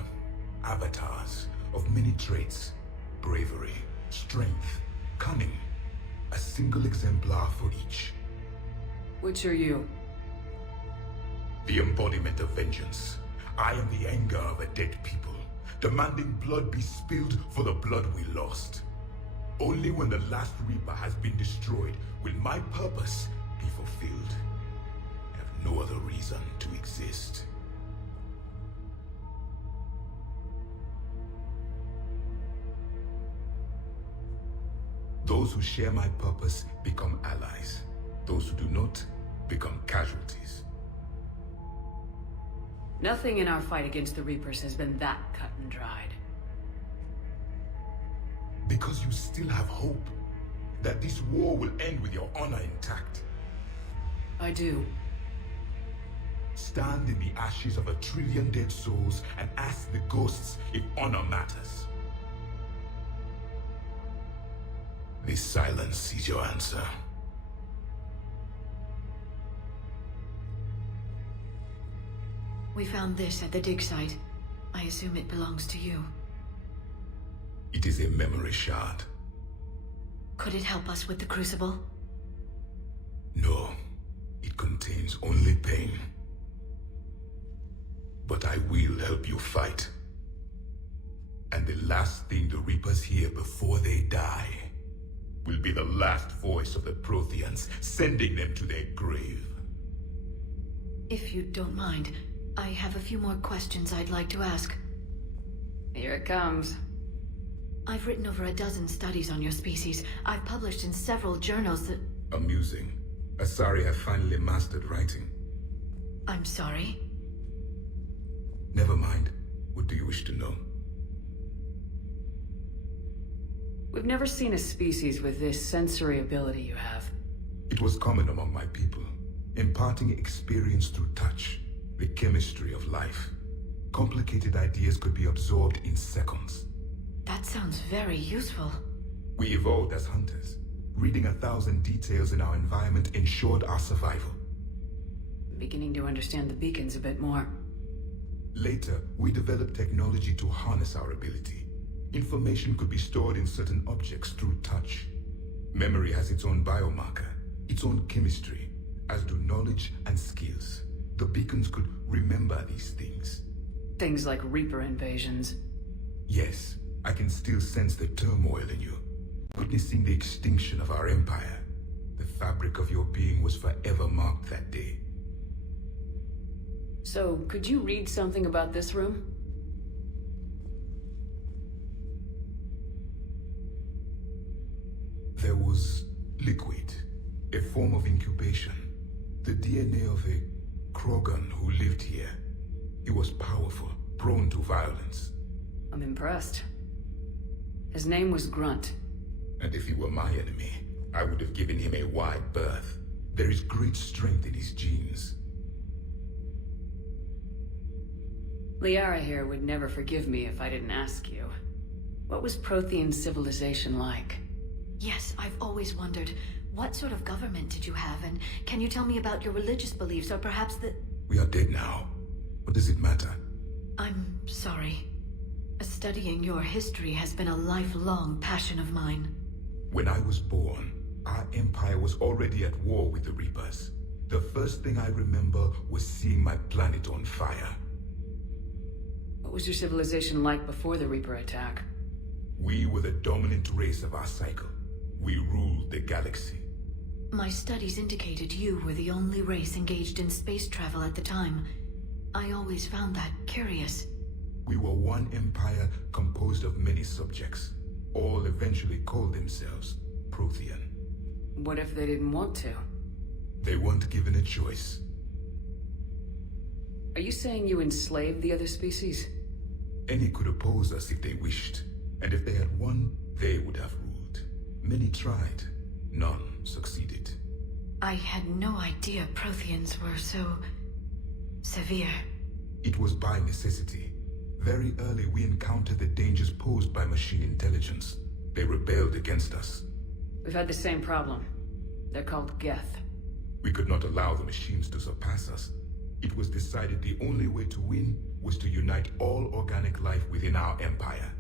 avatars of many traits. Bravery, strength, cunning. A single exemplar for each. Which are you? The embodiment of vengeance. I am the anger of a dead people, demanding blood be spilled for the blood we lost. Only when the last Reaper has been destroyed will my purpose be fulfilled. I have no other reason to exist. Those who share my purpose become allies. Those who do not become casualties. Nothing in our fight against the Reapers has been that cut and dried. Because you still have hope that this war will end with your honor intact. I do. Stand in the ashes of 1 trillion dead souls and ask the ghosts if honor matters. This silence is your answer. We found this at the dig site. I assume it belongs to you. It is a memory shard. Could it help us with the Crucible? No. It contains only pain. But I will help you fight. And the last thing the Reapers hear before they die will be the last voice of the Protheans, sending them to their grave. If you don't mind, I have a few more questions I'd like to ask. Here it comes. I've written over 12 studies on your species. I've published in several journals that... Amusing. Asari have finally mastered writing. I'm sorry? Never mind. What do you wish to know? We've never seen a species with this sensory ability you have. It was common among my people, imparting experience through touch, the chemistry of life. Complicated ideas could be absorbed in seconds. That sounds very useful. We evolved as hunters. Reading 1,000 details in our environment ensured our survival. beginning to understand the beacons a bit more. Later, we developed technology to harness our ability. Information could be stored in certain objects through touch. Memory has its own biomarker, its own chemistry, as do knowledge and skills. The beacons could remember these things. Things like Reaper invasions. Yes, I can still sense the turmoil in you. Witnessing the extinction of our empire. The fabric of your being was forever marked that day. So, could you read something about this room? There was liquid, a form of incubation. The DNA of a Krogan who lived here. He was powerful, prone to violence. I'm impressed. His name was Grunt. And if he were my enemy, I would have given him a wide berth. There is great strength in his genes. Liara here would never forgive me if I didn't ask you. What was Prothean civilization like? Yes, I've always wondered, what sort of government did you have, and can you tell me about your religious beliefs, or perhaps the... We are dead now. What does it matter? I'm sorry. Studying your history has been a lifelong passion of mine. When I was born, our empire was already at war with the Reapers. The first thing I remember was seeing my planet on fire. What was your civilization like before the Reaper attack? We were the dominant race of our cycle. We ruled the galaxy. My studies indicated you were the only race engaged in space travel at the time. I always found that curious. We were one empire composed of many subjects. All eventually called themselves Prothean. What if they didn't want to? They weren't given a choice. Are you saying you enslaved the other species? Any could oppose us if they wished. And if they had won, they would have ruled. Many tried. None succeeded. I had no idea Protheans were so... severe. It was by necessity. Very early we encountered the dangers posed by machine intelligence. They rebelled against us. We've had the same problem. They're called Geth. We could not allow the machines to surpass us. It was decided the only way to win was to unite all organic life within our empire.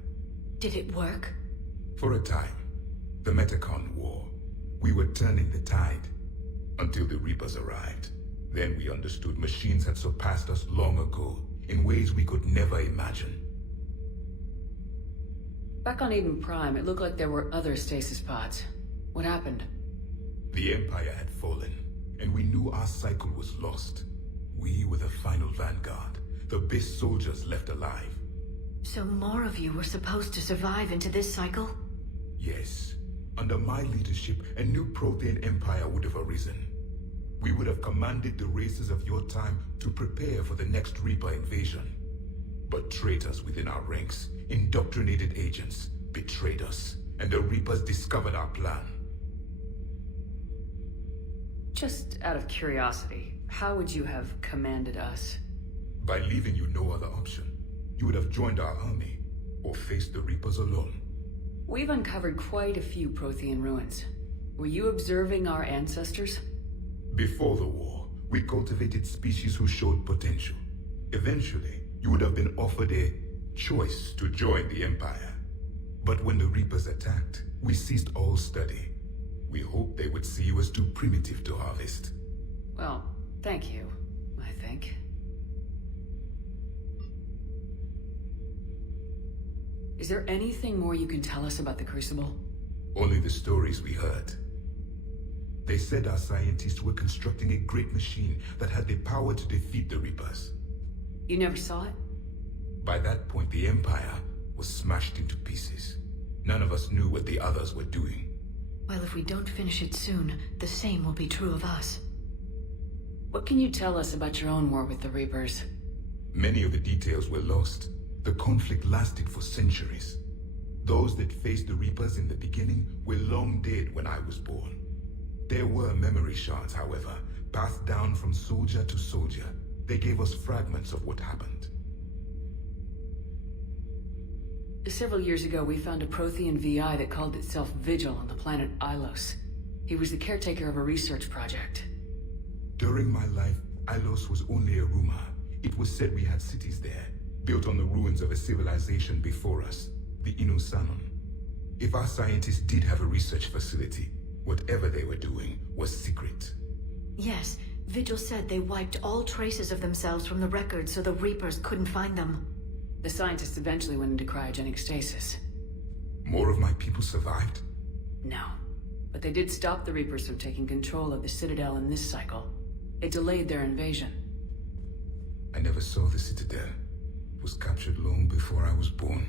Did it work? For a time. The Metacon War. We were turning the tide. Until the Reapers arrived. Then we understood machines had surpassed us long ago, in ways we could never imagine. Back on Eden Prime, it looked like there were other stasis pods. What happened? The Empire had fallen, and we knew our cycle was lost. We were the final vanguard, the best soldiers left alive. So more of you were supposed to survive into this cycle? Yes. Under my leadership, a new Prothean Empire would have arisen. We would have commanded the races of your time to prepare for the next Reaper invasion. But traitors within our ranks, indoctrinated agents, betrayed us, and the Reapers discovered our plan. Just out of curiosity, how would you have commanded us? By leaving you no other option. You would have joined our army, or faced the Reapers alone. We've uncovered quite a few Prothean ruins. Were you observing our ancestors? Before the war, we cultivated species who showed potential. Eventually, you would have been offered a choice to join the Empire. But when the Reapers attacked, we ceased all study. We hoped they would see you as too primitive to harvest. Well, thank you, I think. Is there anything more you can tell us about the Crucible? Only the stories we heard. They said our scientists were constructing a great machine that had the power to defeat the Reapers. You never saw it? By that point, the Empire was smashed into pieces. None of us knew what the others were doing. Well, if we don't finish it soon, the same will be true of us. What can you tell us about your own war with the Reapers? Many of the details were lost. The conflict lasted for centuries. Those that faced the Reapers in the beginning were long dead when I was born. There were memory shards, however, passed down from soldier to soldier. They gave us fragments of what happened. Several years ago, we found a Prothean VI that called itself Vigil on the planet Ilos. He was the caretaker of a research project. During my life, Ilos was only a rumor. It was said we had cities there, built on the ruins of a civilization before us, the Inusanon. If our scientists did have a research facility, whatever they were doing was secret. Yes, Vigil said they wiped all traces of themselves from the records so the Reapers couldn't find them. The scientists eventually went into cryogenic stasis. More of my people survived? No. But they did stop the Reapers from taking control of the Citadel in this cycle. It delayed their invasion. I never saw the Citadel. It was captured long before I was born.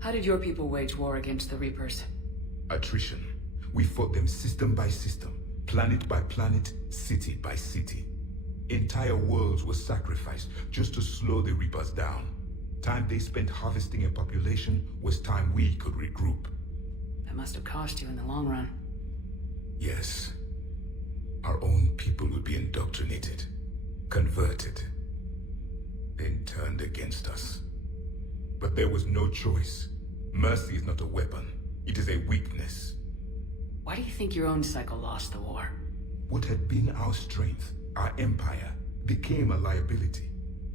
How did your people wage war against the Reapers? Attrition. We fought them system by system, planet by planet, city by city. Entire worlds were sacrificed just to slow the Reapers down. Time they spent harvesting a population was time we could regroup. That must have cost you in the long run. Yes. Our own people would be indoctrinated, converted, then turned against us. But there was no choice. Mercy is not a weapon. It is a weakness. Why do you think your own cycle lost the war? What had been our strength, our empire, became a liability.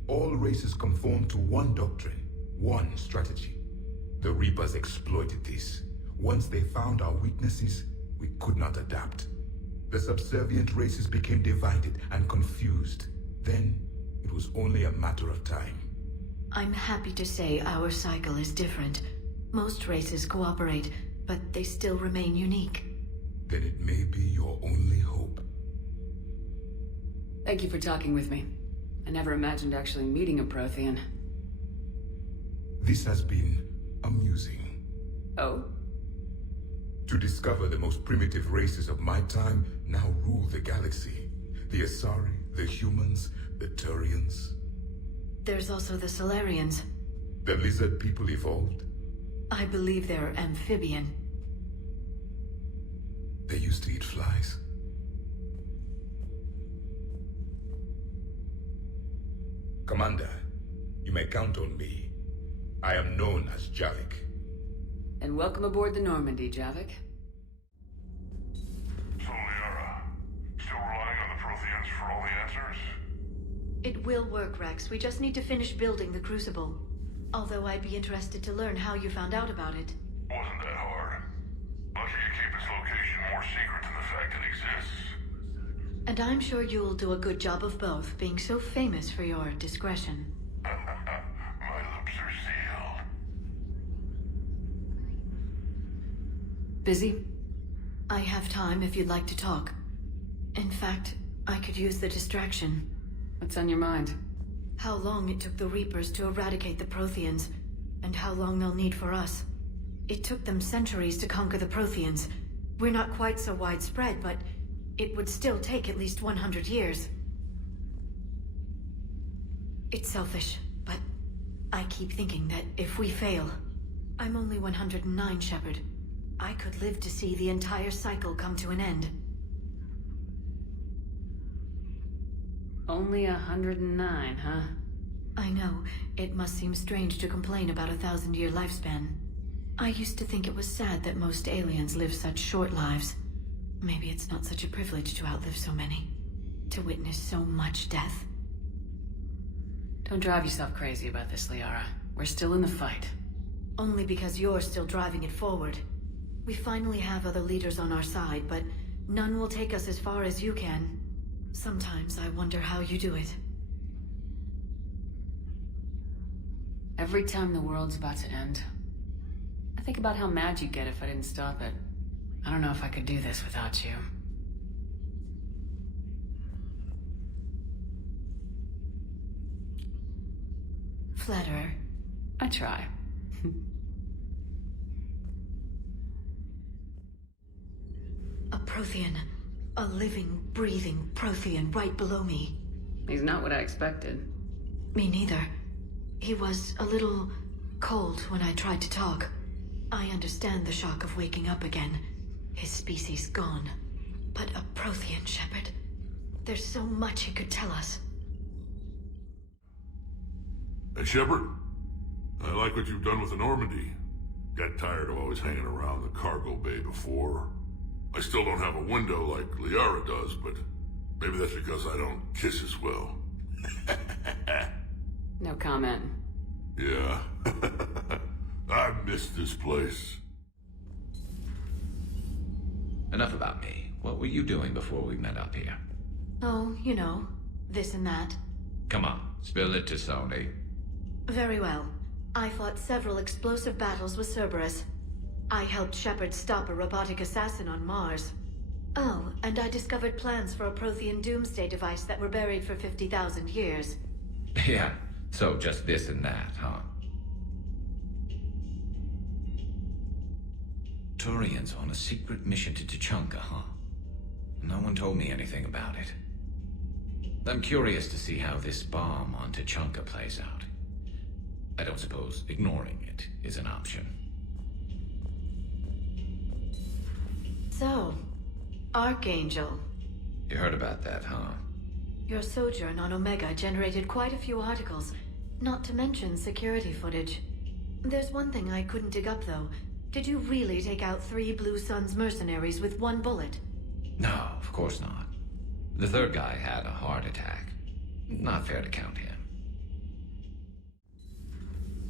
All races conformed to one doctrine, one strategy. The Reapers exploited this. Once they found our weaknesses, we could not adapt. The subservient races became divided and confused. Then, it was only a matter of time. I'm happy to say our cycle is different. Most races cooperate, but they still remain unique. Then it may be your only hope. Thank you for talking with me. I never imagined actually meeting a prothean. This has been amusing. Oh? To discover the most primitive races of my time now rule the galaxy. The Asari, the humans, the Turians. There's also the Solarians. The lizard people evolved? I believe they're amphibian. They used to eat flies. Commander, you may count on me. I am known as Javik. And welcome aboard the Normandy, Javik. So, Liara, still relying on the protheans for all the answers? It will work, Rex. We just need to finish building the Crucible. Although I'd be interested to learn how you found out about it. Wasn't that hard. Lucky you keep its location more secret than the fact it exists. And I'm sure you'll do a good job of both, being so famous for your discretion. My lips are sealed. Busy? I have time if you'd like to talk. In fact, I could use the distraction. What's on your mind? How long it took the Reapers to eradicate the Protheans, and how long they'll need for us. It took them centuries to conquer the Protheans. We're not quite so widespread, but it would still take at least 100 years. It's selfish, but I keep thinking that if we fail... I'm only 109, Shepard. I could live to see the entire cycle come to an end. Only 109, huh? I know. It must seem strange to complain about a 1,000-year lifespan. I used to think it was sad that most aliens live such short lives. Maybe it's not such a privilege to outlive so many. To witness so much death. Don't drive yourself crazy about this, Liara. We're still in the fight. Only because you're still driving it forward. We finally have other leaders on our side, but none will take us as far as you can. Sometimes I wonder how you do it. Every time the world's about to end, I think about how mad you'd get if I didn't stop it. I don't know if I could do this without you. Flatterer. I try. A prothean. A living, breathing prothean right below me. He's not what I expected. Me neither. He was a little cold when I tried to talk. I understand the shock of waking up again. His species gone. But a prothean, Shepard. There's so much he could tell us. Hey, Shepard. I like what you've done with the Normandy. Got tired of always hanging around the cargo bay before. I still don't have a window like Liara does, but Maybe that's because I don't kiss as well. No comment. Yeah. I miss this place. Enough about me. What were you doing before we met up here? Oh, you know, this and that. Come on, spill it to Sony. Very well. I fought several explosive battles with Cerberus. I helped Shepard stop a robotic assassin on Mars. Oh, and I discovered plans for a prothean doomsday device that were buried for 50,000 years. Yeah, so just this and that, huh? Turians on a secret mission to Tuchanka, huh? No one told me anything about it. I'm curious to see how this bomb on Tuchanka plays out. I don't suppose ignoring it is an option. So, Archangel. You heard about that, huh? Your sojourn on Omega generated quite a few articles, not to mention security footage. There's one thing I couldn't dig up, though. Did you really take out 3 Blue Suns mercenaries with 1 bullet? No, of course not. The third guy had a heart attack. Not fair to count him.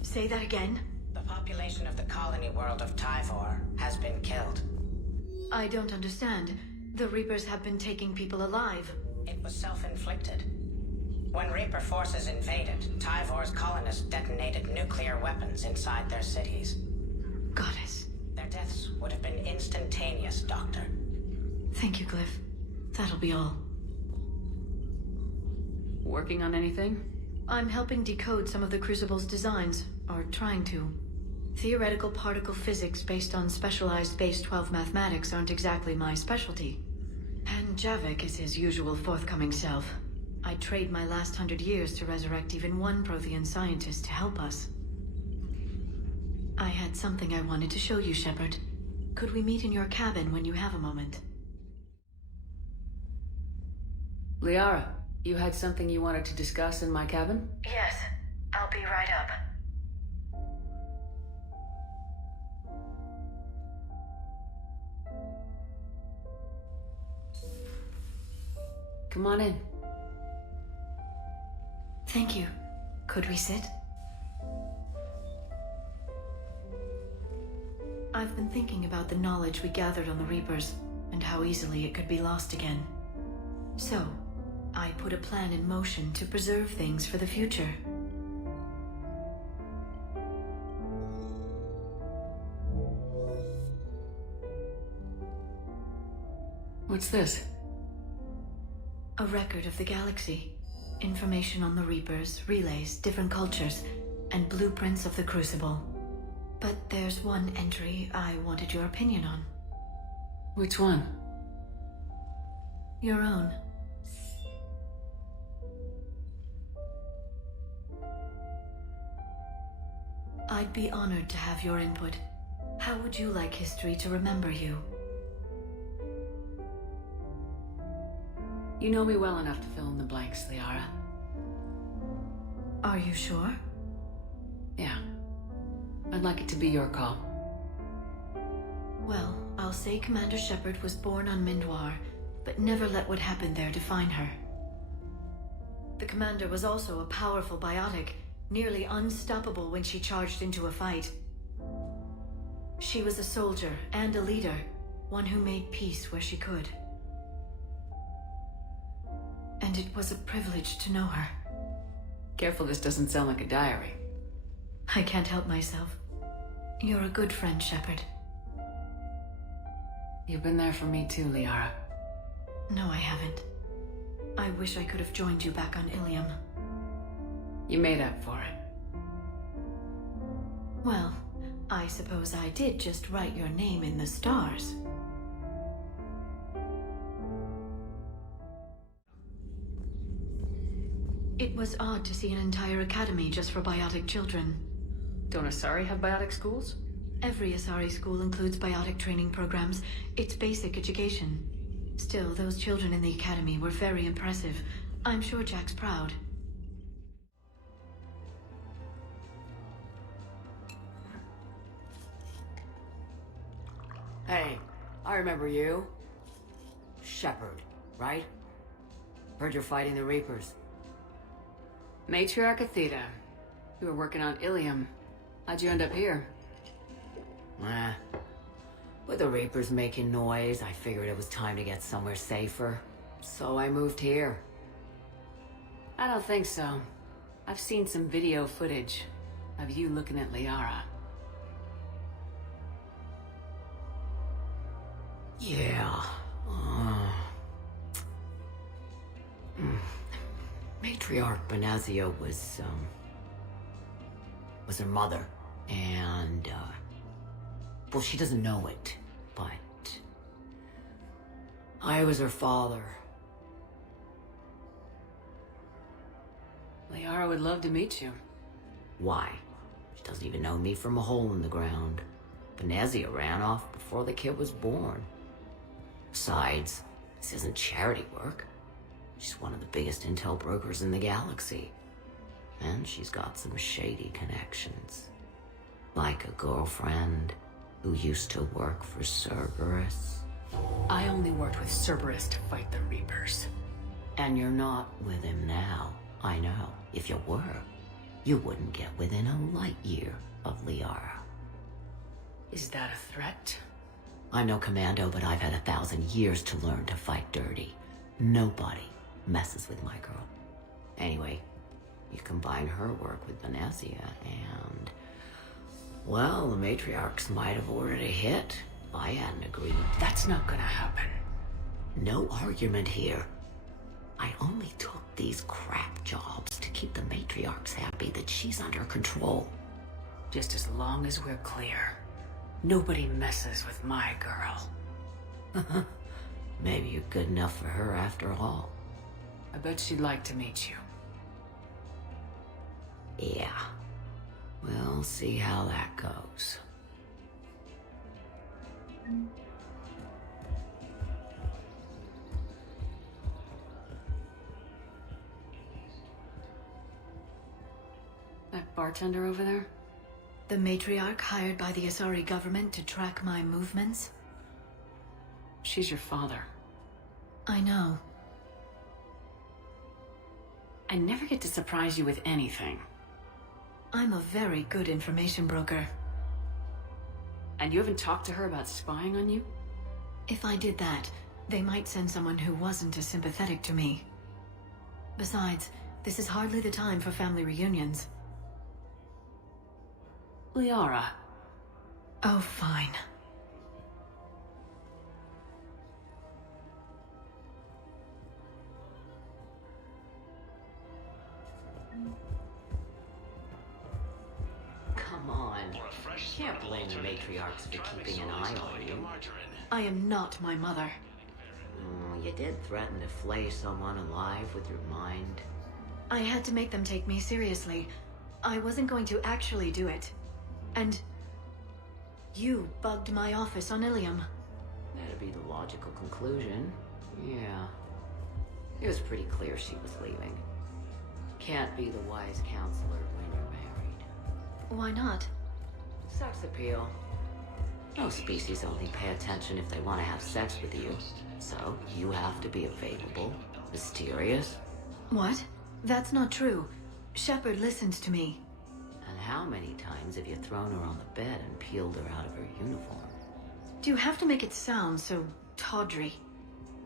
Say that again? The population of the colony world of Typhor has been killed. I don't understand. The Reapers have been taking people alive. It was self-inflicted. When Reaper forces invaded, Typhor's colonists detonated nuclear weapons inside their cities. Goddess. Their deaths would have been instantaneous, Doctor. Thank you, Glyph. That'll be all. Working on anything? I'm helping decode some of the Crucible's designs, or trying to. Theoretical particle physics based on specialized base 12 mathematics aren't exactly my specialty. And Javik is his usual forthcoming self. I'd trade my last 100 years to resurrect even one prothean scientist to help us. I had something I wanted to show you, Shepard. Could we meet in your cabin when you have a moment? Liara, you had something you wanted to discuss in my cabin? Yes, I'll be right up. Come on in. Thank you. Could we sit? I've been thinking about the knowledge we gathered on the Reapers, and how easily it could be lost again. So, I put a plan in motion to preserve things for the future. What's this? A record of the galaxy. Information on the Reapers, relays, different cultures, and blueprints of the Crucible. But there's one entry I wanted your opinion on. Which one? Your own. I'd be honored to have your input. How would you like history to remember you? You know me well enough to fill in the blanks, Liara. Are you sure? Yeah. I'd like it to be your call. Well, I'll say Commander Shepard was born on Mindwar, but never let what happened there define her. The Commander was also a powerful biotic, nearly unstoppable when she charged into a fight. She was a soldier and a leader, one who made peace where she could. And it was a privilege to know her. Careful this doesn't sound like a diary. I can't help myself. You're a good friend, Shepard. You've been there for me too, Liara. No, I haven't. I wish I could have joined you back on Illium. You made up for it. Well, I suppose I did just write your name in the stars. It was odd to see an entire academy just for biotic children. Don't Asari have biotic schools? Every Asari school includes biotic training programs. It's basic education. Still, those children in the academy were very impressive. I'm sure Jack's proud. Hey, I remember you. Shepard, right? Heard you're fighting the Reapers. Matriarch Theta. You were working on Illium. How'd you end up here? With the Reapers making noise, I figured it was time to get somewhere safer. So I moved here. I don't think so. I've seen some video footage of you looking at Liara. Yeah. Matriarch Benezia was her mother, and, well, she doesn't know it, but I was her father. Liara would love to meet you. Why? She doesn't even know me from a hole in the ground. Benezia ran off before the kid was born. Besides, this isn't charity work. She's one of the biggest intel brokers in the galaxy. And she's got some shady connections. Like a girlfriend who used to work for Cerberus. I only worked with Cerberus to fight the Reapers. And you're not with him now. I know. If you were, you wouldn't get within a light year of Liara. Is that a threat? I'm no commando, but I've had 1,000 years to learn to fight dirty. Nobody messes with my girl. Anyway, you combine her work with Benezia and... well, the matriarchs might have ordered a hit. I hadn't agreed. That's not gonna happen. No argument here. I only took these crap jobs to keep the matriarchs happy that she's under control. Just as long as we're clear. Nobody messes with my girl. Maybe you're good enough for her after all. I bet she'd like to meet you. Yeah. We'll see how that goes. That bartender over there? The matriarch hired by the Asari government to track my movements? She's your father. I know. I never get to surprise you with anything. I'm a very good information broker. And you haven't talked to her about spying on you? If I did that, they might send someone who wasn't as sympathetic to me. Besides, this is hardly the time for family reunions. Liara. Oh, fine. Come on. You can't blame the matriarchs for keeping an eye on you. I am not my mother. You did threaten to flay someone alive with your mind. I had to make them take me seriously. I wasn't going to actually do it. And you bugged my office on Illium. That'd be the logical conclusion. Yeah. It was pretty clear she was leaving. Can't be the wise counselor when you're married. Why not? Sex appeal. Most species only pay attention if they want to have sex with you. So, you have to be available, mysterious. What? That's not true. Shepard listens to me. And how many times have you thrown her on the bed and peeled her out of her uniform? Do you have to make it sound so tawdry?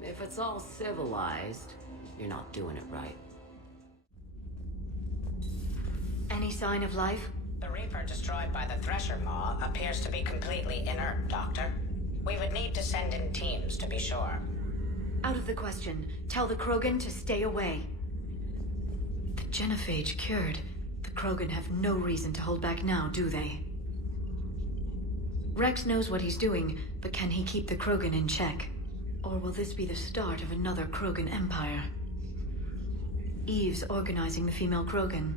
If it's all civilized, you're not doing it right. Any sign of life? The Reaper destroyed by the Thresher Maw appears to be completely inert, Doctor. We would need to send in teams to be sure. Out of the question. Tell the Krogan to stay away. The genophage cured. The Krogan have no reason to hold back now, do they? Rex knows what he's doing, but can he keep the Krogan in check? Or will this be the start of another Krogan empire? Eve's organizing the female Krogan.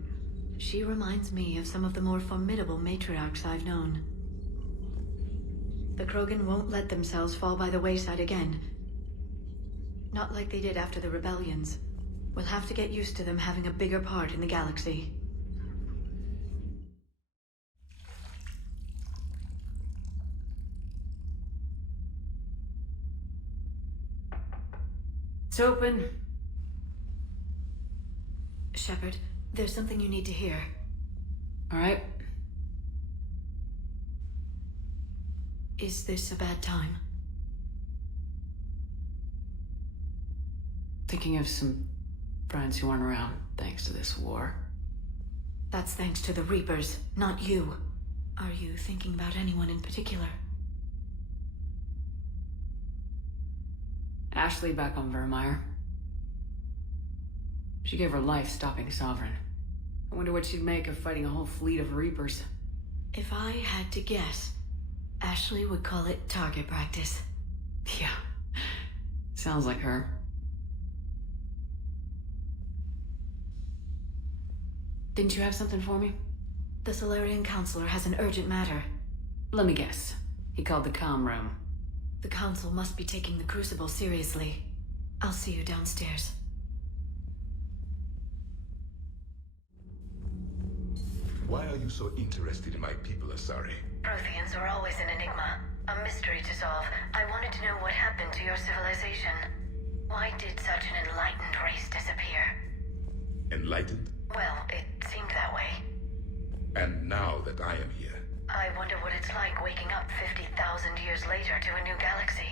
She reminds me of some of the more formidable matriarchs I've known. The Krogan won't let themselves fall by the wayside again. Not like they did after the rebellions. We'll have to get used to them having a bigger part in the galaxy. It's open. Shepard, there's something you need to hear. Alright. Is this a bad time? Thinking of some friends who aren't around thanks to this war. That's thanks to the Reapers, not you. Are you thinking about anyone in particular? Ashley back on Virmire. She gave her life stopping Sovereign. I wonder what she'd make of fighting a whole fleet of Reapers. If I had to guess, Ashley would call it target practice. Yeah. Sounds like her. Didn't you have something for me? The Solarian Counselor has an urgent matter. Let me guess. He called the comm room. The Council must be taking the Crucible seriously. I'll see you downstairs. Why are you so interested in my people, Asari? Protheans are always an enigma, a mystery to solve. I wanted to know what happened to your civilization. Why did such an enlightened race disappear? Enlightened? Well, it seemed that way. And now that I am here... I wonder what it's like waking up 50,000 years later to a new galaxy.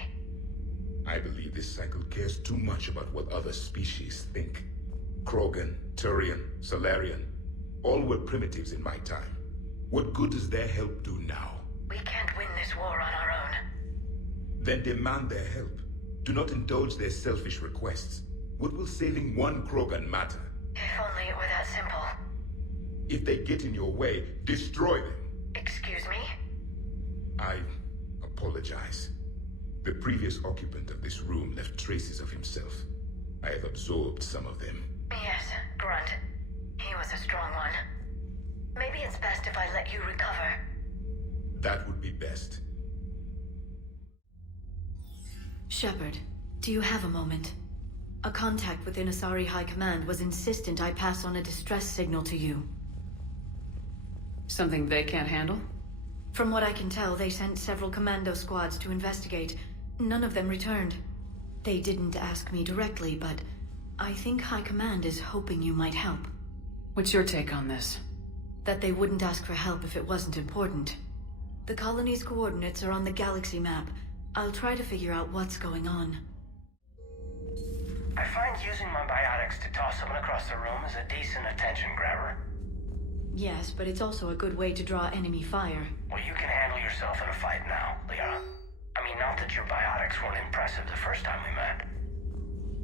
I believe this cycle cares too much about what other species think. Krogan, Turian, Solarian, all were primitives in my time. What good does their help do now? We can't win this war on our own. Then demand their help. Do not indulge their selfish requests. What will saving one Krogan matter? If only it were that simple. If they get in your way, destroy them. Excuse me? I apologize. The previous occupant of this room left traces of himself. I have absorbed some of them. Yes, Grunt. He was a strong one. Maybe it's best if I let you recover. That would be best. Shepard, do you have a moment? A contact within Asari High Command was insistent I pass on a distress signal to you. Something they can't handle? From what I can tell, they sent several commando squads to investigate. None of them returned. They didn't ask me directly, but I think High Command is hoping you might help. What's your take on this? That they wouldn't ask for help if it wasn't important. The colony's coordinates are on the galaxy map. I'll try to figure out what's going on. I find using my biotics to toss someone across the room is a decent attention grabber. Yes, but it's also a good way to draw enemy fire. Well, you can handle yourself in a fight now, Liara. I mean, not that your biotics weren't impressive the first time we met.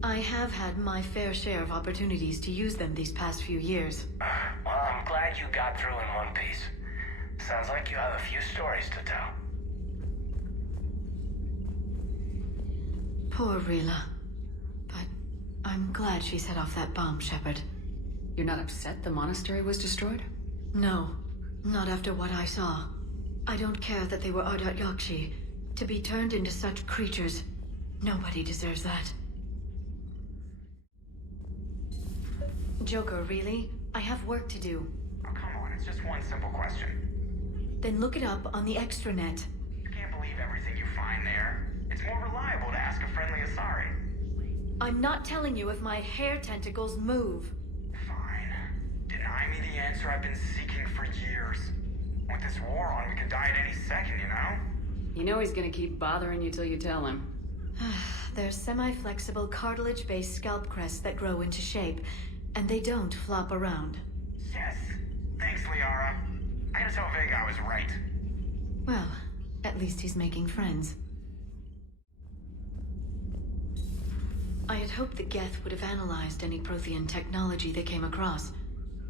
I have had my fair share of opportunities to use them these past few years. Well, I'm glad you got through in one piece. Sounds like you have a few stories to tell. Poor Rila. But I'm glad she set off that bomb, Shepard. You're not upset the monastery was destroyed? No, not after what I saw. I don't care that they were Ardat Yakshi. To be turned into such creatures, nobody deserves that. Joker, really? I have work to do. Oh, come on, it's just one simple question. Then look it up on the extranet. You can't believe everything you find there. It's more reliable to ask a friendly Asari. I'm not telling you if my hair tentacles move. Fine. Deny me the answer I've been seeking for years. With this war on, we could die at any second, you know? You know he's gonna keep bothering you till you tell him. They're semi-flexible cartilage-based scalp crests that grow into shape, and they don't flop around. Yes. Thanks, Liara. I gotta tell Vega I was right. Well, at least he's making friends. I had hoped that Geth would have analyzed any prothean technology they came across.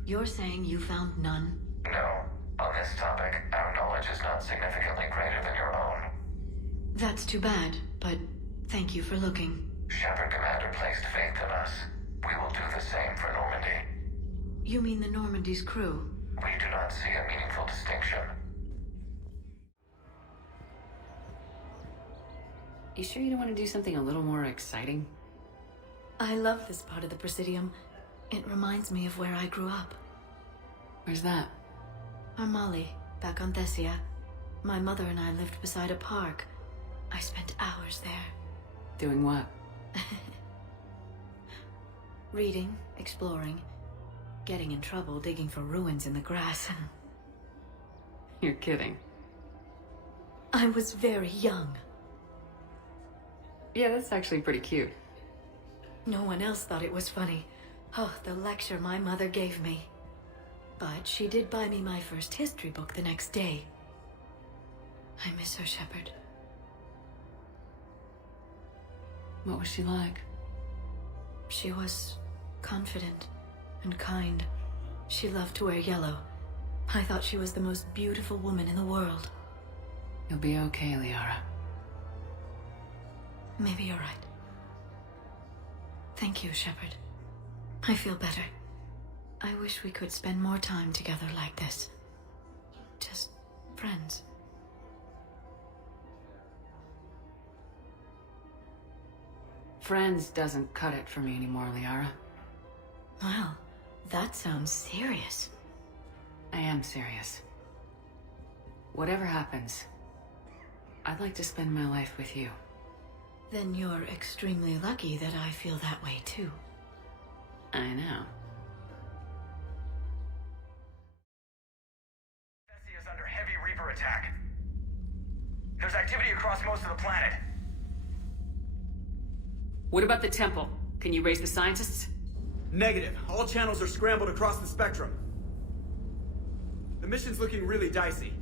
You're saying you found none? No. On this topic, our knowledge is not significantly greater than your own. That's too bad, but thank you for looking. Shepard Commander placed faith in us. We will do the same for Normandy. You mean the Normandy's crew? We do not see a meaningful distinction. You sure you don't want to do something a little more exciting? I love this part of the Presidium. It reminds me of where I grew up. Where's that? Armali, back on Thessia. My mother and I lived beside a park. I spent hours there. Doing what? Reading, exploring. getting in trouble digging for ruins in the grass. You're kidding. I was very young. Yeah, that's actually pretty cute. No one else thought it was funny. Oh, the lecture my mother gave me. But she did buy me my first history book the next day. I miss her, Shepard. What was she like? She was confident and kind. She loved to wear yellow. I thought she was the most beautiful woman in the world. You'll be okay, Liara. Maybe you're right. Thank you, Shepard. I feel better. I wish we could spend more time together like this. Just friends. Friends doesn't cut it for me anymore, Liara. Well, that sounds serious. I am serious. Whatever happens, I'd like to spend my life with you. Then you're extremely lucky that I feel that way too. I know. Thessia is under heavy Reaper attack. There's activity across most of the planet. What about the temple? Can you raise the scientists? Negative. All channels are scrambled across the spectrum. The mission's looking really dicey.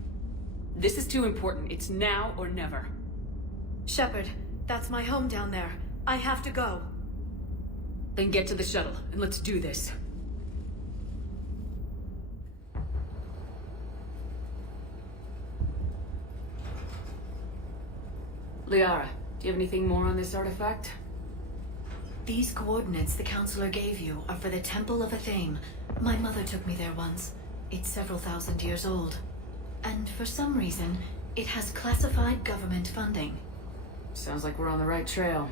This is too important. It's now or never. Shepard, that's my home down there. I have to go. Then get to the shuttle, and let's do this. Liara, do you have anything more on this artifact? These coordinates the Counselor gave you are for the Temple of Athame. My mother took me there once. It's several thousand years old. And for some reason, it has classified government funding. Sounds like we're on the right trail.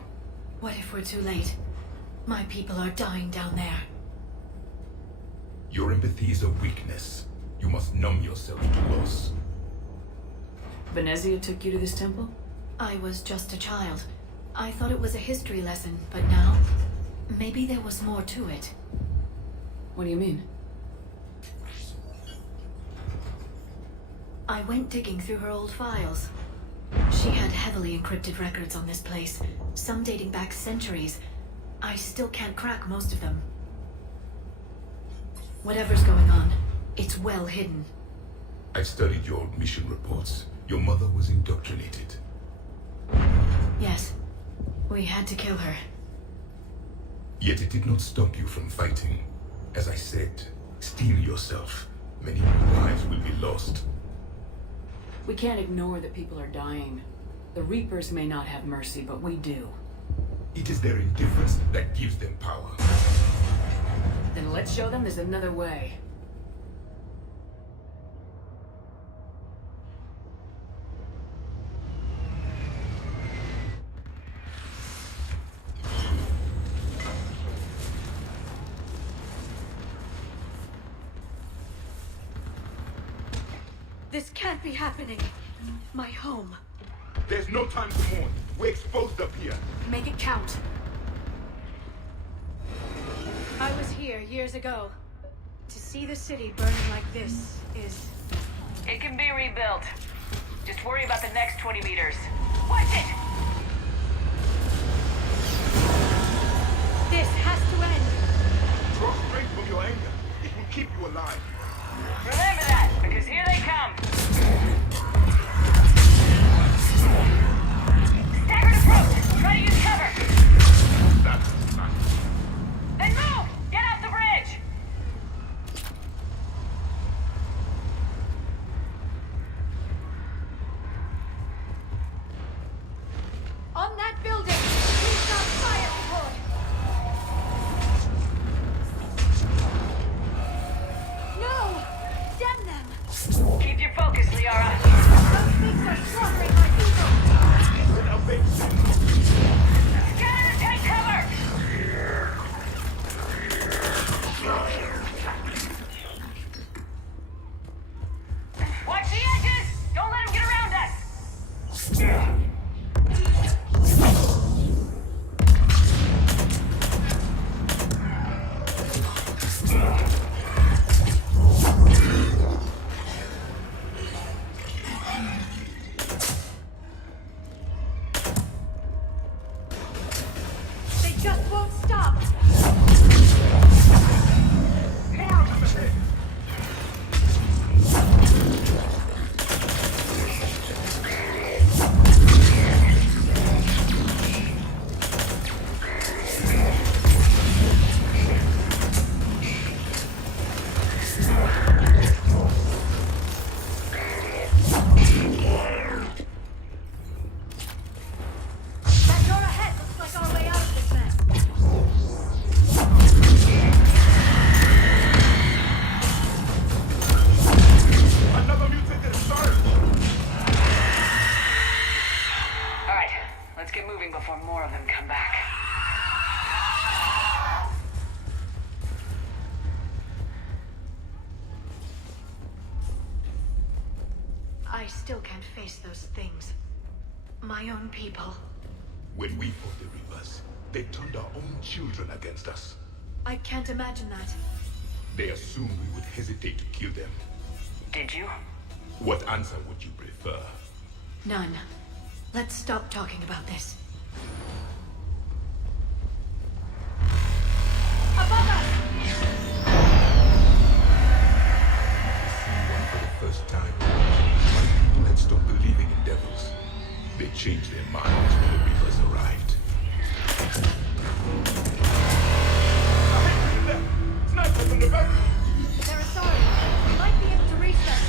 What if we're too late? My people are dying down there. Your empathy is a weakness. You must numb yourself to loss. Benezia took you to this temple? I was just a child. I thought it was a history lesson, but now, maybe there was more to it. What do you mean? I went digging through her old files. She had heavily encrypted records on this place, some dating back centuries. I still can't crack most of them. Whatever's going on, it's well hidden. I've studied your old mission reports. Your mother was indoctrinated. Yes. We had to kill her. Yet it did not stop you from fighting. As I said, steel yourself. Many more lives will be lost. We can't ignore that people are dying. The Reapers may not have mercy, but we do. It is their indifference that gives them power. Then let's show them there's another way. This can't be happening. My home. There's no time to mourn. We're exposed up here. Make it count. I was here years ago. To see the city burning like this is... It can be rebuilt. Just worry about the next 20 meters. Watch it! This has to end. Draw strength from your anger. It will keep you alive. Remember that, because here they come. Staggered approach! Try to use cover! That's not... Then move! Get off the bridge! On that building! We've got fire support! No! Damn them! Keep your focus, Liara. Those things are slaughtering my people! Scatter and take cover! Watch the edges! Don't let them get around us! I still can't face those things. My own people. When we fought the Reapers, they turned our own children against us. I can't imagine that. They assumed we would hesitate to kill them. Did you? What answer would you prefer? None. Let's stop talking about this. Above us! For the first time, my people had stopped believing in devils. They changed their minds when the Reapers arrived. Snipers in the back! They're Asari. We might be able to reach them.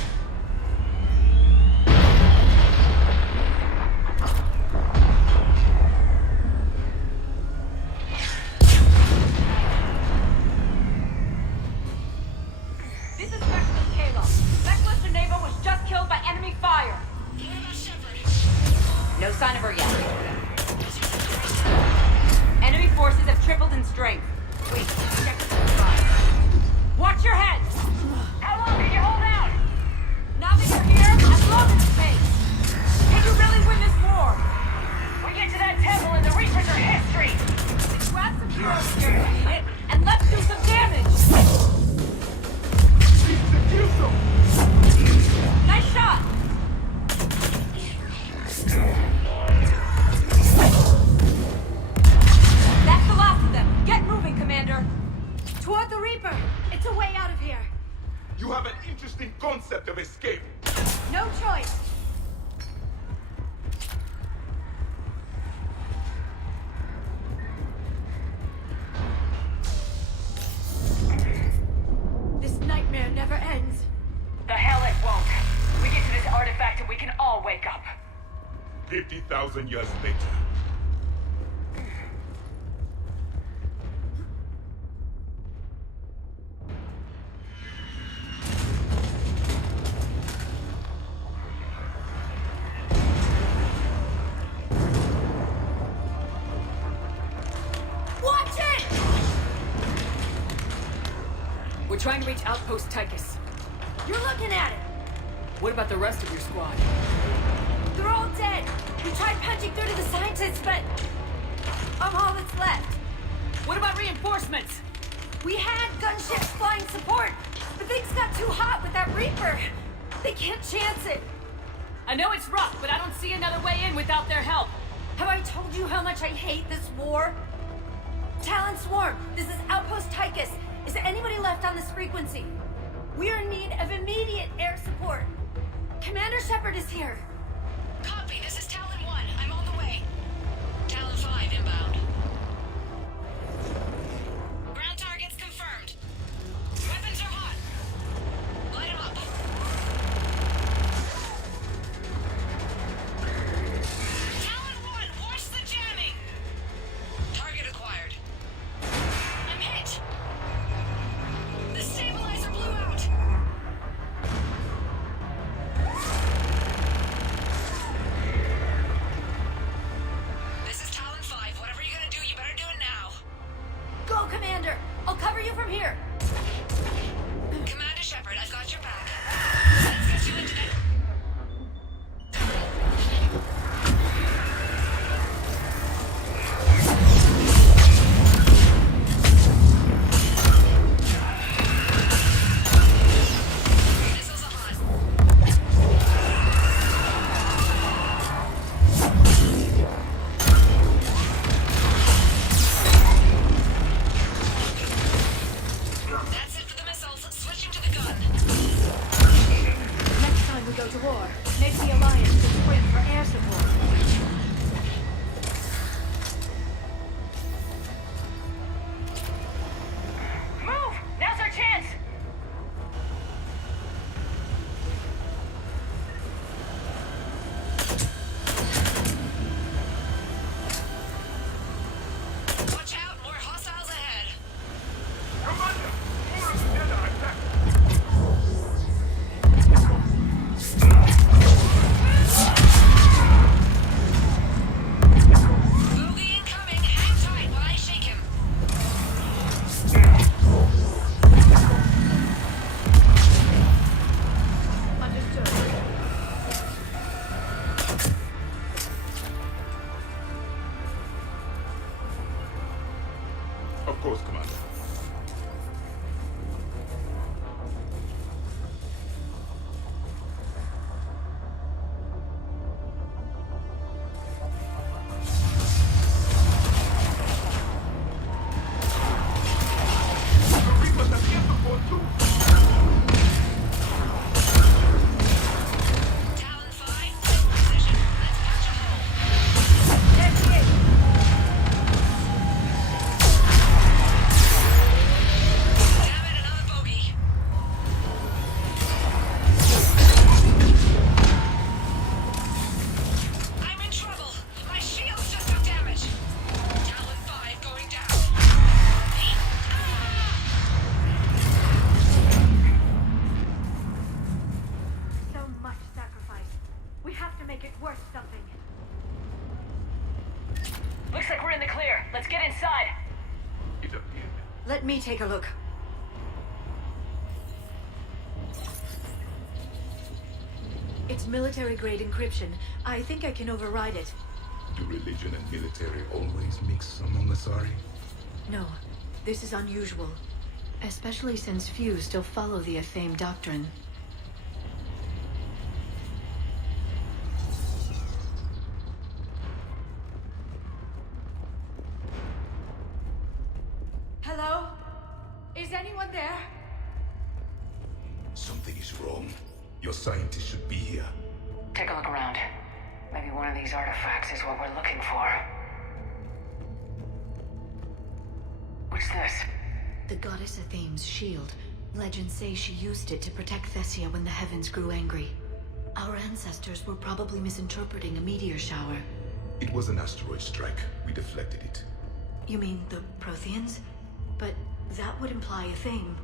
This is Specialist Kayla. Specialist Geneva was just killed by enemy fire. No sign of her yet. Enemy forces have tripled in strength. Wait, check the supplies. Watch your head! How long can you hold out? Now that you're here, as long as it takes. Can you really win this war? We get to that temple and the Reapers are history. Then grab some heroes here, and let's do some damage. Nice shot! That's the last of them. Get moving, Commander. Toward the Reaper! It's a way out of here! You have an interesting concept of escape. No choice! This nightmare never ends. The hell it won't. We get to this artifact and we can all wake up. 50,000 years later. Watch it! We're trying to reach Outpost Tychus. You're looking at it! What about the rest of your squad? They're all dead! We tried punching through to the scientists, but I'm all that's left. What about reinforcements? We had gunships flying support, but things got too hot with that Reaper. They can't chance it. I know it's rough, but I don't see another way in without their help. Have I told you how much I hate this war? Talon Swarm, this is Outpost Tychus. Is there anybody left on this frequency? We are in need of immediate air support. Commander Shepard is here. Copy, this is Talon 1. I'm on the way. Talon 5 inbound. Ground targets confirmed. Weapons are hot. Light them up. Talon 1, watch the jamming! Target acquired. I'm hit! The stabilizer blew out! This is Talon 5. Whatever you're gonna do, you better do it now. Go, Commander! I'll cover you from here. Commander Shepard, I've got your back. Let's get you into that. Missiles are hot. That's it for the missiles. Switching to the gun. Next time we go to war, maybe the Alliance could spring for air support. Move! Now's our chance! Watch out, more hostiles ahead. Let's get inside. It appeared. Let me take a look. It's military-grade encryption. I think I can override it. Do religion and military always mix among Asari? No, this is unusual. Especially since few still follow the Athame doctrine. Hello? Is anyone there? Something is wrong. Your scientists should be here. Take a look around. Maybe one of these artifacts is what we're looking for. What's this? The goddess Athame's shield. Legends say she used it to protect Thessia when the heavens grew angry. Our ancestors were probably misinterpreting a meteor shower. It was an asteroid strike. We deflected it. You mean the Protheans? But that would imply Athame.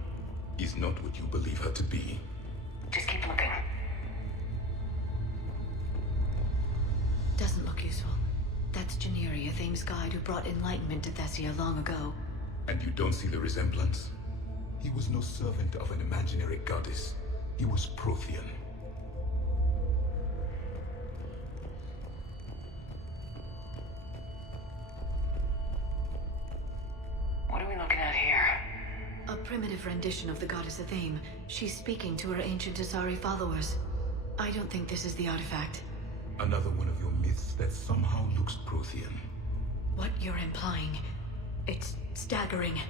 Is not what you believe her to be. Just keep looking. Doesn't look useful. That's Janiri, Athame's guide who brought enlightenment to Thessia long ago. And you don't see the resemblance? He was no servant of an imaginary goddess. He was prothean. What are we looking at here? A primitive rendition of the goddess Athame. She's speaking to her ancient Asari followers. I don't think this is the artifact. Another one of your myths that somehow looks prothean. What you're implying, it's staggering.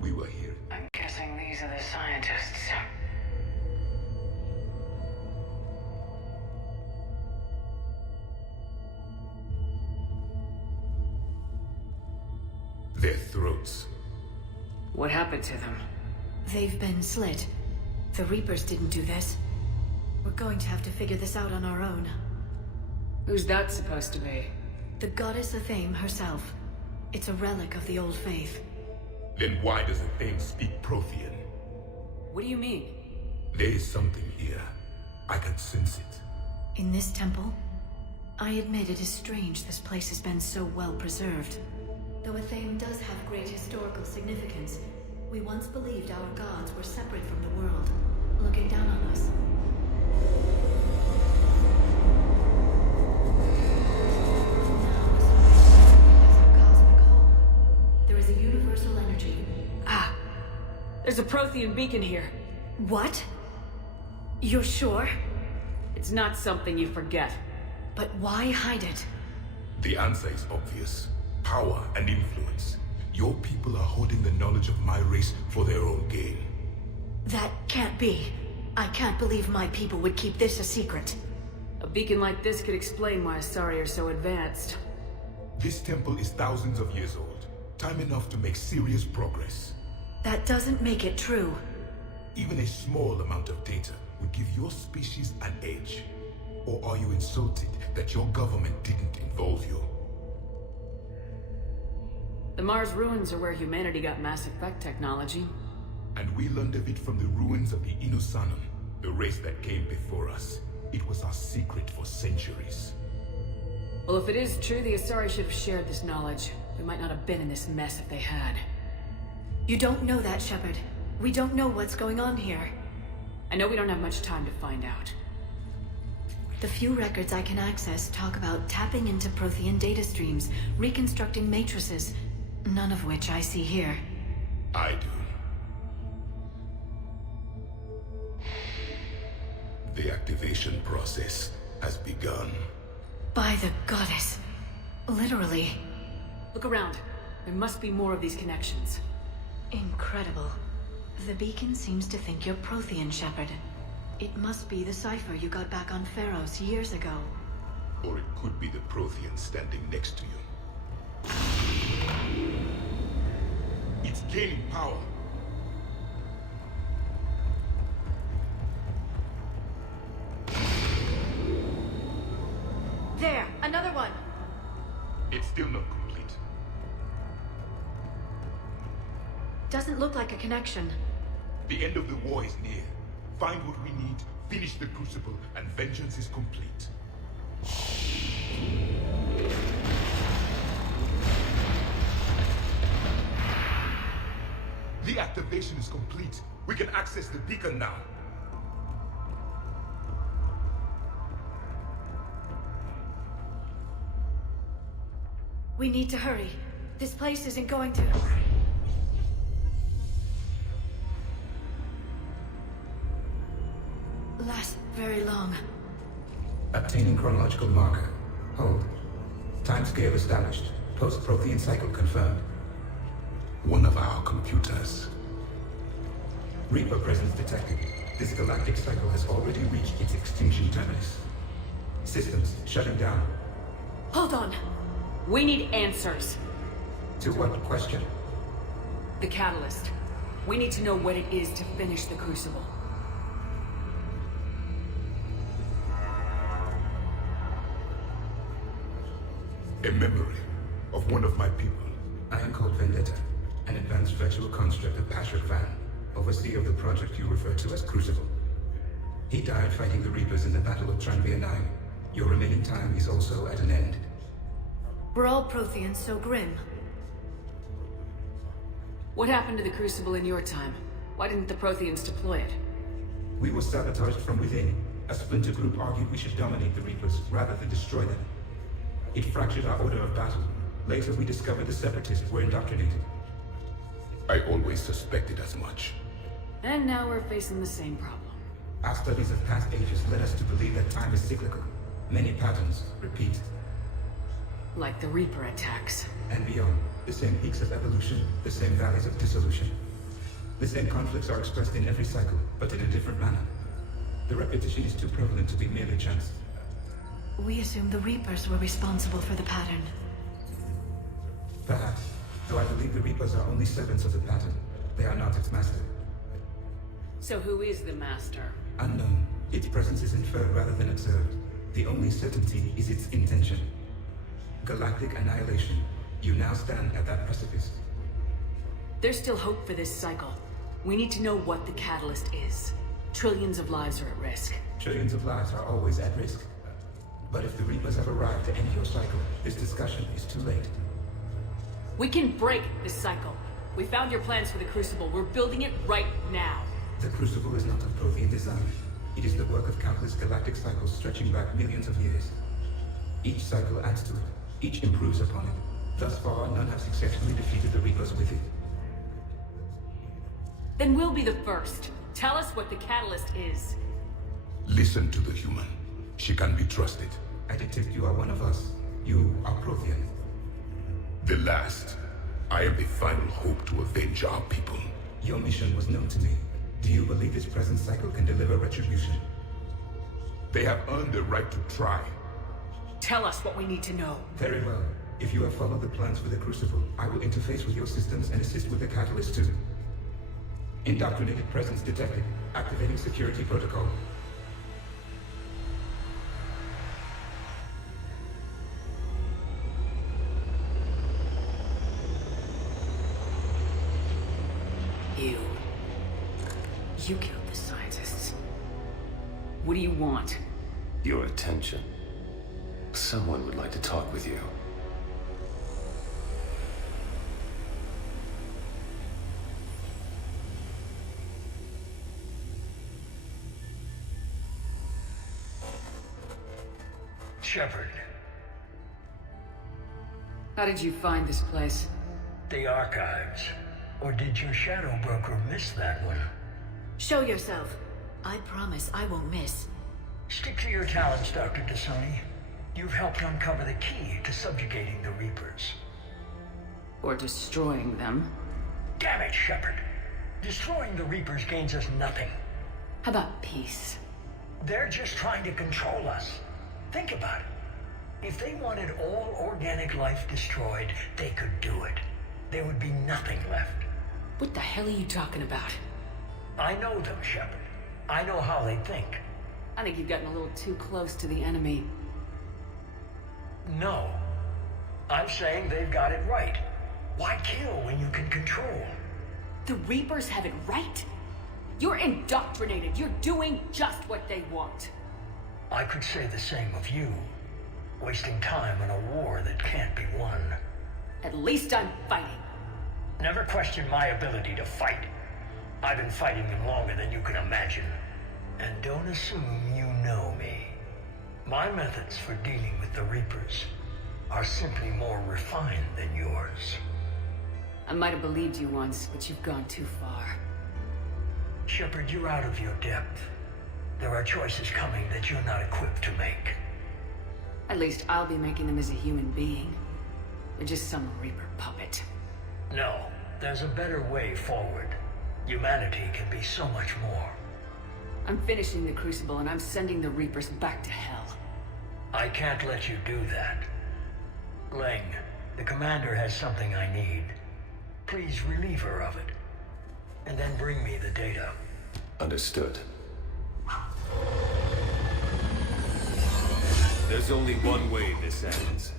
We were here. I'm guessing these are the scientists. Their throats. What happened to them? They've been slit. The Reapers didn't do this. We're going to have to figure this out on our own. Who's that supposed to be? The goddess Athame herself. It's a relic of the old faith. Then why does Athame speak prothean? What do you mean? There is something here. I can sense it. In this temple? I admit it is strange this place has been so well preserved. Though Athame does have great historical significance, we once believed our gods were separate from the world, looking down on us. There is a universal energy. Ah! There's a Prothean beacon here. What? You're sure? It's not something you forget. But why hide it? The answer is obvious. Power and influence. Your people are holding the knowledge of my race for their own gain. That can't be. I can't believe my people would keep this a secret. A beacon like this could explain why Asari are so advanced. This temple is thousands of years old. Time enough to make serious progress. That doesn't make it true. Even a small amount of data would give your species an edge. Or are you insulted that your government didn't involve you? The Mars ruins are where humanity got Mass Effect technology. And we learned of it from the ruins of the Inusanum, the race that came before us. It was our secret for centuries. Well, if it is true, the Asari should have shared this knowledge. We might not have been in this mess if they had. You don't know that, Shepard. We don't know what's going on here. I know we don't have much time to find out. The few records I can access talk about tapping into Prothean data streams, reconstructing matrices, none of which I see here. I do. The activation process has begun. By the goddess. Literally. Look around. There must be more of these connections. Incredible. The beacon seems to think you're Prothean, Shepard. It must be the cipher you got back on Pharos years ago. Or it could be the Prothean standing next to you. It's gaining power. There! Another one! It's still not complete. Doesn't look like a connection. The end of the war is near. Find what we need, finish the Crucible, and vengeance is complete. activation is complete. We can access the beacon now. We need to hurry. This place isn't going to... last very long. Obtaining chronological marker. Hold. Timescale established. Post-prothean cycle confirmed. One of our computers. Reaper presence detected. This galactic cycle has already reached its extinction terminus. Systems shutting down. Hold on. We need answers. To what question? The catalyst. We need to know what it is to finish the Crucible. A memory of one of my people. I am called Vendetta, an advanced virtual construct of Patrick Van, overseer of the project you refer to as Crucible. He died fighting the Reapers in the Battle of Tranvia 9. Your remaining time is also at an end. We're all Protheans so grim. What happened to the Crucible in your time? Why didn't the Protheans deploy it? We were sabotaged from within. A splinter group argued we should dominate the Reapers rather than destroy them. It fractured our order of battle. Later we discovered the Separatists were indoctrinated. I always suspected as much. And now we're facing the same problem. Our studies of past ages led us to believe that time is cyclical. Many patterns repeat. Like the Reaper attacks. And beyond. The same peaks of evolution, the same valleys of dissolution. The same conflicts are expressed in every cycle, but in a different manner. The repetition is too prevalent to be merely chance. We assumed the Reapers were responsible for the pattern. Perhaps, though I believe the Reapers are only servants of the pattern. They are not its master. So who is the master? Unknown. Its presence is inferred rather than observed. The only certainty is its intention. Galactic annihilation. You now stand at that precipice. There's still hope for this cycle. We need to know what the catalyst is. Trillions of lives are at risk. Trillions of lives are always at risk. But if the Reapers have arrived to end your cycle, this discussion is too late. We can break this cycle. We found your plans for the Crucible. We're building it right now. The Crucible is not of Prothean design. It is the work of countless galactic cycles stretching back millions of years. Each cycle adds to it. Each improves upon it. Thus far, none have successfully defeated the Reapers with it. Then we'll be the first. Tell us what the catalyst is. Listen to the human. She can be trusted. I detect you are one of us. You are Prothean. The last. I am the final hope to avenge our people. Your mission was known to me. Do you believe this present cycle can deliver retribution? They have earned the right to try. Tell us what we need to know. Very well. If you have followed the plans for the Crucible, I will interface with your systems and assist with the catalyst too. Indoctrinated presence detected. Activating security protocol. You killed the scientists. What do you want? Your attention. Someone would like to talk with you. Shepard. How did you find this place? The archives. Or did your shadow broker miss that one? Show yourself. I promise I won't miss. Stick to your talents, Dr. Dasani. You've helped uncover the key to subjugating the Reapers. Or destroying them. Damn it, Shepard. Destroying the Reapers gains us nothing. How about peace? They're just trying to control us. Think about it. If they wanted all organic life destroyed, they could do it. There would be nothing left. What the hell are you talking about? I know them, Shepard. I know how they think. I think you've gotten a little too close to the enemy. No. I'm saying they've got it right. Why kill when you can control? The Reapers have it right? You're indoctrinated. You're doing just what they want. I could say the same of you. Wasting time in a war that can't be won. At least I'm fighting. Never question my ability to fight. I've been fighting them longer than you can imagine. And don't assume you know me. My methods for dealing with the Reapers are simply more refined than yours. I might have believed you once, but you've gone too far. Shepard, you're out of your depth. There are choices coming that you're not equipped to make. At least I'll be making them as a human being. They're just some Reaper puppet. No, there's a better way forward. Humanity can be so much more. I'm finishing the Crucible and I'm sending the Reapers back to hell. I can't let you do that. Leng, the commander has something I need. Please relieve her of it. And then bring me the data. Understood. There's only one way this ends.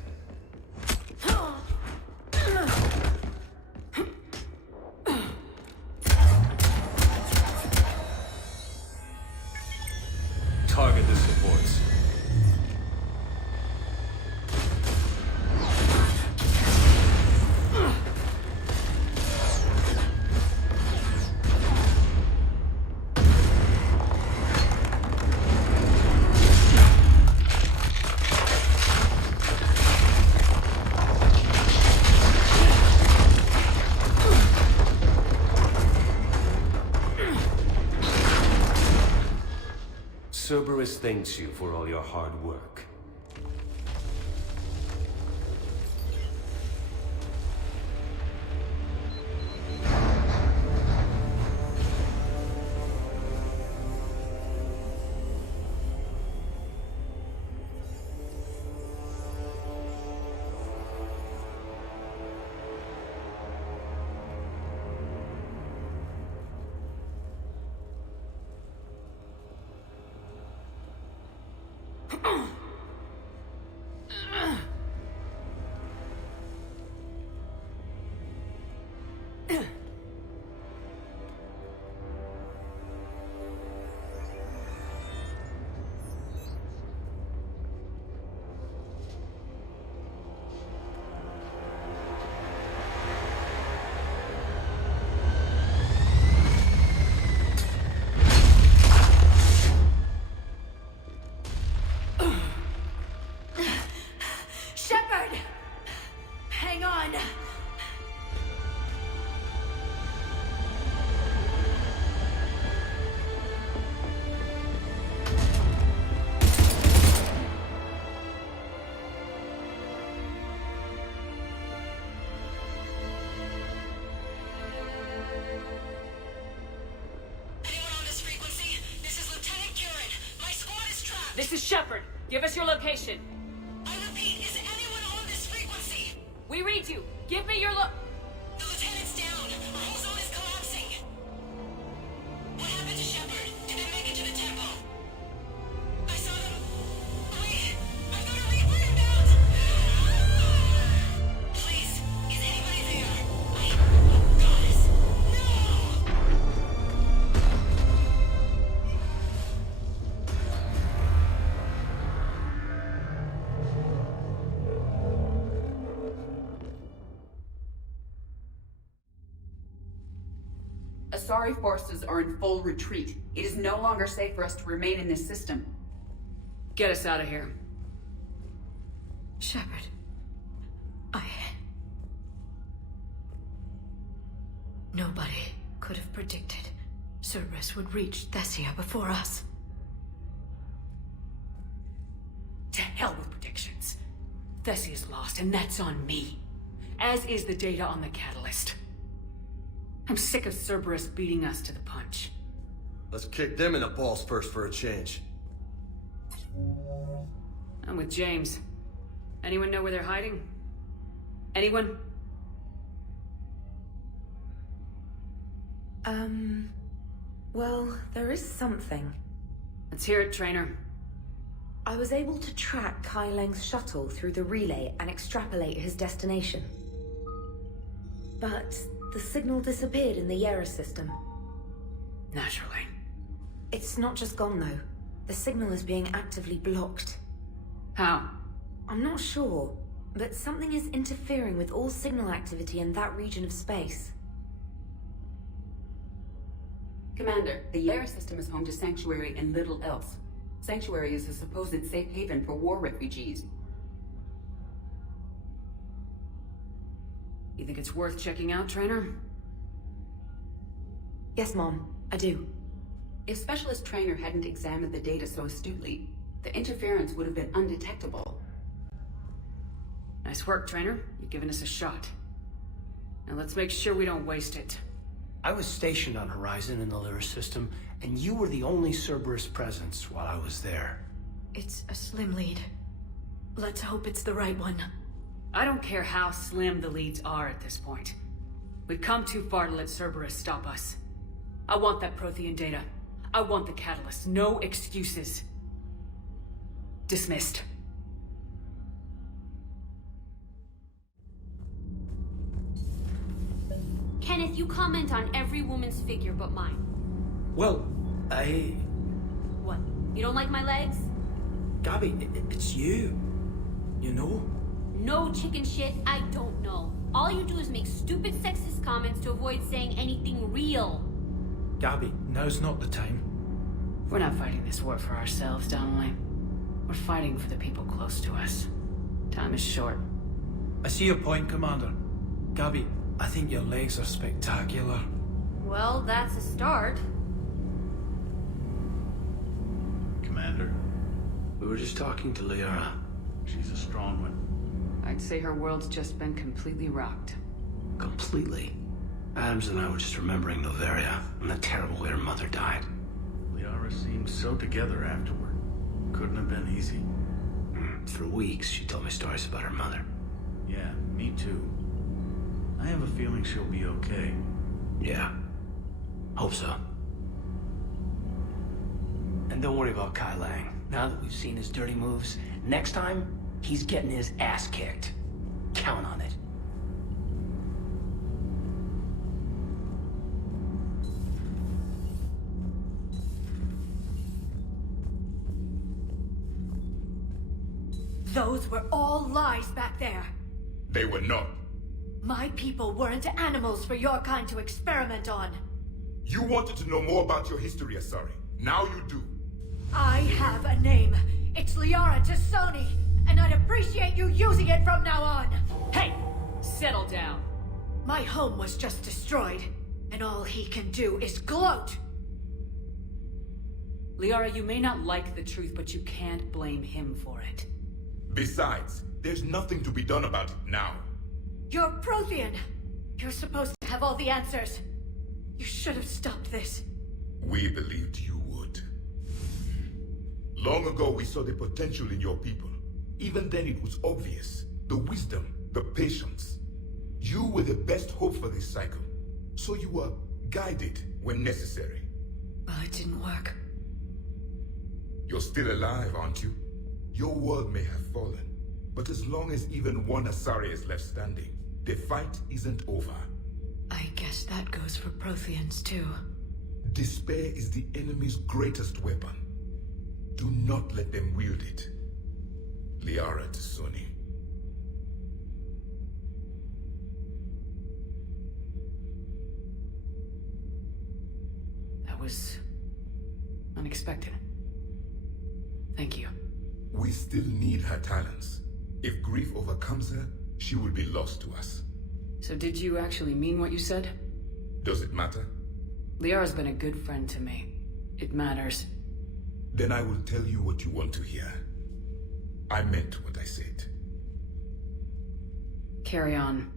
Target the supports. Cerberus thanks you for all your hard work. This is Shepard. Give us your location. I repeat, is anyone on this frequency? We read you. Give me your The lieutenant's down. Our whole zone is collapsing. What happened to Shepard? Did they make it to the temple? I saw them. Wait, I've got a Reaper inbound. Please, is anybody there? Goddess, no! Asari forces are in full retreat. It is no longer safe for us to remain in this system. Get us out of here. Shepard. Nobody could have predicted Cerberus would reach Thessia before us. To hell with predictions. Thessia's lost, and that's on me. As is the data on the catalyst. I'm sick of Cerberus beating us to the punch. Let's kick them in the balls first for a change. I'm with James. Anyone know where they're hiding? Anyone? Well, there is something. Let's hear it, Trainer. I was able to track Kai Leng's shuttle through the relay and extrapolate his destination. But the signal disappeared in the Yera system. Naturally. It's not just gone, though. The signal is being actively blocked. How? I'm not sure, but something is interfering with all signal activity in that region of space. Commander, the Lair system is home to Sanctuary and little else. Sanctuary is a supposed safe haven for war refugees. You think it's worth checking out, Trainer? Yes, Mom, I do. If Specialist Trainer hadn't examined the data so astutely, the interference would have been undetectable. Nice work, Trainer. You've given us a shot. Now let's make sure we don't waste it. I was stationed on Horizon in the Lyra system, and you were the only Cerberus presence while I was there. It's a slim lead. Let's hope it's the right one. I don't care how slim the leads are at this point. We've come too far to let Cerberus stop us. I want that prothean data. I want the catalyst. No excuses. Dismissed. Kenneth, you comment on every woman's figure but mine. Well, What? You don't like my legs? Gabby, it's you. You know? No chicken shit, I don't know. All you do is make stupid sexist comments to avoid saying anything real. Gabby, now's not the time. We're not fighting this war for ourselves, Donnelly. We're fighting for the people close to us. Time is short. I see your point, Commander. Gabby, I think your legs are spectacular. Well, that's a start. Commander, We were just talking to Liara. she's a strong one. I'd say her world's just been completely rocked. Completely. Adams and I were just remembering Noveria and the terrible way her mother died. Liara seemed so together afterward. Couldn't have been easy. For weeks, she told me stories about her mother. Yeah, me too. I have a feeling she'll be okay. Yeah. Hope so. And don't worry about Kai Lang. Now that we've seen his dirty moves, next time, he's getting his ass kicked. Count on it. Those were all lies back there. They were not. My people weren't animals for your kind to experiment on. You wanted to know more about your history, Asari. Now you do. I have a name. It's Liara Tassoni, and I'd appreciate you using it from now on. Hey! Settle down. My home was just destroyed, and all he can do is gloat. Liara, you may not like the truth, but you can't blame him for it. Besides, there's nothing to be done about it now. You're Prothean. You're supposed to have all the answers. You should have stopped this. We believed you would. Long ago, we saw the potential in your people. Even then, it was obvious. The wisdom, the patience. You were the best hope for this cycle. So you were guided when necessary. Well, it didn't work. You're still alive, aren't you? Your world may have fallen, but as long as even one Asari is left standing, the fight isn't over. I guess that goes for Protheans, too. Despair is the enemy's greatest weapon. Do not let them wield it. Liara Tassoni. That was unexpected. Thank you. We still need her talents. If grief overcomes her, she will be lost to us. So did you actually mean what you said? Does it matter? Liara's been a good friend to me. It matters. Then I will tell you what you want to hear. I meant what I said. Carry on.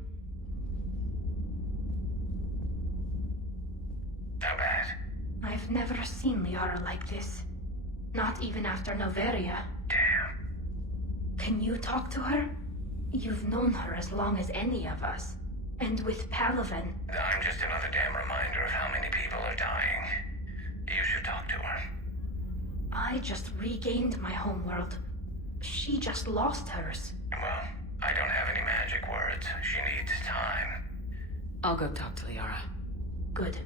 How bad? I've never seen Liara like this. Not even after Noveria. Damn. Can you talk to her? You've known her as long as any of us. And with Palaven. I'm just another damn reminder of how many people are dying. You should talk to her. I just regained my homeworld. She just lost hers. Well, I don't have any magic words. She needs time. I'll go talk to Liara. Good.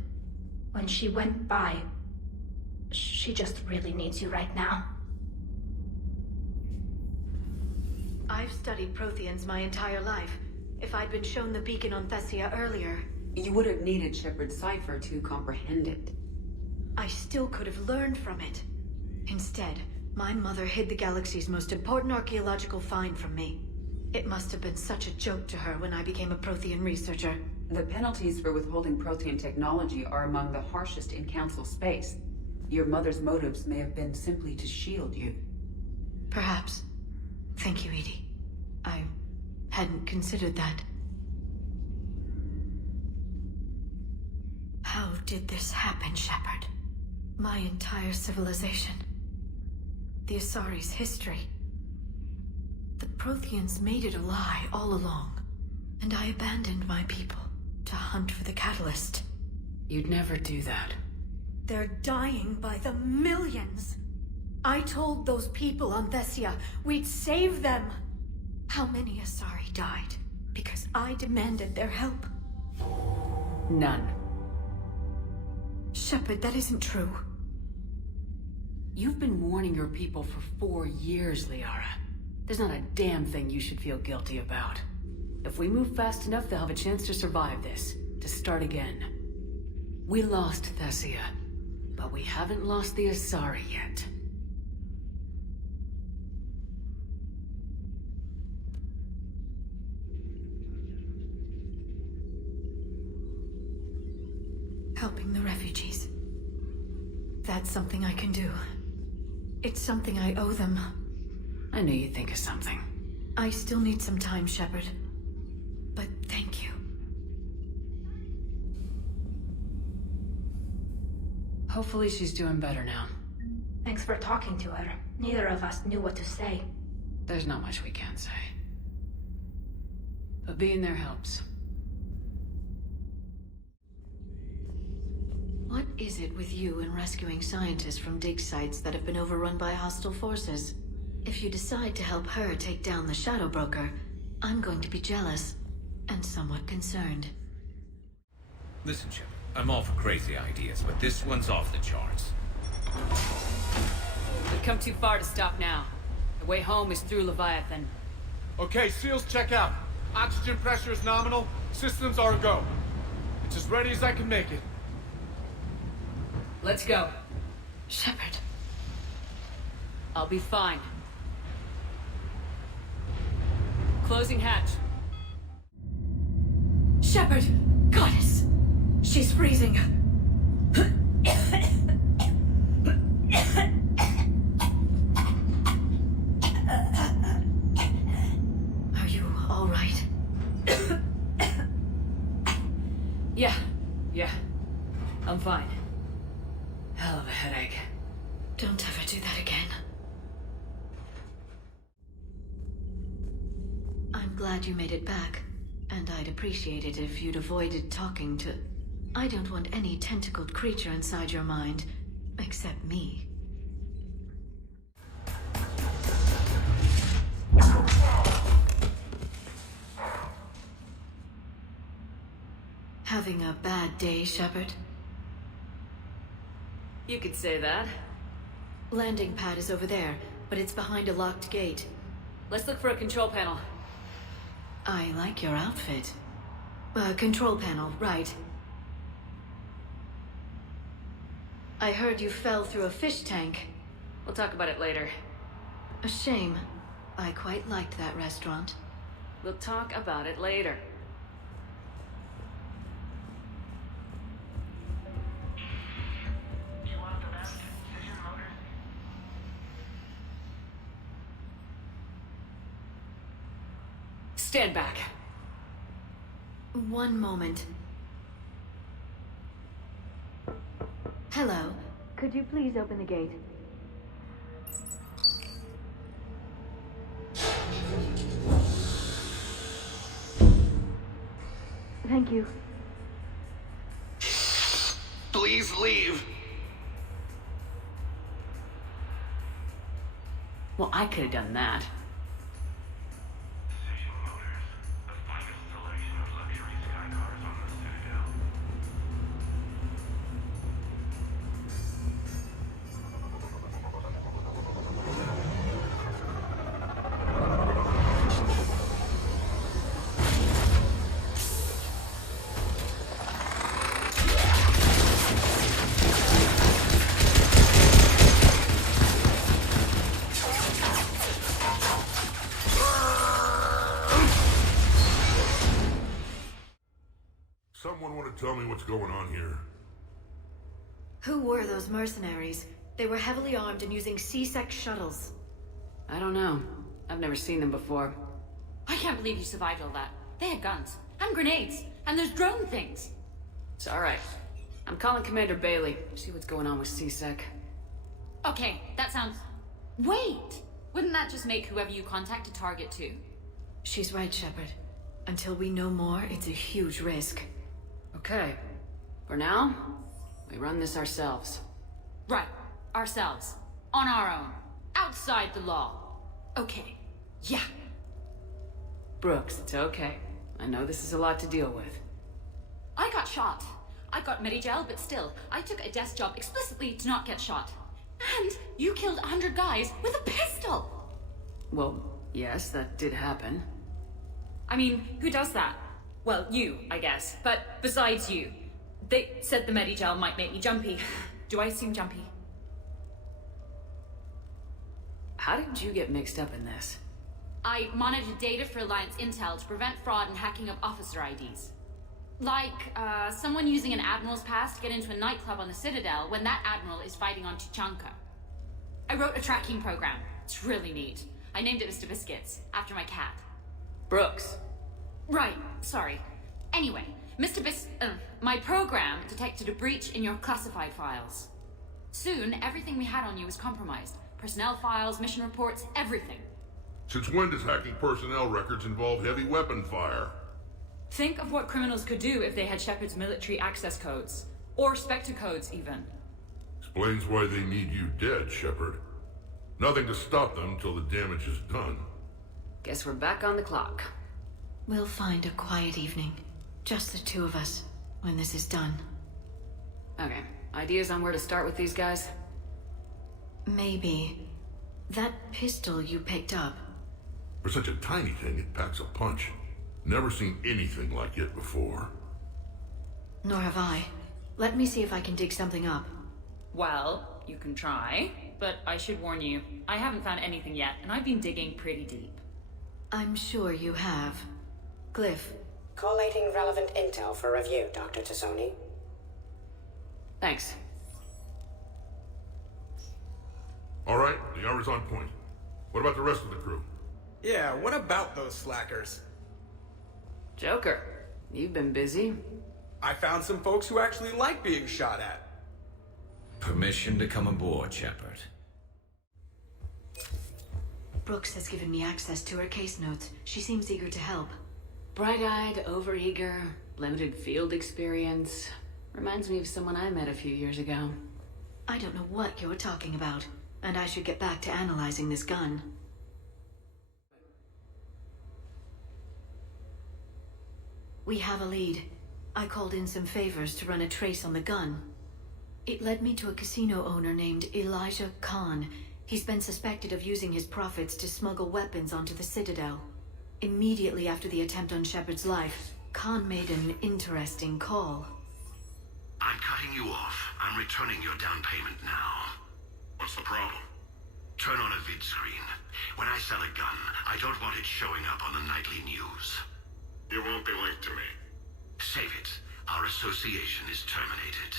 When she went by, she just really needs you right now. I've studied Protheans my entire life. If I'd been shown the beacon on Thessia earlier... You would have needed Shepard's cipher to comprehend it. still could have learned from it. Instead, my mother hid the galaxy's most important archaeological find from me. It must have been such a joke to her when I became a prothean researcher. The penalties for withholding prothean technology are among the harshest in Council space. Your mother's motives may have been simply to shield you. Perhaps. Thank you, Edie. I hadn't considered that. How did this happen, Shepard? My entire civilization. The Asari's history. The Protheans made it a lie all along, and I abandoned my people to hunt for the catalyst. You'd never do that. They're dying by the millions. I told those people on Thessia we'd save them. How many Asari died because I demanded their help? None. Shepard, that isn't true. You've been warning your people for 4 years, Liara. There's not a damn thing you should feel guilty about. If we move fast enough, they'll have a chance to survive this, to start again. We lost Thessia, but we haven't lost the Asari yet. Helping the refugees. That's something I can do. It's something I owe them. I knew you'd think of something. I still need some time, Shepard. But thank you. Hopefully she's doing better now. Thanks for talking to her. Neither of us knew what to say. There's not much we can say. But being there helps. What is it with you and rescuing scientists from dig sites that have been overrun by hostile forces? If you decide to help her take down the Shadow Broker, I'm going to be jealous and somewhat concerned. Listen, Chip, I'm all for crazy ideas, but this one's off the charts. We've come too far to stop now. The way home is through Leviathan. Okay, SEALs check out. Oxygen pressure is nominal. Systems are a go. It's as ready as I can make it. Let's go. Shepard. I'll be fine. Closing hatch. Shepard! Goddess! She's freezing. Are you all right? Yeah. I'm fine. Hell of a headache. Don't ever do that again. I'm glad you made it back, and I'd appreciate it if you'd avoided talking to... I don't want any tentacled creature inside your mind, except me. Having a bad day, Shepard? You could say that. Landing pad is over there, but it's behind a locked gate. Let's look for a control panel. I like your outfit. Control panel, right. I heard you fell through a fish tank. We'll talk about it later. A shame. I quite liked that restaurant. We'll talk about it later. Stand back. One moment. Hello. Could you please open the gate? Thank you. Please leave. Well, I could have done that. tell me what's going on here. Who were those mercenaries? They were heavily armed and using C-Sec shuttles. I don't know. I've never seen them before. I can't believe you survived all that. They had guns, and grenades, and those drone things. It's alright. I'm calling Commander Bailey. See what's going on with C-Sec. Okay, that sounds... Wait! Wouldn't that just make whoever you contact a target too? She's right, Shepard. Until we know more, it's a huge risk. Okay. For now, we run this ourselves. Right. Ourselves. On our own. Outside the law. Okay. Yeah. Brooks, it's okay. I know this is a lot to deal with. I got shot. I got Medigel, but still, I took a desk job explicitly to not get shot. And you killed 100 guys with a pistol! Well, yes, that did happen. I mean, who does that? Well, you, I guess. But besides you. They said the Medigel might make me jumpy. Do I seem jumpy? How did you get mixed up in this? I monitored data for Alliance intel to prevent fraud and hacking of officer IDs. Like, someone using an Admiral's pass to get into a nightclub on the Citadel when that Admiral is fighting on Tuchanka. I wrote a tracking program. It's really neat. I named it Mr. Biscuits, after my cat. Brooks. Right, sorry. Anyway, my program detected a breach in your classified files. Soon, everything we had on you was compromised. Personnel files, mission reports, everything. Since when does hacking personnel records involve heavy weapon fire? Think of what criminals could do if they had Shepard's military access codes. Or Spectre codes, even. Explains why they need you dead, Shepard. Nothing to stop them till the damage is done. Guess we're back on the clock. We'll find a quiet evening. Just the two of us, when this is done. Okay, ideas on where to start with these guys? Maybe. That pistol you picked up. For such a tiny thing, it packs a punch. Never seen anything like it before. Nor have I. Let me see if I can dig something up. Well, you can try, but I should warn you, I haven't found anything yet, and I've been digging pretty deep. I'm sure you have. Glyph. Collating relevant intel for review, Dr. Tassoni. Thanks. All right, the hour's on point. What about the rest of the crew? Yeah, what about those slackers? Joker, you've been busy. I found some folks who actually like being shot at. Permission to come aboard, Shepard. Brooks has given me access to her case notes. She seems eager to help. Bright-eyed, overeager, limited field experience. Reminds me of someone I met a few years ago. I don't know what you're talking about, and I should get back to analyzing this gun. We have a lead. I called in some favors to run a trace on the gun. It led me to a casino owner named Elijah Khan. He's been suspected of using his profits to smuggle weapons onto the Citadel. Immediately after the attempt on Shepard's life, Khan made an interesting call. I'm cutting you off. I'm returning your down payment now. What's the problem? Turn on a vid screen. When I sell a gun, I don't want it showing up on the nightly news. You won't be linked to me. Save it. Our association is terminated.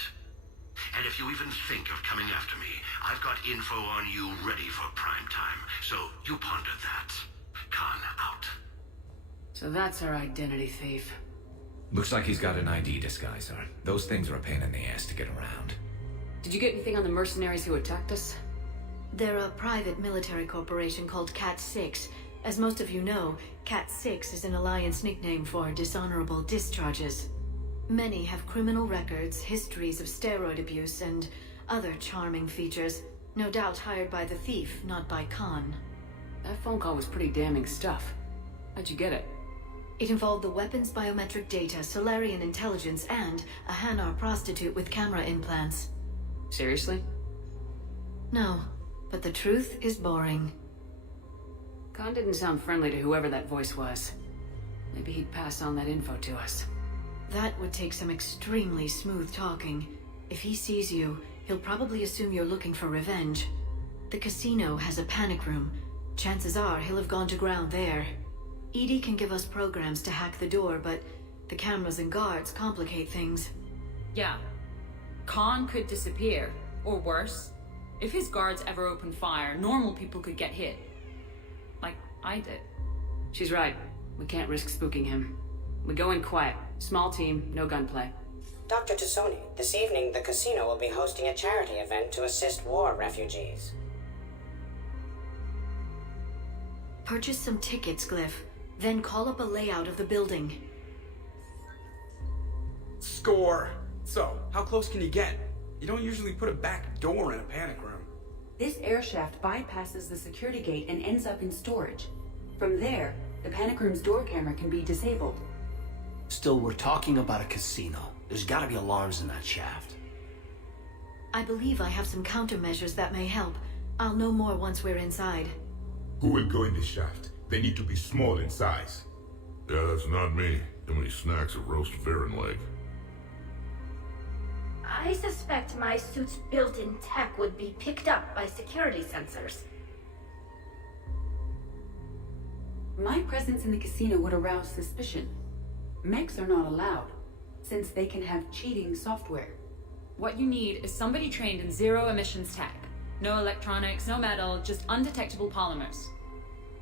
And if you even think of coming after me, I've got info on you ready for prime time. So you ponder that. Khan out. So that's our identity thief. Looks like he's got an ID disguiser. Those things are a pain in the ass to get around. Did you get anything on the mercenaries who attacked us? They're a private military corporation called Cat-6. As most of you know, Cat-6 is an Alliance nickname for dishonorable discharges. Many have criminal records, histories of steroid abuse, and other charming features. No doubt hired by the thief, not by Khan. That phone call was pretty damning stuff. How'd you get it? It involved the weapon's biometric data, Solarian intelligence, and a Hanar prostitute with camera implants. Seriously? No, but the truth is boring. Khan didn't sound friendly to whoever that voice was. Maybe he'd pass on that info to us. That would take some extremely smooth talking. If he sees you, he'll probably assume you're looking for revenge. The casino has a panic room. Chances are he'll have gone to ground there. EDI can give us programs to hack the door, but The cameras and guards complicate things. Yeah. Khan could disappear, or worse. If his guards ever opened fire, normal people could get hit. Like I did. She's right. We can't risk spooking him. We go in quiet. Small team, no gunplay. Dr. Tassoni, this evening the casino will be hosting a charity event to assist war refugees. Purchase some tickets, Glyph. Then call up a layout of the building. Score! So, how close can you get? You don't usually put a back door in a panic room. This air shaft bypasses the security gate and ends up in storage. From there, the panic room's door camera can be disabled. Still, we're talking about a casino. There's gotta be alarms in that shaft. I believe I have some countermeasures that may help. I'll know more once we're inside. Who will go in this shaft? They need to be small in size. Yeah, that's not me. Too many snacks of roast Varen leg. I suspect my suit's built-in tech would be picked up by security sensors. My presence in the casino would arouse suspicion. Mechs are not allowed, since they can have cheating software. What you need is somebody trained in zero emissions tech. No electronics, no metal, just undetectable polymers.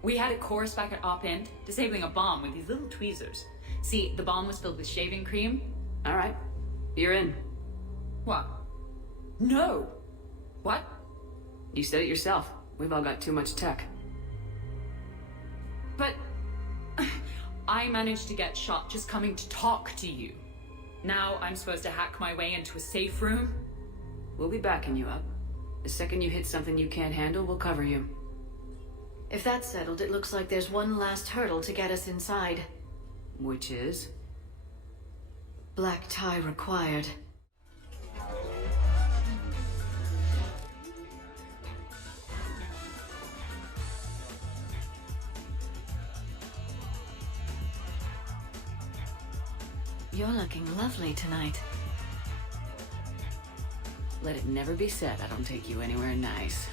We had a course back at Op-Int, disabling a bomb with these little tweezers. See, the bomb was filled with shaving cream. All right, you're in. What? No! What? You said it yourself. We've all got too much tech. But I managed to get shot just coming to talk to you. Now I'm supposed to hack my way into a safe room? We'll be backing you up. The second you hit something you can't handle, we'll cover you. If that's settled, it looks like there's one last hurdle to get us inside. Which is? Black tie required. You're looking lovely tonight. Let it never be said I don't take you anywhere nice.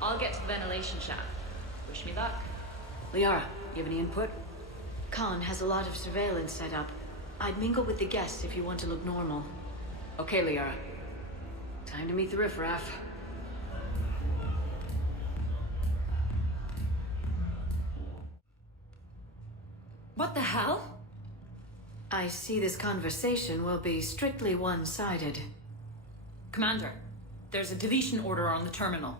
I'll get to the ventilation shaft. Wish me luck. Liara, you have any input? Khan has a lot of surveillance set up. I'd mingle with the guests if you want to look normal. Okay, Liara. Time to meet the riffraff. What the hell? I see this conversation will be strictly one-sided. Commander, there's a deletion order on the terminal.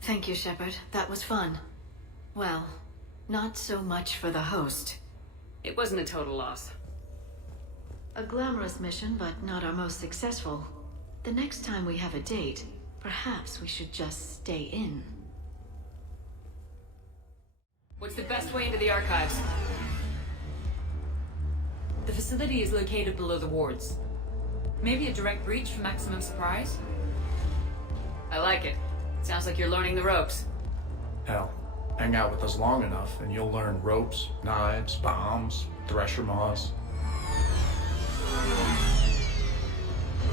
Thank you, Shepard. That was fun. Well, not so much for the host. It wasn't a total loss. A glamorous mission, but not our most successful. The next time we have a date, perhaps we should just stay in. What's the best way into the archives? The facility is located below the wards. Maybe a direct breach for maximum surprise? I like it. Sounds like you're learning the ropes. Hell, hang out with us long enough and you'll learn ropes, knives, bombs, thresher maws.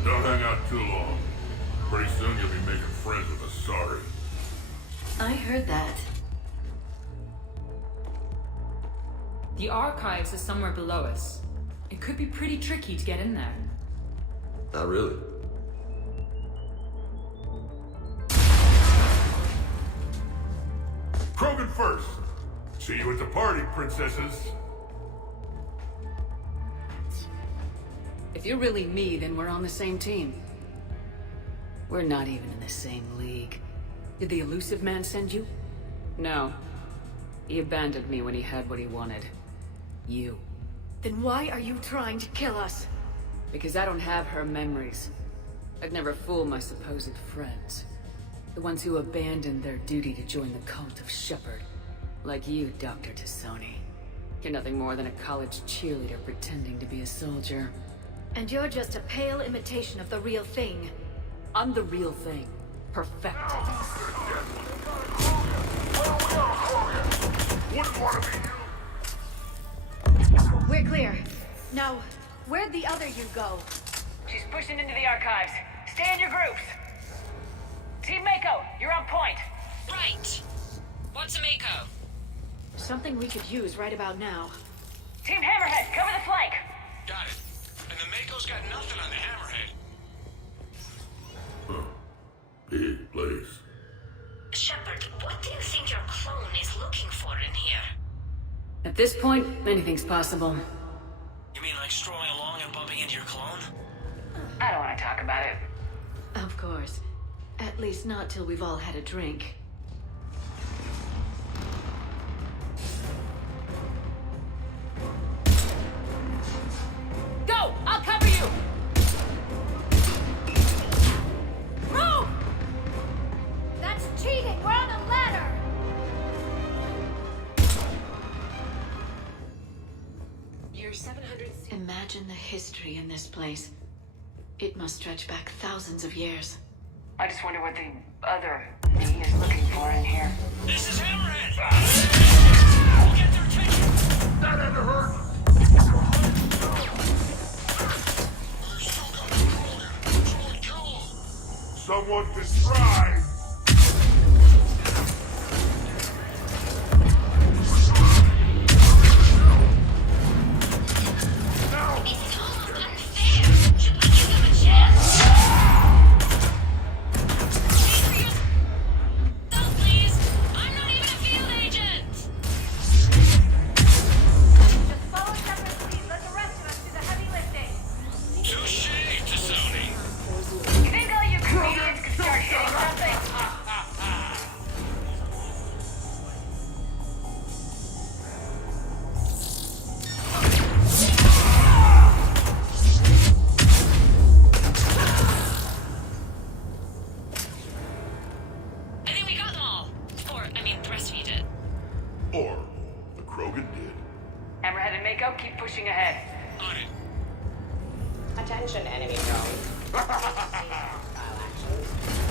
Don't hang out too long. Pretty soon you'll be making friends with Asari. I heard that. The archives are somewhere below us. It could be pretty tricky to get in there. Not really. Krogan first. See you at the party, princesses. If you're really me, then we're on the same team. We're not even in the same league. Did the elusive man send you? No. He abandoned me when he had what he wanted. You. Then why are you trying to kill us? Because I don't have her memories. I'd never fool my supposed friends. The ones who abandoned their duty to join the cult of Shepard. Like you, Dr. Tassoni. You're nothing more than a college cheerleader pretending to be a soldier. And you're just a pale imitation of the real thing. I'm the real thing. Perfected. Wouldn't want to be We're clear. Now, where'd the other you go? She's pushing into the archives. Stay in your groups. Team Mako, you're on point. Right. What's a Mako? Something we could use right about now. Team Hammerhead, cover the flank. Got it. And the Mako's got nothing on the Hammerhead. Big place. Shepard, what do you think your clone is looking for in here? At this point, anything's possible. You mean like strolling along and bumping into your clone? I don't want to talk about it. Of course. At least not till we've all had a drink. Go! I'll cover you! Move! That's cheating! We're on a ladder! You're 700. Imagine the history in this place. It must stretch back thousands of years. I just wonder what the other me is looking for in here. This is Hammerhead! We'll get their attention! That had to hurt! Someone describe! Attention, enemy drone.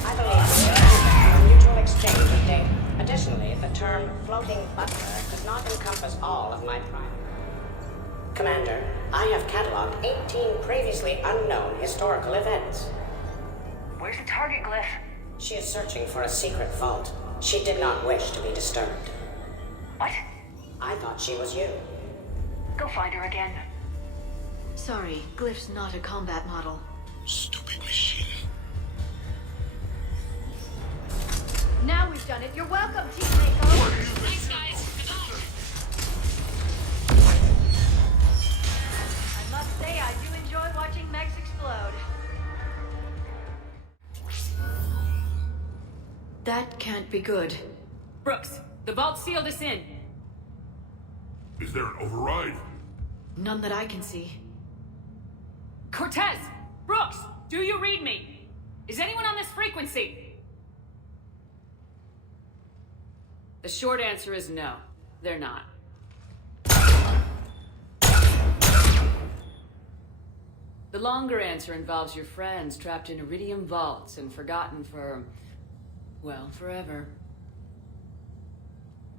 I believe a mutual exchange of data. Additionally, the term floating butler does not encompass all of my primary. Commander, I have cataloged 18 previously unknown historical events. Where's the target glyph? She is searching for a secret vault. She did not wish to be disturbed. What? I thought she was you. Go find her again. Sorry, Glyph's not a combat model. Stupid machine. Now we've done it. You're welcome, Team Mako. Thanks, guys. Good luck. I must say, I do enjoy watching mechs explode. That can't be good. Brooks, the vault sealed us in. Is there an override? None that I can see. Cortez! Brooks! Do you read me? Is anyone on this frequency? The short answer is no. They're not. The longer answer involves your friends trapped in iridium vaults and forgotten for... well, forever.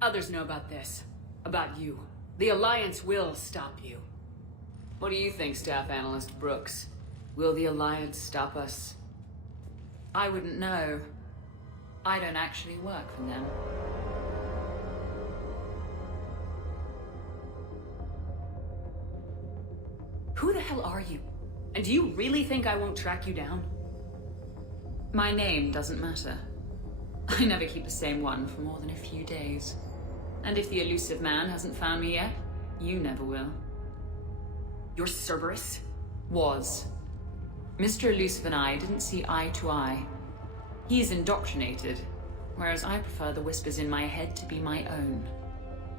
Others know about this. About you. The Alliance will stop you. What do you think, Staff Analyst Brooks? Will the Alliance stop us? I wouldn't know. I don't actually work for them. Who the hell are you? And do you really think I won't track you down? My name doesn't matter. I never keep the same one for more than a few days. And if the elusive man hasn't found me yet, you never will. Your Cerberus was. Mr. Elusive and I didn't see eye to eye. He's indoctrinated, whereas I prefer the whispers in my head to be my own.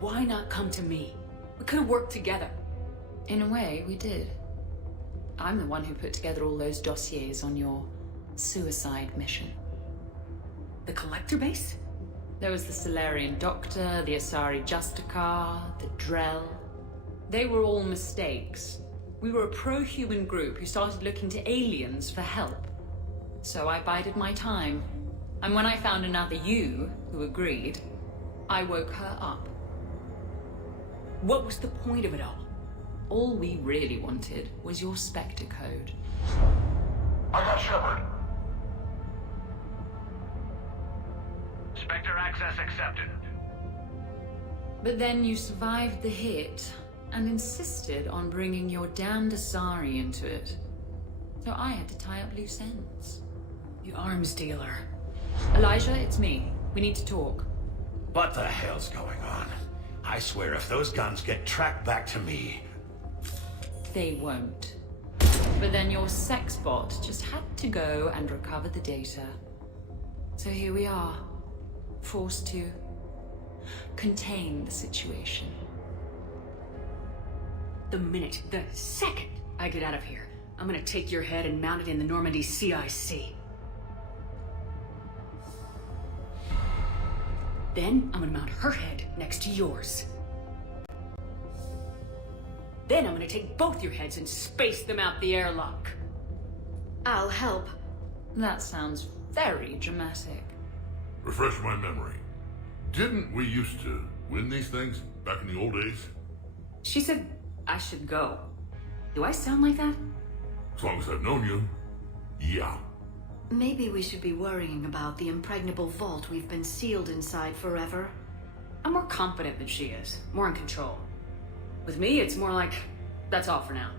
Why not come to me? We could have worked together. In a way, we did. I'm the one who put together all those dossiers on your suicide mission. The Collector Base? There was the Solarian Doctor, the Asari Justicar, the Drell. They were all mistakes. We were a pro-human group who started looking to aliens for help. So I bided my time. And when I found another you who agreed, I woke her up. What was the point of it all? All we really wanted was your Spectre code. I got Shepard. Access accepted. But then you survived the hit and insisted on bringing your damned Asari into it. So I had to tie up loose ends. You arms dealer. Elijah, it's me. We need to talk. What the hell's going on? I swear if those guns get tracked back to me... They won't. But then your sex bot just had to go and recover the data. So here we are, forced to contain the situation. The second I get out of here, I'm gonna take your head and mount it in the Normandy CIC. Then I'm gonna mount her head next to yours. Then I'm gonna take both your heads and space them out the airlock. I'll help. That sounds very dramatic. Refresh my memory. Didn't we used to win these things back in the old days? She said I should go. Do I sound like that? As long as I've known you, yeah. Maybe we should be worrying about the impregnable vault we've been sealed inside forever. I'm more confident than she is, more in control. With me, it's more like, that's all for now.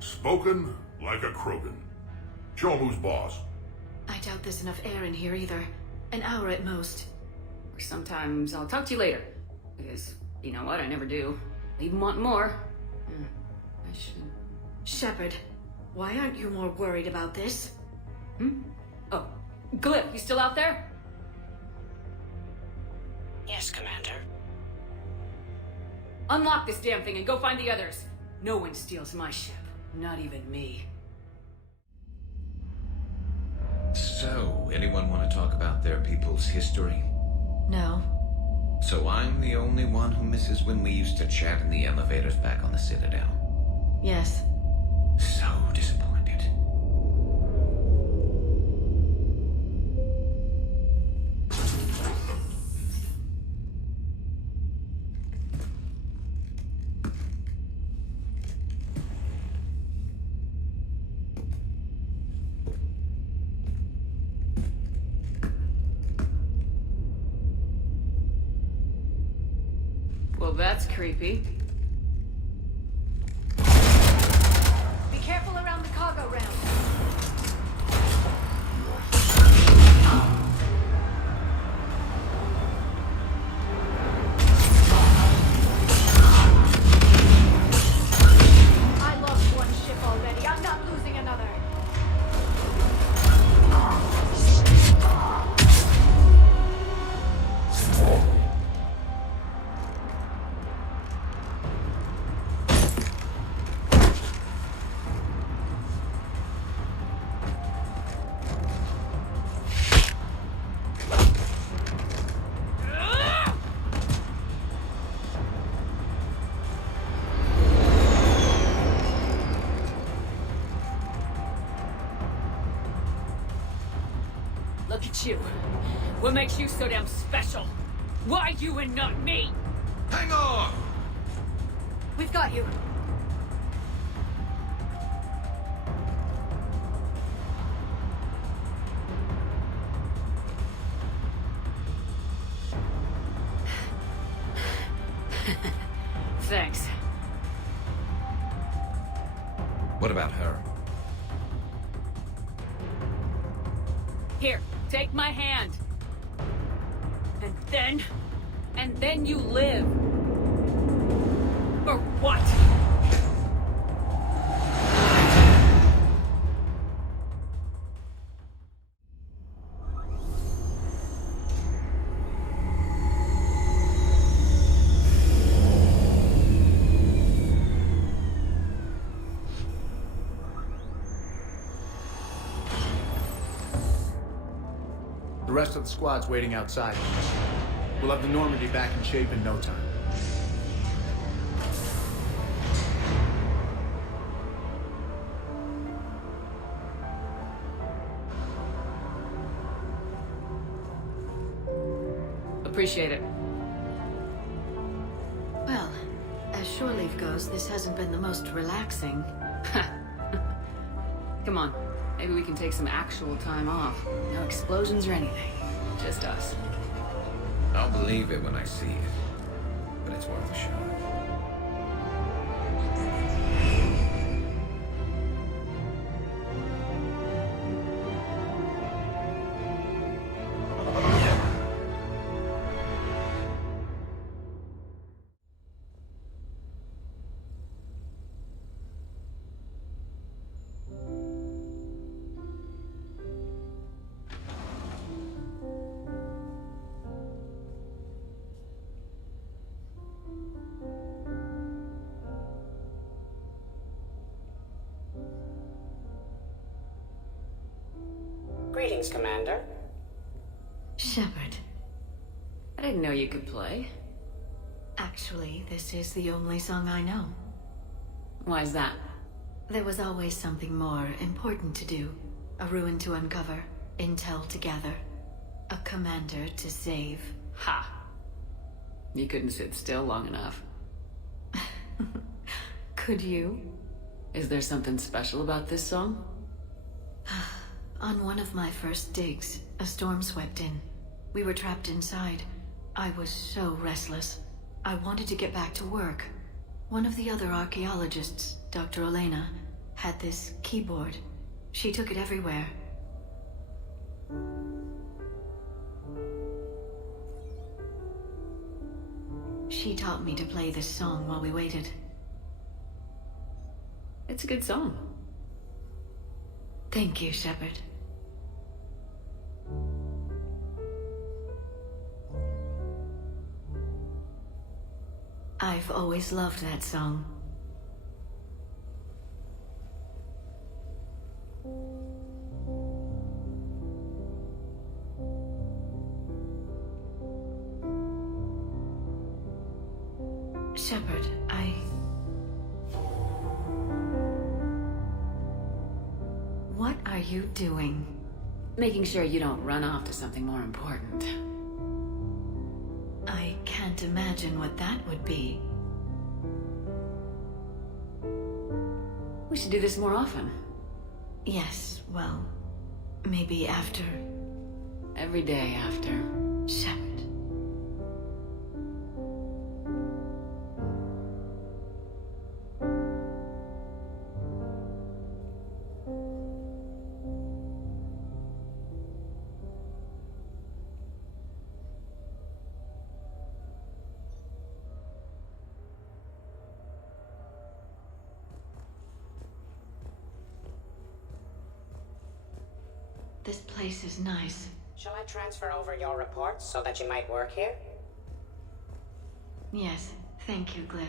Spoken like a Krogan. Show 'em who's boss. I doubt there's enough air in here either. An hour at most. Or sometimes I'll talk to you later. Because, you know what, I never do. Leave 'em wanting more. I should... Shepard, why aren't you more worried about this? Oh, Glyph, you still out there? Yes, Commander. Unlock this damn thing and go find the others. No one steals my ship. Not even me. So, anyone want to talk about their people's history? No. So I'm the only one who misses when we used to chat in the elevators back on the Citadel. Yes. So disappointed. Well, that's creepy. Be careful around the cargo ramp. I lost one ship already. I'm not losing another. Look at you. What makes you so damn special? Why you and not me? Hang on! We've got you. Thanks. What about her? Here, take my hand. And then you live. For what? The rest of the squad's waiting outside. We'll have the Normandy back in shape in no time. Appreciate it. Well, as shore leave goes, this hasn't been the most relaxing. Come on. Maybe we can take some actual time off. No explosions or anything. Just us. I'll believe it when I see it, but it's worth a shot. Greetings, Commander. Shepard. I didn't know you could play. Actually, this is the only song I know. Why is that? There was always something more important to do. A ruin to uncover, intel to gather, a commander to save. Ha! You couldn't sit still long enough. Could you? Is there something special about this song? On one of my first digs, a storm swept in. We were trapped inside. I was so restless. I wanted to get back to work. One of the other archaeologists, Dr. Elena, had this keyboard. She took it everywhere. She taught me to play this song while we waited. It's a good song. Thank you, Shepard. I've always loved that song. Shepard, What are you doing? Making sure you don't run off to something more important. I can't imagine what that would be. We should do this more often. Yes, well, maybe after. Every day after. Shepard. This place is nice. Shall I transfer over your reports so that you might work here? Yes, thank you, Glyph.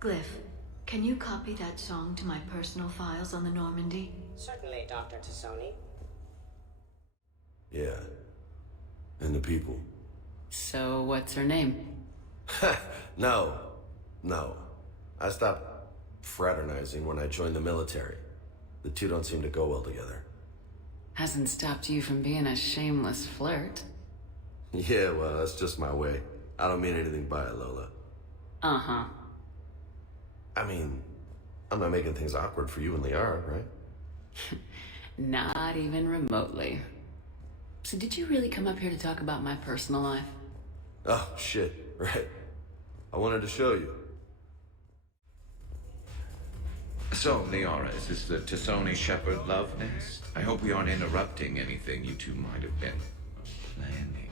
Glyph, can you copy that song to my personal files on the Normandy? Certainly, Dr. Tassoni. Yeah. And the people. So, what's her name? No. I stopped fraternizing when I joined the military. The two don't seem to go well together. Hasn't stopped you from being a shameless flirt. Yeah, well, that's just my way. I don't mean anything by it, Lola. Uh-huh. I mean, I'm not making things awkward for you and Liara, right? Not even remotely. So did you really come up here to talk about my personal life? Oh, shit, right. I wanted to show you. So, Liara, is this the Tassoni Shepard love nest? I hope we aren't interrupting anything you two might have been planning.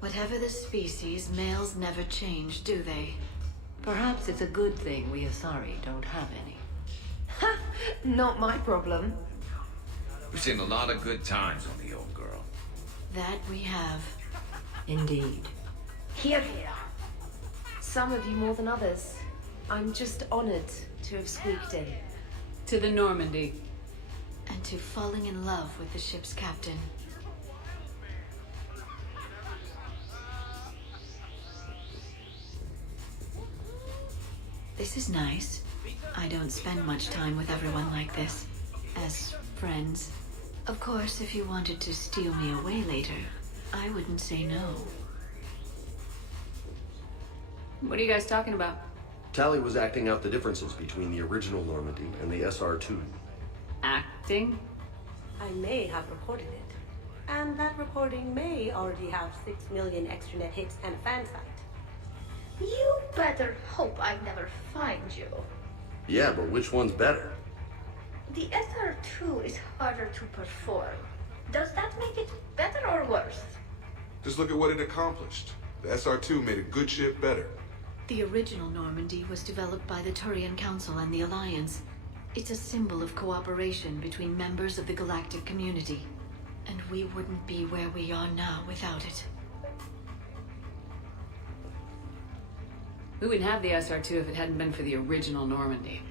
Whatever the species, males never change, do they? Perhaps it's a good thing we Asari don't have any. Ha! Not my problem. We've seen a lot of good times on the old girl. That we have. Indeed. Here. Some of you more than others. I'm just honored to have squeaked in. To the Normandy. And to falling in love with the ship's captain. This is nice. I don't spend much time with everyone like this. As friends. Of course, if you wanted to steal me away later, I wouldn't say no. What are you guys talking about? Tally was acting out the differences between the original Normandy and the SR2. Acting? I may have recorded it. And that recording may already have 6 million extranet hits and a fan site. You better hope I never find you. Yeah, but which one's better? The SR2 is harder to perform. Does that make it better or worse? Just look at what it accomplished. The SR2 made a good ship better. The original Normandy was developed by the Turian Council and the Alliance. It's a symbol of cooperation between members of the galactic community. And we wouldn't be where we are now without it. We wouldn't have the SR2 if it hadn't been for the original Normandy.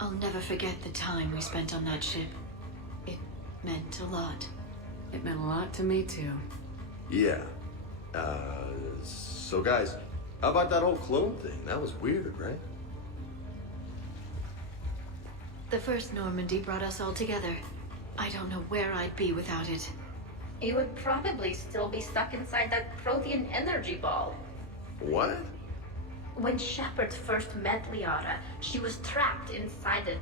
I'll never forget the time we spent on that ship. It meant a lot. It meant a lot to me, too. Yeah. So guys, how about that whole clone thing? That was weird, right? The first Normandy brought us all together. I don't know where I'd be without it. You would probably still be stuck inside that prothean energy ball. What? When Shepard first met Liara, she was trapped inside it.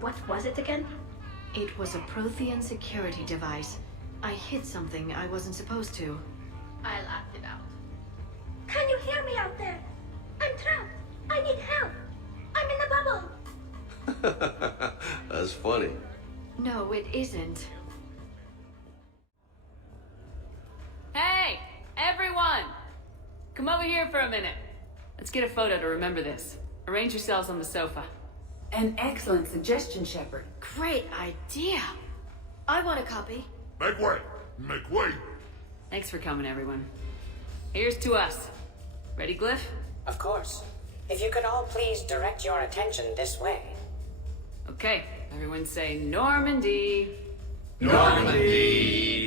What was it again? It was a prothean security device. I hit something I wasn't supposed to. I laughed it out. Can you hear me out there? I'm trapped. I need help. I'm in a bubble. That's funny. No, it isn't. Hey, everyone! Come over here for a minute. Let's get a photo to remember this. Arrange yourselves on the sofa. An excellent suggestion, Shepard. Great idea. I want a copy. Make way! Make way! Thanks for coming, everyone. Here's to us. Ready, Glyph? Of course. If you could all please direct your attention this way. Okay, everyone say Normandy. Normandy!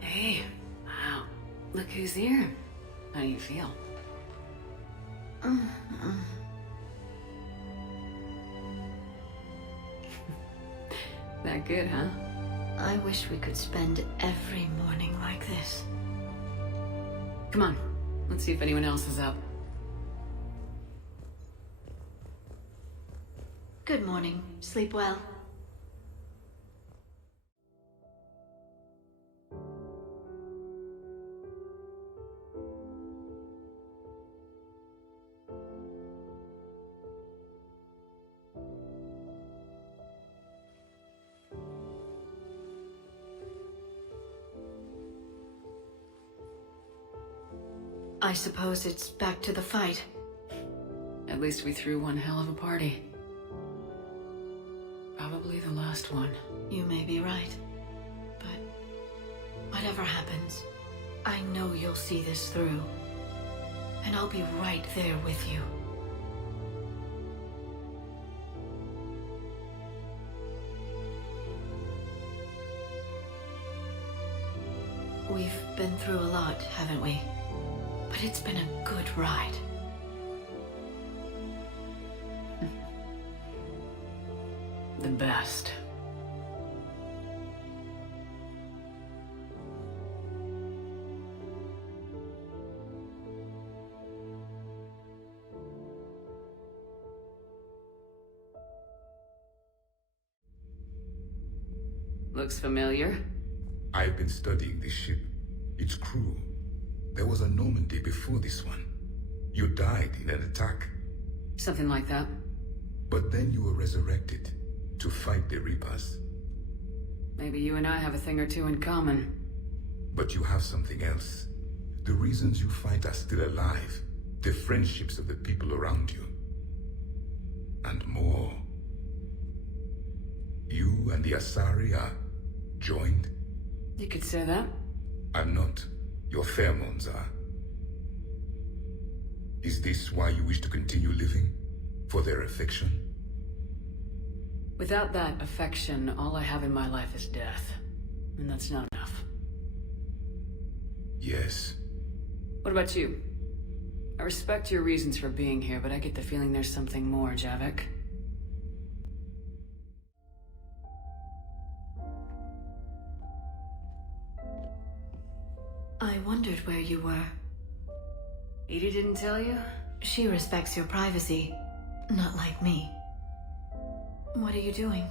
Hey, wow. Look who's here. How do you feel? That good, huh? I wish we could spend every morning like this. Come on, let's see if anyone else is up. Good morning. Sleep well. I suppose it's back to the fight. At least we threw one hell of a party. Probably the last one. You may be right. But whatever happens, I know you'll see this through. And I'll be right there with you. We've been through a lot, haven't we? But it's been a good ride. The best. Looks familiar. I've been studying this ship, its crew. There was a Normandy before this one. You died in an attack. Something like that. But then you were resurrected to fight the Reapers. Maybe you and I have a thing or two in common. But you have something else. The reasons you fight are still alive. The friendships of the people around you. And more. You and the Asari are joined? You could say that. I'm not. Your pheromones are. Is this why you wish to continue living? For their affection? Without that affection, all I have in my life is death. And that's not enough. Yes. What about you? I respect your reasons for being here, but I get the feeling there's something more, Javik. I wondered where you were. Edie didn't tell you? She respects your privacy, not like me. What are you doing?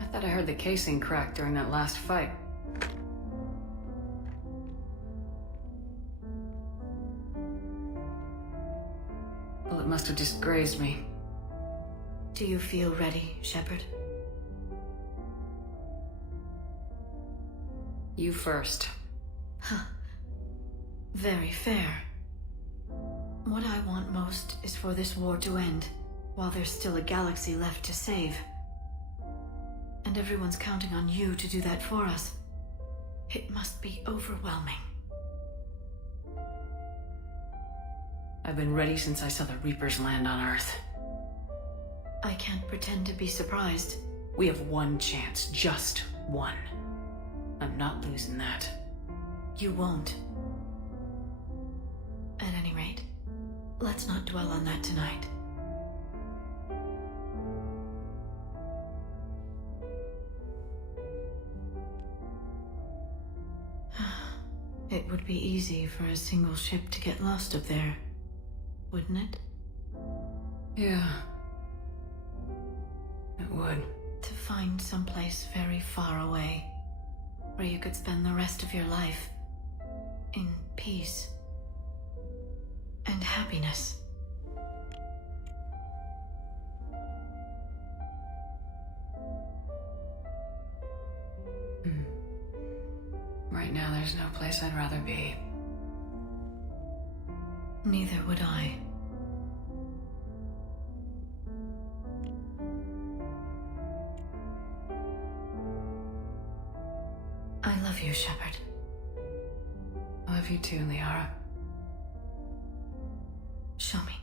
I thought I heard the casing crack during that last fight. Bullet must have just grazed me. Do you feel ready, Shepard? You first. Huh. Very fair. What I want most is for this war to end, while there's still a galaxy left to save. And everyone's counting on you to do that for us. It must be overwhelming. I've been ready since I saw the Reapers land on Earth. I can't pretend to be surprised. We have one chance, just one. I'm not losing that. You won't. At any rate, let's not dwell on that tonight. It would be easy for a single ship to get lost up there, wouldn't it? Yeah. It would. To find someplace very far away, where you could spend the rest of your life in peace and happiness. Right now, there's no place I'd rather be. Neither would I. I love you, Shepard. I love you too, Liara. Show me.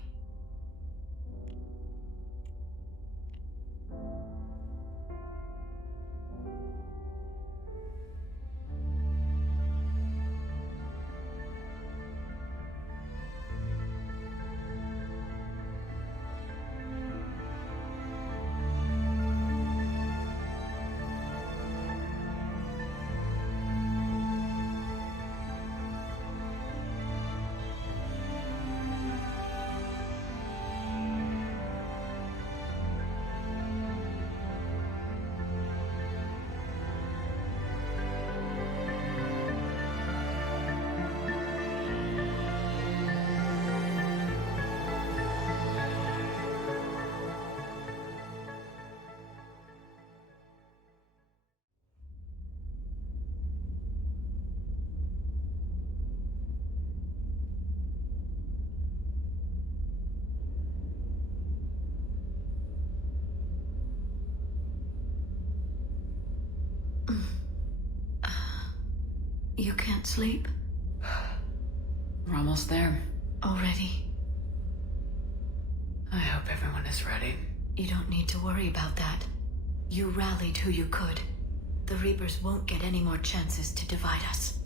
You can't sleep? We're almost there. Already? I hope everyone is ready. You don't need to worry about that. You rallied who you could. The Reapers won't get any more chances to divide us.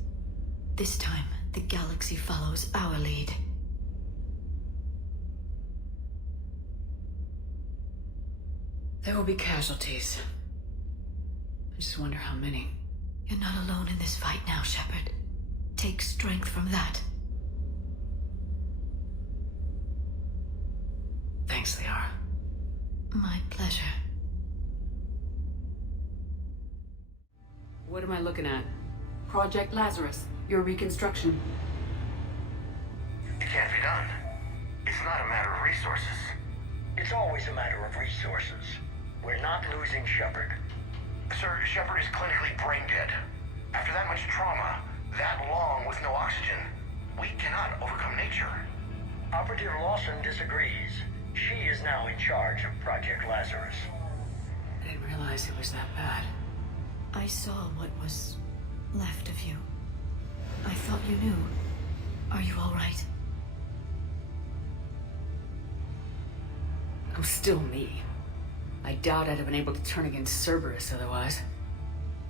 This time, the galaxy follows our lead. There will be casualties. I just wonder how many. You're not alone in this fight now, Shepard. Take strength from that. Thanks, Liara. My pleasure. What am I looking at? Project Lazarus, your reconstruction. It can't be done. It's not a matter of resources. It's always a matter of resources. We're not losing Shepard. Sir, Shepard is clinically brain dead. After that much trauma, that long with no oxygen, we cannot overcome nature. Operative Lawson disagrees. She is now in charge of Project Lazarus. I didn't realize it was that bad. I saw what was left of you. I thought you knew. Are you all right? I'm still me. I doubt I'd have been able to turn against Cerberus otherwise.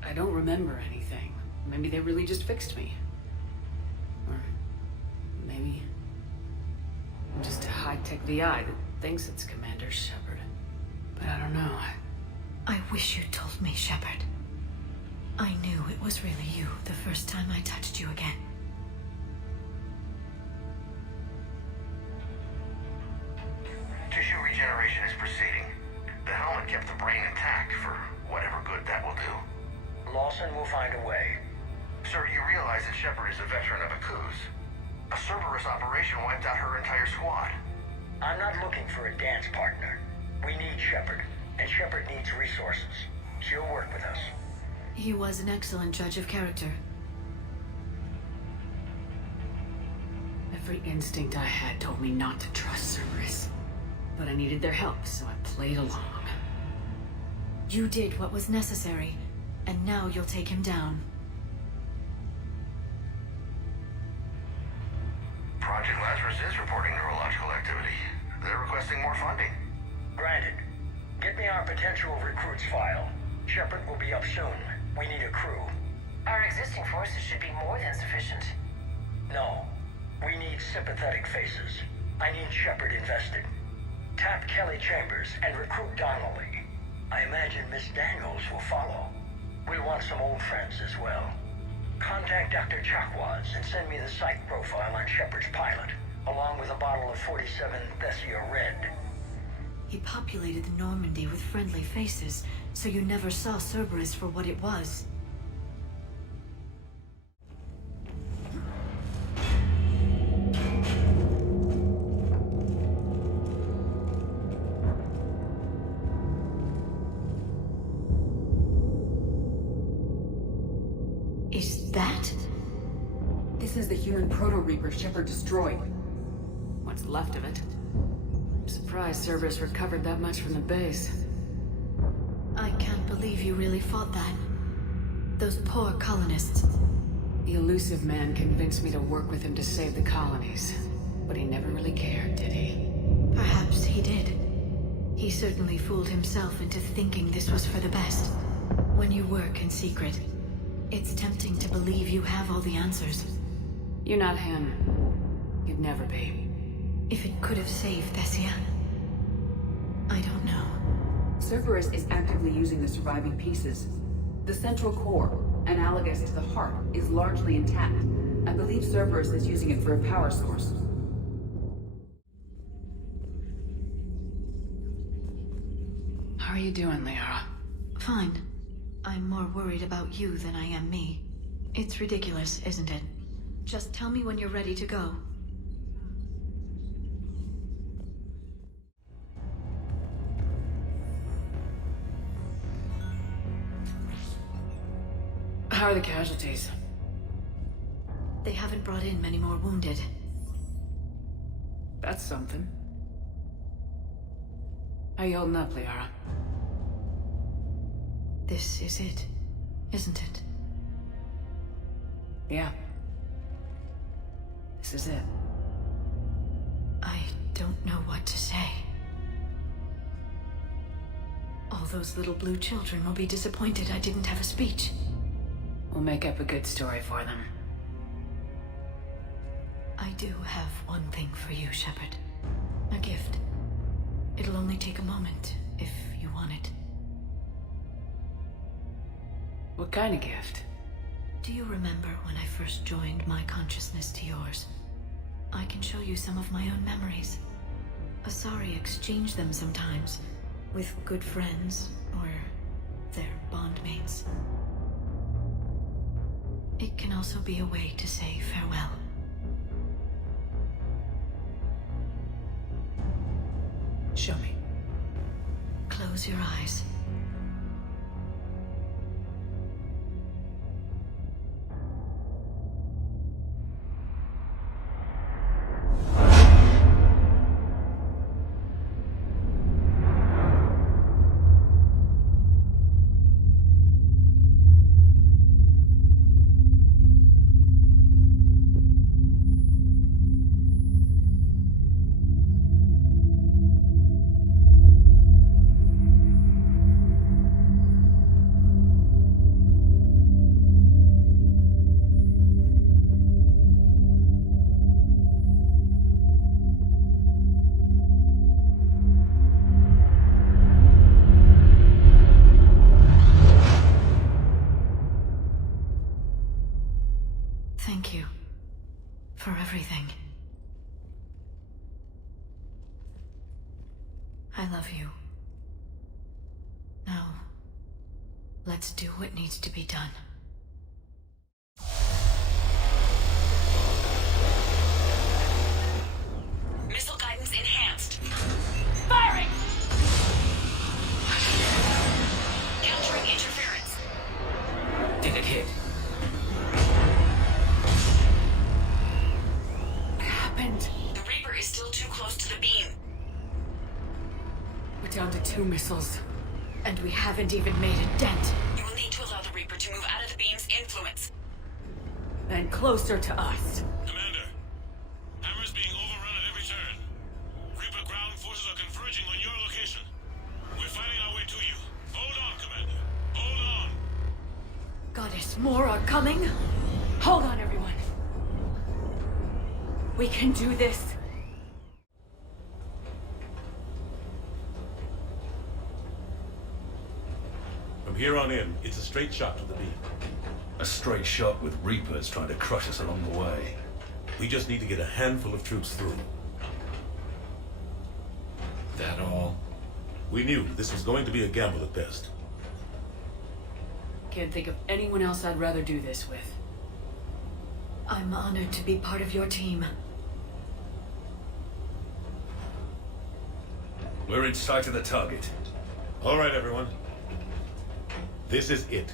I don't remember anything. Maybe they really just fixed me. Or maybe I'm just a high-tech VI that thinks it's Commander Shepard. But I don't know. I wish you told me, Shepard. I knew it was really you the first time I touched you again. Tissue regeneration is proceeding. The helmet kept the brain intact for whatever good that will do. Lawson will find a way. Sir, you realize that Shepard is a veteran of a coup. A Cerberus operation wiped out her entire squad. I'm not looking for a dance partner. We need Shepard, and Shepard needs resources. She'll work with us. He was an excellent judge of character. Every instinct I had told me not to trust Cerberus. But I needed their help, so I played along. You did what was necessary, and now you'll take him down. Project Lazarus is reporting neurological activity. They're requesting more funding. Granted. Get me our potential recruits file. Shepard will be up soon. We need a crew. Our existing forces should be more than sufficient. No. We need sympathetic faces. I need Shepard invested. Tap Kelly Chambers and recruit Donnelly. I imagine Miss Daniels will follow. We'll want some old friends as well. Contact Dr. Chakwas and send me the psych profile on Shepard's pilot, along with a bottle of 47 Thessia Red. He populated the Normandy with friendly faces, so you never saw Cerberus for what it was. Is that? This is the human proto-reaper Shepard destroyed. What's left of it? I'm surprised Cerberus recovered that much from the base. I can't believe you really fought that. Those poor colonists. The elusive man convinced me to work with him to save the colonies. But he never really cared, did he? Perhaps he did. He certainly fooled himself into thinking this was for the best. When you work in secret, it's tempting to believe you have all the answers. You're not him. You'd never be. If it could have saved Thessia, I don't know. Cerberus is actively using the surviving pieces. The central core, analogous to the heart, is largely intact. I believe Cerberus is using it for a power source. How are you doing, Liara? Fine. I'm more worried about you than I am me. It's ridiculous, isn't it? Just tell me when you're ready to go. How are the casualties? They haven't brought in many more wounded. That's something. How you holding up, Liara? This is it, isn't it? Yeah. This is it. I don't know what to say. All those little blue children will be disappointed I didn't have a speech. We'll make up a good story for them. I do have one thing for you, Shepard. A gift. It'll only take a moment, if you want it. What kind of gift? Do you remember when I first joined my consciousness to yours? I can show you some of my own memories. Asari exchange them sometimes, with good friends, or their bondmates. It can also be a way to say farewell. Show me. Close your eyes. Let's do what needs to be done. Missile guidance enhanced. Firing! Countering interference. Did it hit? What happened? The Reaper is still too close to the beam. We're down to 2 missiles. And we haven't even made a dent. You will need to allow the Reaper to move out of the beam's influence. And closer to us. Commander, Hammer's being overrun at every turn. Reaper ground forces are converging on your location. We're finding our way to you. Hold on, Commander. Hold on. Goddess, more are coming? Hold on, everyone. We can do this. From here on in, it's a straight shot to the beam. A straight shot with Reapers trying to crush us along the way. We just need to get a handful of troops through. That all? We knew this was going to be a gamble at best. Can't think of anyone else I'd rather do this with. I'm honored to be part of your team. We're in sight of the target. All right, everyone. This is it.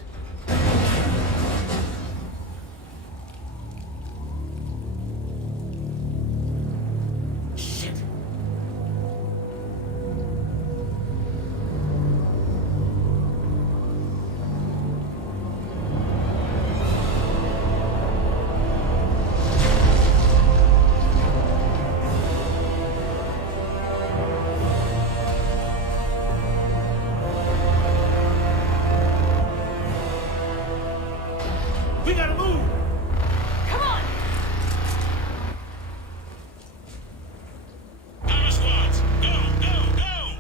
Shit. We gotta move! Come on! Hammer squads, go, go, go!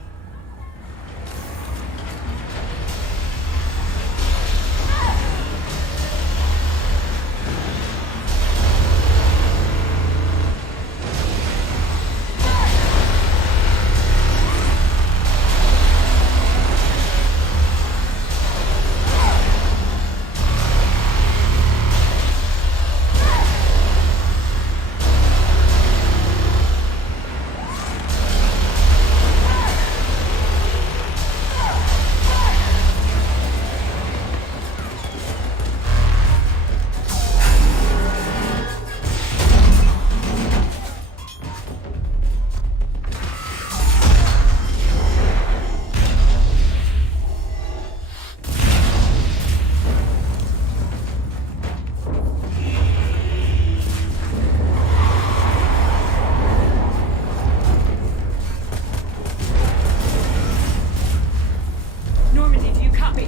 Normandy, do you copy?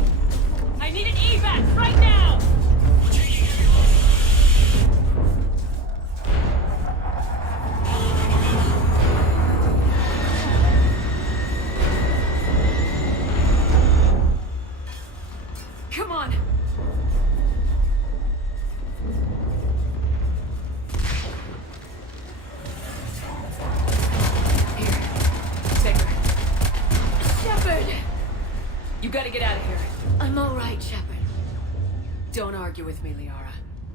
I need an evac right now! Come on! Here. Take her. Shepard! You gotta get out of here. I'm all right, Shepard. Don't argue with me, Liara.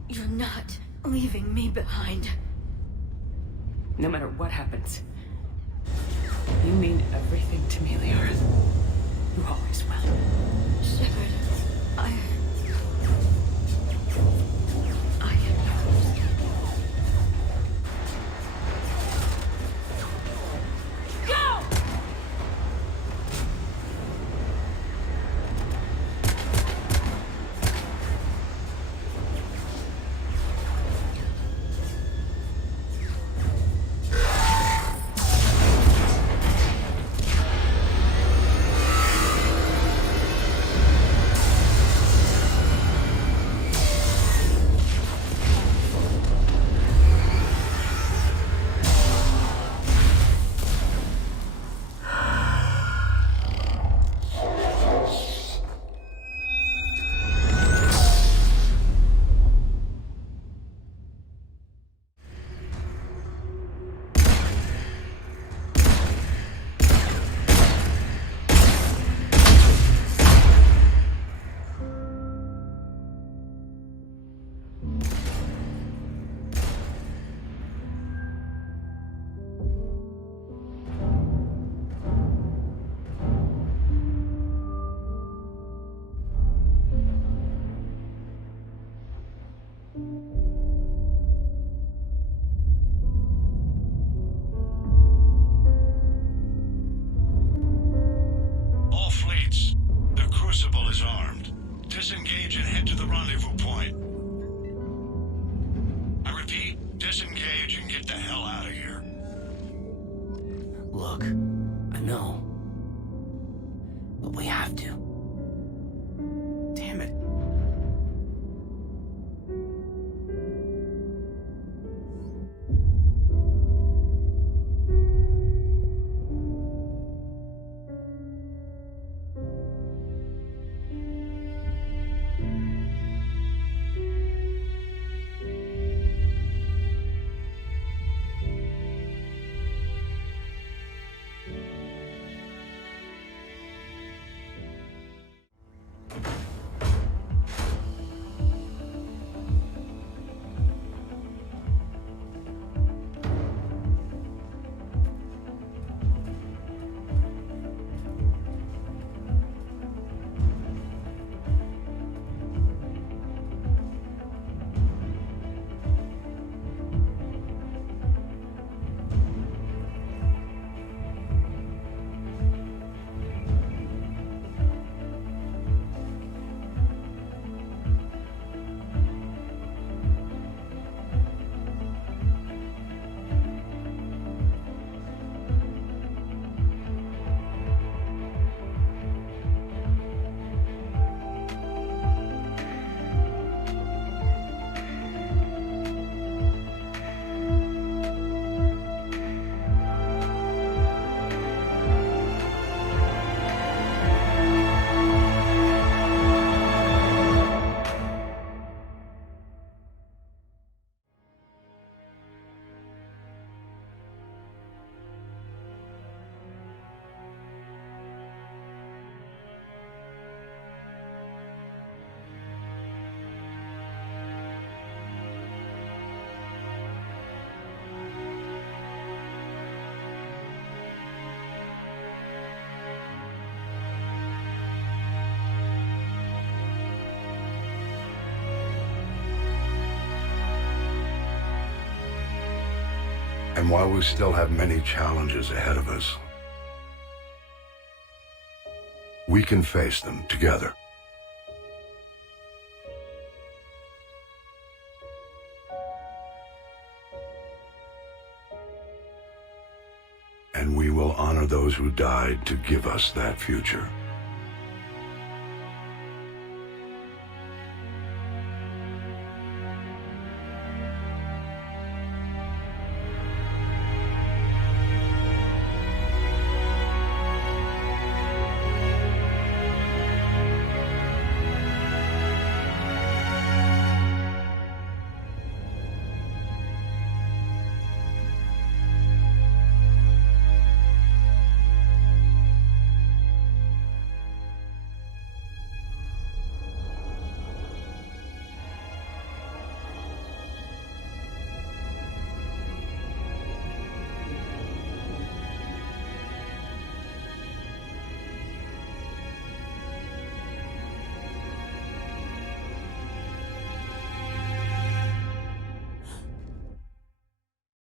You're not leaving me behind. No matter what happens. You mean everything to me, Liara. You always will. Shepard, I Go! have to. Damn it. And while we still have many challenges ahead of us, we can face them together. And we will honor those who died to give us that future.